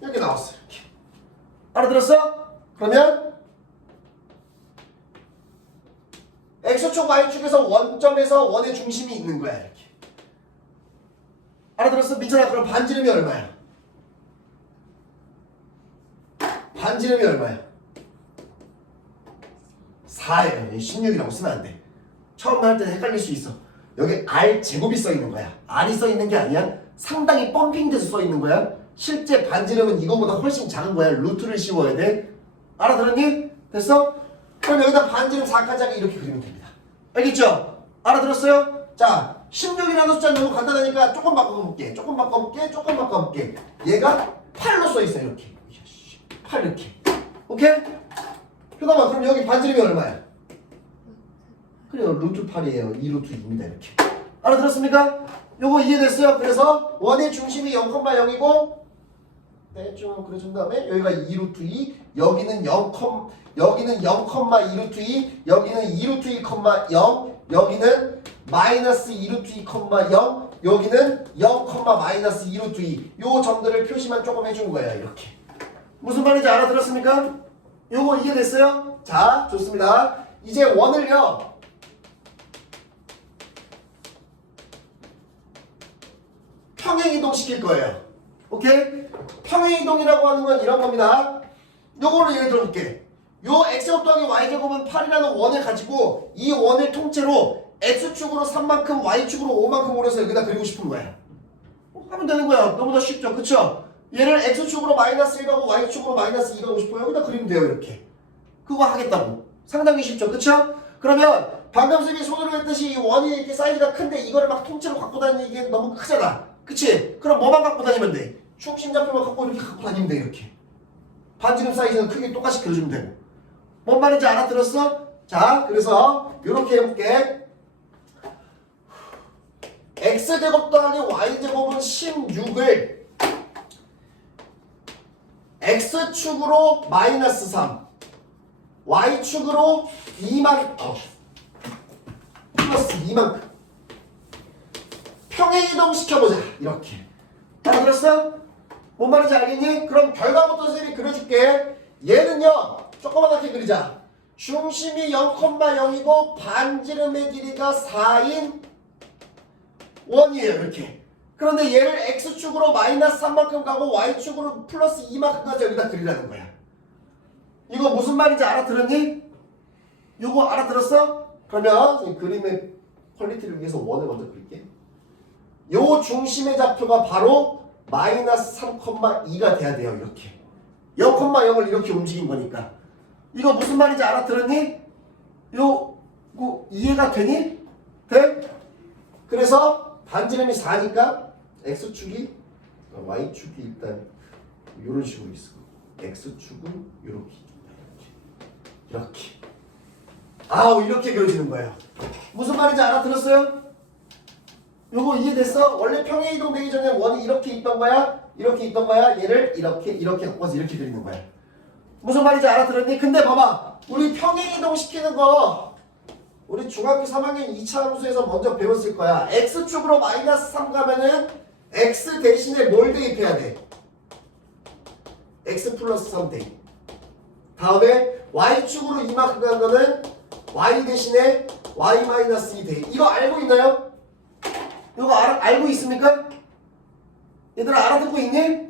이렇게 나왔어요. 이렇게. 알아들었어? 그러면 x축 y축에서 원점에서 원의 중심이 있는 거야. 이렇게. 알아들었어? 민철아, 그럼 반지름이 얼마야? 반지름이 얼마야? 4예요. 16이라고 쓰면 안 돼. 처음 할 때는 헷갈릴 수 있어. 여기 R 제곱이 써 있는 거야. R이 써 있는 게 아니야. 상당히 펌핑돼서 써 있는 거야. 실제 반지름은 이거보다 훨씬 작은 거야. 루트를 씌워야 돼. 알아들었니? 됐어? 그럼 여기다 반지름 4까지 하게 이렇게 그리면 됩니다. 알겠죠? 알아들었어요? 자, 16이라는 숫자 너무 간단하니까 조금 바꿔볼게. 조금 바꿔볼게. 얘가 8로 써 있어 이렇게. 8 이렇게. 오케이? 효담아, 그럼 여기 반지름이 얼마야? 그래요, 루트 8이에요. 2루트 2입니다 이렇게. 알아들었습니까? 요거 이해됐어요? 그래서 원의 중심이 0,0이고 대충 그려준 다음에 여기가 2루트 2, 여기는 0,2루트 2, 여기는 2루트 2,0, 여기는 마이너스 2루트 2,0, 여기는 0, 마이너스 2루트 2. 요 점들을 표시만 조금 해준 거예요. 이렇게. 무슨 말인지 알아들었습니까? 요거 이해됐어요? 자, 좋습니다. 이제 원을요. 평행이동 시킬 거예요. 오케이? 평행이동이라고 하는 건 이런 겁니다. 요거를 예를 들어볼게. 요 x제곱 더하기 y제곱은 8이라는 원을 가지고 이 원을 통째로 x축으로 3만큼 y축으로 5만큼 오려서 여기다 그리고 싶은 거야. 하면 되는 거야. 너무나 쉽죠? 그쵸? 얘를 x축으로 마이너스 1가고 y축으로 마이너스 2가고 싶어요. 여기다 그리면 돼요. 이렇게. 그거 하겠다고. 상당히 쉽죠? 그쵸? 그러면 방금 선생님이 손으로 했듯이 이 원이 이렇게 사이즈가 큰데 이거를 막 통째로 갖고 다니는 게 너무 크잖아. 그치? 그럼 뭐만 갖고 다니면 돼? 중심좌표만 갖고 이렇게 갖고 다니면 돼. 이렇게. 반지름 사이즈는 크게 똑같이 그려주면 되고. 뭔 말인지 알아들었어? 자, 그래서 이렇게 해볼게. x제곱 더하기 y제곱은 16을 x축으로 마이너스 3 y축으로 2만 플러스 2만큼 평행이동 시켜보자. 이렇게. 알아들었어? 뭔 말인지 알겠니? 그럼 결과부터 선생님이 그려줄게. 얘는요, 조그맣게 그리자. 중심이 0,0이고 반지름의 길이가 4인 원이에요. 이렇게. 그런데 얘를 x축으로 마이너스 3만큼 가고 y축으로 플러스 2만큼까지 여기다 그리라는 거야. 이거 무슨 말인지 알아들었니? 이거 알아들었어? 그러면 그림의 퀄리티를 위해서 원을 먼저 그릴게. 요 중심의 좌표가 바로 마이너스 3,2가 돼야 돼요. 이렇게 0,0을 이렇게 움직인 거니까. 이거 무슨 말인지 알아들었니? 요 이해가 되니? 돼? 그래서 반지름이 4니까 x축이 y축이 일단 이런 식으로 있어. x축은 이렇게 이렇게 아우 이렇게 그려지는 거예요. 무슨 말인지 알아들었어요? 요거 이해됐어? 원래 평행이동 되기 전에 원이 이렇게 있던 거야? 이렇게 있던 거야? 얘를 이렇게 갖고 와서 이렇게 그리는 거야. 무슨 말인지 알아들었니? 근데 봐봐, 우리 평행이동 시키는 거 우리 중학교 3학년 2차 함수에서 먼저 배웠을 거야. x축으로 마이너스 3 가면은 x 대신에 뭘 대입해야 돼? x 플러스 3 대입. 다음에 y축으로 이만큼 간 거는 y 대신에 y 마이너스 2 대입. 이거 알고 있나요? 이거 알고 있습니까? 얘들아 알아듣고 있니?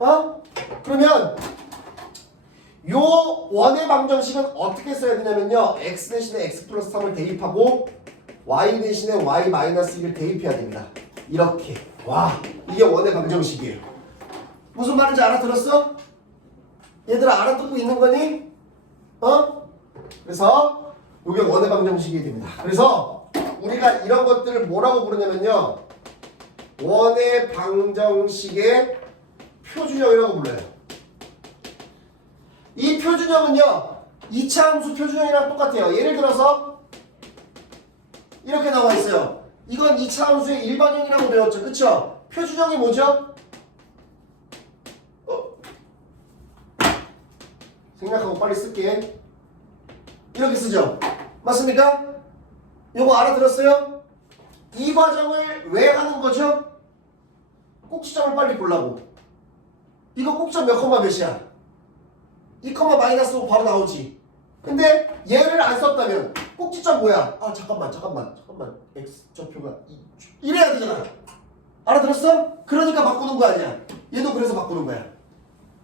어? 그러면 요 원의 방정식은 어떻게 써야 되냐면요. x 대신에 x 플러스 3을 대입하고 y 대신에 y 마이너스 2를 대입해야 됩니다. 이렇게. 와, 이게 원의 방정식이에요. 무슨 말인지 알아들었어? 얘들아 알아듣고 있는 거니? 어? 그래서 이게 원의 방정식이 됩니다. 그래서 우리가 이런 것들을 뭐라고 부르냐면요. 원의 방정식의 표준형이라고 불러요. 이 표준형은요. 2차 함수 표준형이랑 똑같아요. 예를 들어서 이렇게 나와 있어요. 이건 2차 함수의 일반형이라고 배웠죠. 그쵸? 표준형이 뭐죠? 생각하고 빨리 쓸게. 이렇게 쓰죠. 맞습니까? 요거 알아들었어요? 이 과정을 왜 하는 거죠? 꼭지점을 빨리 보려고. 이거 꼭지점 몇 콤마 몇이야? 2 콤마 마이너스 5 바로 나오지. 근데 얘를 안 썼다면 꼭지점 뭐야? 아 잠깐만 x좌표가 이래야 되잖아. 알아들었어? 그러니까 바꾸는 거 아니야. 얘도 그래서 바꾸는 거야.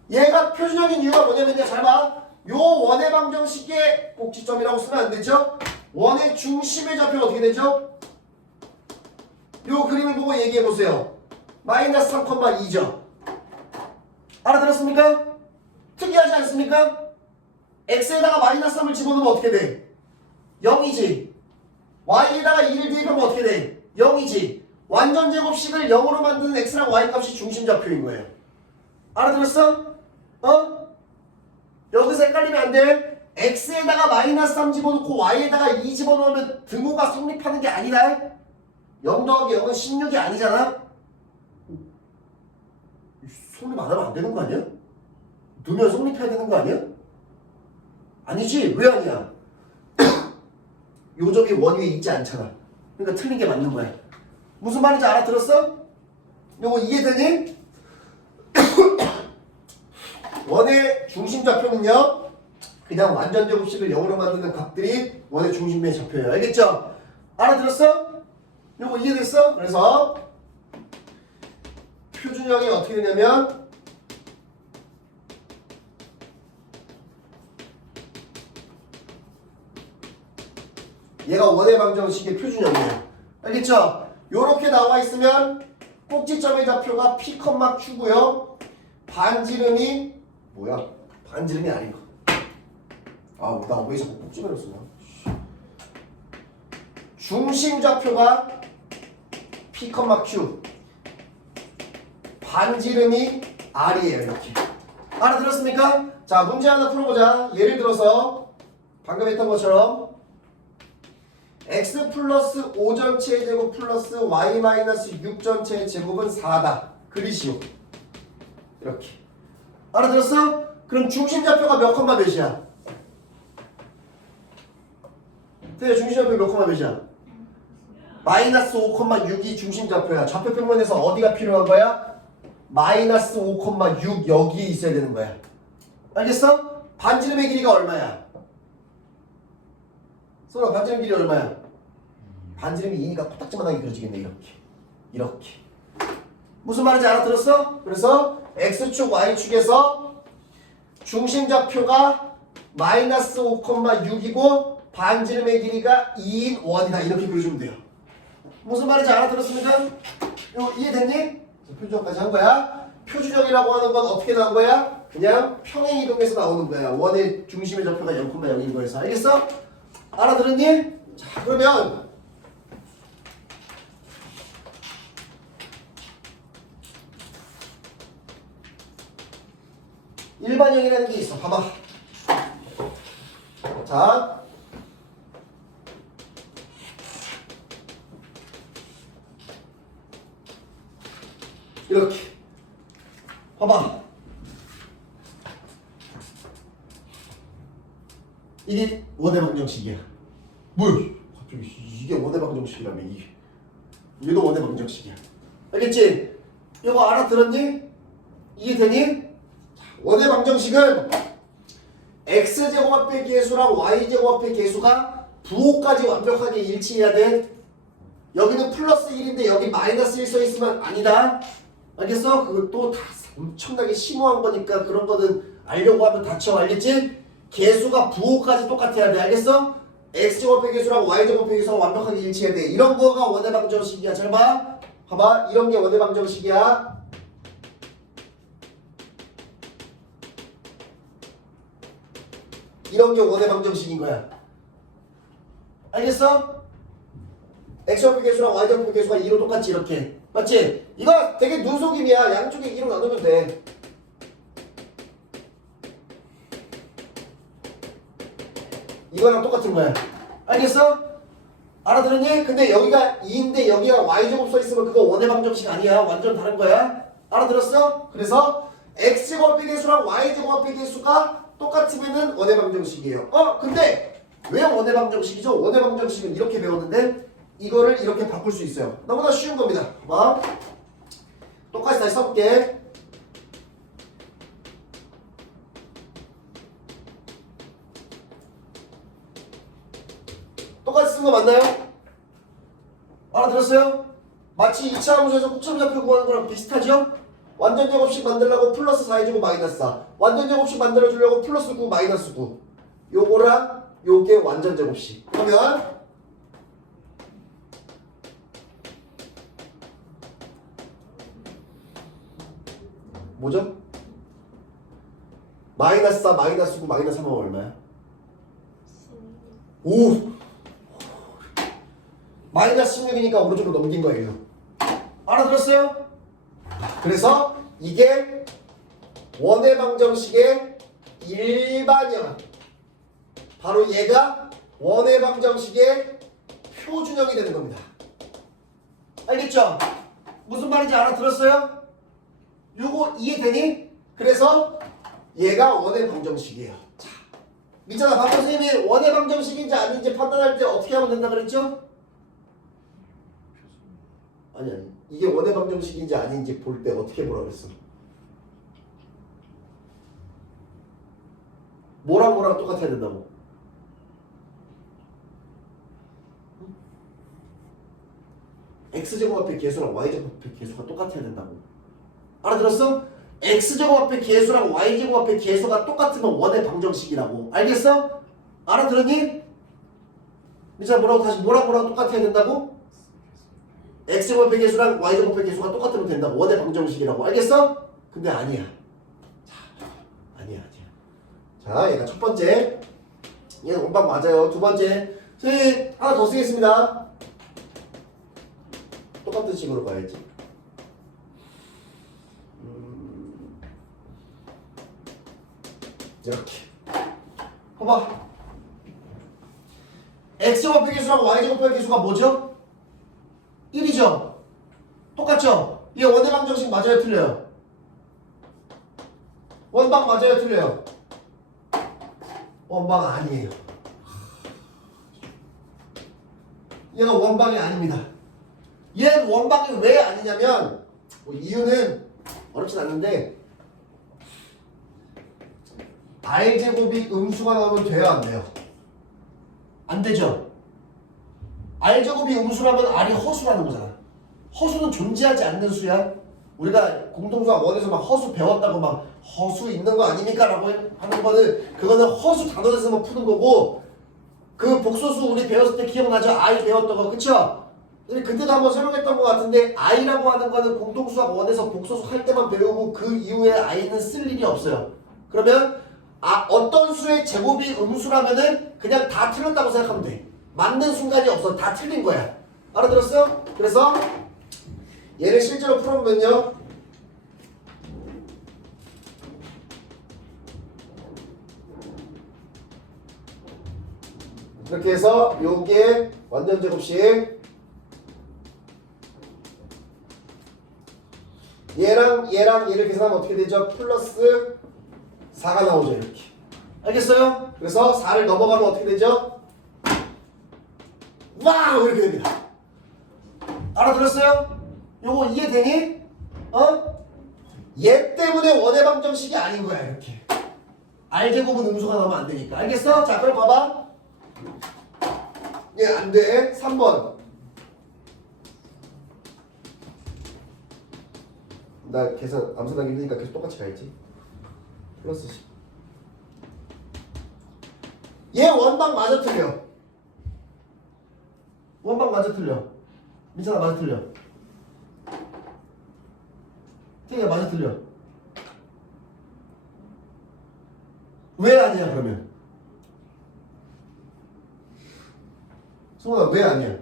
얘가 표준형인 이유가 뭐냐면요. 잘 봐. 요 원의 방정식의 꼭지점이라고 쓰면 안 되죠? 원의 중심의 좌표가 어떻게 되죠? 요 그림을 보고 얘기해 보세요. 마이너스 3,2죠. 알아들었습니까? 특이하지 않습니까? x에다가 마이너스 3을 집어넣으면 어떻게 돼? 0이지. y에다가 2를 대입하면 어떻게 돼? 0이지. 완전 제곱식을 0으로 만드는 x랑 y 값이 중심좌표인 거예요. 알아들었어? 어? 여기서 헷갈리면 안 돼. x에다가 마이너스 3 집어넣고 y에다가 2 집어넣으면 등호가 성립하는 게 아니라 0 더하기 0은 16이 아니잖아? 성립 안 하면 안 되는 거 아니야? 넣으면 성립해야 되는 거 아니야? 아니지. 왜 아니야? 요점이 원 위에 있지 않잖아. 그러니까 틀린 게 맞는 거야. 무슨 말인지 알아들었어? 요거 이해되니? 원의 중심좌표는요, 그냥 완전 제곱식을 0으로 만드는 값들이 원의 중심의 좌표예요. 알겠죠? 알아들었어? 요거 이해됐어? 그래서 표준형이 어떻게 되냐면 얘가 원의 방정식의 표준형이에요. 알겠죠? 요렇게 나와 있으면 꼭지점의 좌표가 P, Q고요. 반지름이 뭐야? 반지름이 아닌 거. 아, 나 왜 자꾸 꼭지점을 쓰냐? 중심 좌표가 P, Q. 반지름이 R이에요. 이렇게. 알아들었습니까? 자, 문제 하나 풀어보자. 예를 들어서 방금 했던 것처럼 x 플러스 5 전체의 제곱 플러스 y 마이너스 6 전체의 제곱은 4다. 그리시오. 이렇게. 알아들었어? 그럼 중심좌표가 몇 컴마 몇이야? 네, 중심좌표 몇 컴마 몇이야? 마이너스 5,6이 중심좌표야. 좌표평면에서 어디가 필요한 거야? 마이너스 5,6 여기에 있어야 되는 거야. 알겠어? 반지름의 길이가 얼마야? 소라, 반지름 길이 얼마야? 반지름이 2니까 코딱지만하게 그려지겠네. 이렇게. 무슨 말인지 알아들었어? 그래서 x축 y축에서 중심좌표가 마이너스 5,6이고 반지름의 길이가 2인 원이다. 이렇게 그려주면 돼요. 무슨 말인지 알아들었습니까? 이거 이해됐니? 표준형까지 한 거야. 표준형이라고 하는 건 어떻게 나온 거야? 그냥 평행이동에서 나오는 거야. 원의 중심의 좌표가 0,0인 거에서. 알겠어? 알아들었니? 자, 그러면 일반형이라는 게 있어. 봐봐. 자, 이렇게 봐봐. 이게 원의 방정식이야. 뭘? 갑자기 이게 원의 방정식이라며. 얘도 원의 방정식이야. 알겠지? 이거 알아들었니? 이해되니? 원의 방정식은 x제곱 앞의 계수랑 y제곱 앞의 계수가 부호까지 완벽하게 일치해야 돼. 여기는 플러스 1인데 여기 마이너스 1 써있으면 아니다. 알겠어? 그것도 다 엄청나게 심오한 거니까 그런 거는 알려고 하면 다쳐. 알겠지? 계수가 부호까지 똑같아야 돼. 알겠어? x제곱의 계수랑 y제곱의 계수가 완벽하게 일치해야 돼. 이런 거가 원의 방정식이야. 잘 봐. 봐봐. 이런 게 원의 방정식이야. 이런 게 원의 방정식인 거야. 알겠어? x제곱의 계수랑 y제곱의 계수가 2로 똑같지. 이렇게. 맞지? 이거 되게 눈속임이야. 양쪽에 2로 나누면 돼. 이거랑 똑같은 거야. 알겠어? 알아들었니? 근데 여기가 2인데 여기가 y제곱 써있으면 그거 원의 방정식 아니야. 완전 다른 거야. 알아들었어? 그래서 x제곱의 계수랑 y제곱의 계수가 똑같으면은 원의 방정식이에요. 근데 왜 원의 방정식이죠? 원의 방정식은 이렇게 배웠는데 이거를 이렇게 바꿀 수 있어요. 너무나 쉬운 겁니다. 봐봐. 똑같이 다시 써볼게. 똑같이 쓴 거 맞나요? 알아들었어요? 마치 2차 함수에서 꼭지점좌표 구하는 거랑 비슷하죠? 완전 제곱식 만들려고 플러스 4해주고 마이너스 4. 완전 제곱식 만들어주려고 플러스 9 마이너스 9. 요거랑 요게 완전 제곱식. 그러면 뭐죠? 마이너스 4, 마이너스 9, 마이너스 3하면 얼마야? 5! 마이너스 16이니까 오른쪽으로 넘긴 거예요. 알아들었어요? 그래서 이게 원의 방정식의 일반형. 바로 얘가 원의 방정식의 표준형이 되는 겁니다. 알겠죠? 무슨 말인지 알아들었어요? 요거 이해되니? 그래서 얘가 원의 방정식이에요. 자, 민찬아, 박 선생님이 원의 방정식인지 아닌지 판단할 때 어떻게 하면 된다 그랬죠? 아니 이게 원의 방정식인지 아닌지 볼 때 어떻게 보라 그랬어? 뭐랑 똑같아야 된다고? x제곱 앞에 계수랑 y제곱 앞에 계수가 똑같아야 된다고. 알아들었어? x제곱 앞에 계수랑 y제곱 앞에 계수가 똑같으면 원의 방정식이라고. 알겠어? 알아들었니? 민찬아, 뭐라고 다시 뭐랑 똑같아야 된다고? x제곱 앞에 계수랑 y제곱 앞에 계수가 똑같으면 된다고. 원의 방정식이라고. 알겠어? 근데 아니야. 아니야. 자, 얘가 첫 번째. 얘는 원방 맞아요. 두 번째. 저희 하나 더 쓰겠습니다. 똑같은 식으로 가야지. 이렇게. 봐봐. x제곱의 계수랑 y제곱의 계수가 뭐죠? 1이죠? 똑같죠? 이게 원의 방정식 맞아요? 틀려요? 원방 맞아요? 틀려요? 원방 아니에요. 얘가 원방이 아닙니다. 얘는 원방이 왜 아니냐면 뭐 이유는 어렵진 않는데 r제곱이 음수가 나오면 돼요? 안 돼요? 안 되죠? r제곱이 음수라면 r이 허수라는 거잖아. 허수는 존재하지 않는 수야. 우리가 공동수학 원에서 막 허수 배웠다고 막 허수 있는 거 아닙니까? 라고 하는 거는 그거는 허수 단원에서만 푸는 거고, 그 복소수 우리 배웠을 때 기억나죠? I 배웠던 거, 그쵸? 그때도 한번 설명했던 것 같은데 I라고 하는 거는 공동수학 원에서 복소수 할 때만 배우고 그 이후에 I는 쓸 일이 없어요. 그러면 어떤 수의 제곱이 음수라면은 그냥 다 틀렸다고 생각하면 돼. 맞는 순간이 없어. 다 틀린 거야. 알아들었어? 그래서 얘를 실제로 풀어보면요, 이렇게 해서 요게 완전 제곱식, 얘랑 얘를 계산하면 어떻게 되죠? 플러스 4가 나오죠. 이렇게. 알겠어요? 그래서 4를 넘어가면 어떻게 되죠? 와우! 이렇게 됩니다. 알아들었어요? 요거 이해되니? 얘 때문에 원의 방정식이 아닌 거야. 이렇게. r제곱은 음수가 나오면 안 되니까. 알겠어? 자, 그럼 봐봐. 얘 안 돼. 3번. 나 계산 암산하기 힘드니까 계속 똑같이 가야지. 플러스 10. 얘 원방 맞아 틀려? 원방 맞아 틀려? 민찬아 맞아 틀려? 태희야 맞아 틀려? 왜 아니야 그러면? 성훈아 왜 아니야?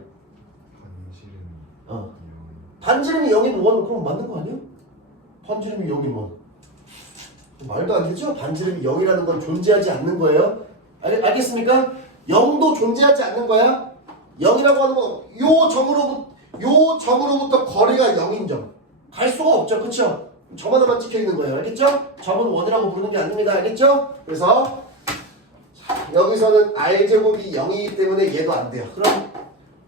반지름이 0인 원 그럼 맞는 거 아니야? 반지름이 0인 원 말도 안 되죠? 반지름이 0이라는 건 존재하지 않는 거예요. 알겠습니까? 0도 존재하지 않는 거야. 0이라고 하는 건 요 점으로부터 거리가 0인 점. 갈 수가 없죠. 그쵸? 점 하나만 찍혀 있는 거예요. 알겠죠? 점은 원이라고 부르는 게 아닙니다. 알겠죠? 그래서 여기서는 r제곱이 0이기 때문에 얘도 안 돼요. 그럼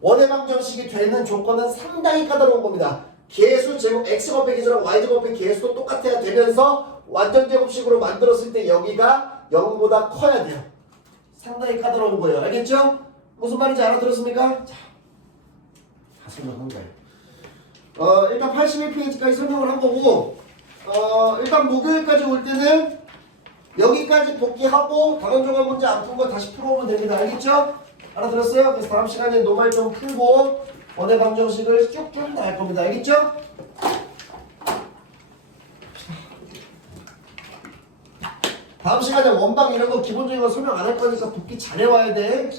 원의 방정식이 되는 조건은 상당히 까다로운 겁니다. 계수 제곱 x제곱의 계수랑 y제곱의 계수도 똑같아야 되면서 완전 제곱식으로 만들었을 때 여기가 0보다 커야 돼요. 상당히 까다로운 거예요. 알겠죠? 무슨 말인지 알아들었습니까? 자, 다 설명한 거예요. 일단 81페이지까지 설명을 한 거고, 일단 목요일까지 올 때는 여기까지 복귀하고 다른 조각 문제 안 푼 거 다시 풀어오면 됩니다. 알겠죠? 알아들었어요? 그래서 다음 시간에 노말 좀 풀고 원의 방정식을 쭉쭉 나갈 겁니다. 알겠죠? 다음 시간에 원방 이런 거 기본적인 거 설명 안 할 거니까 복귀 잘해와야 돼.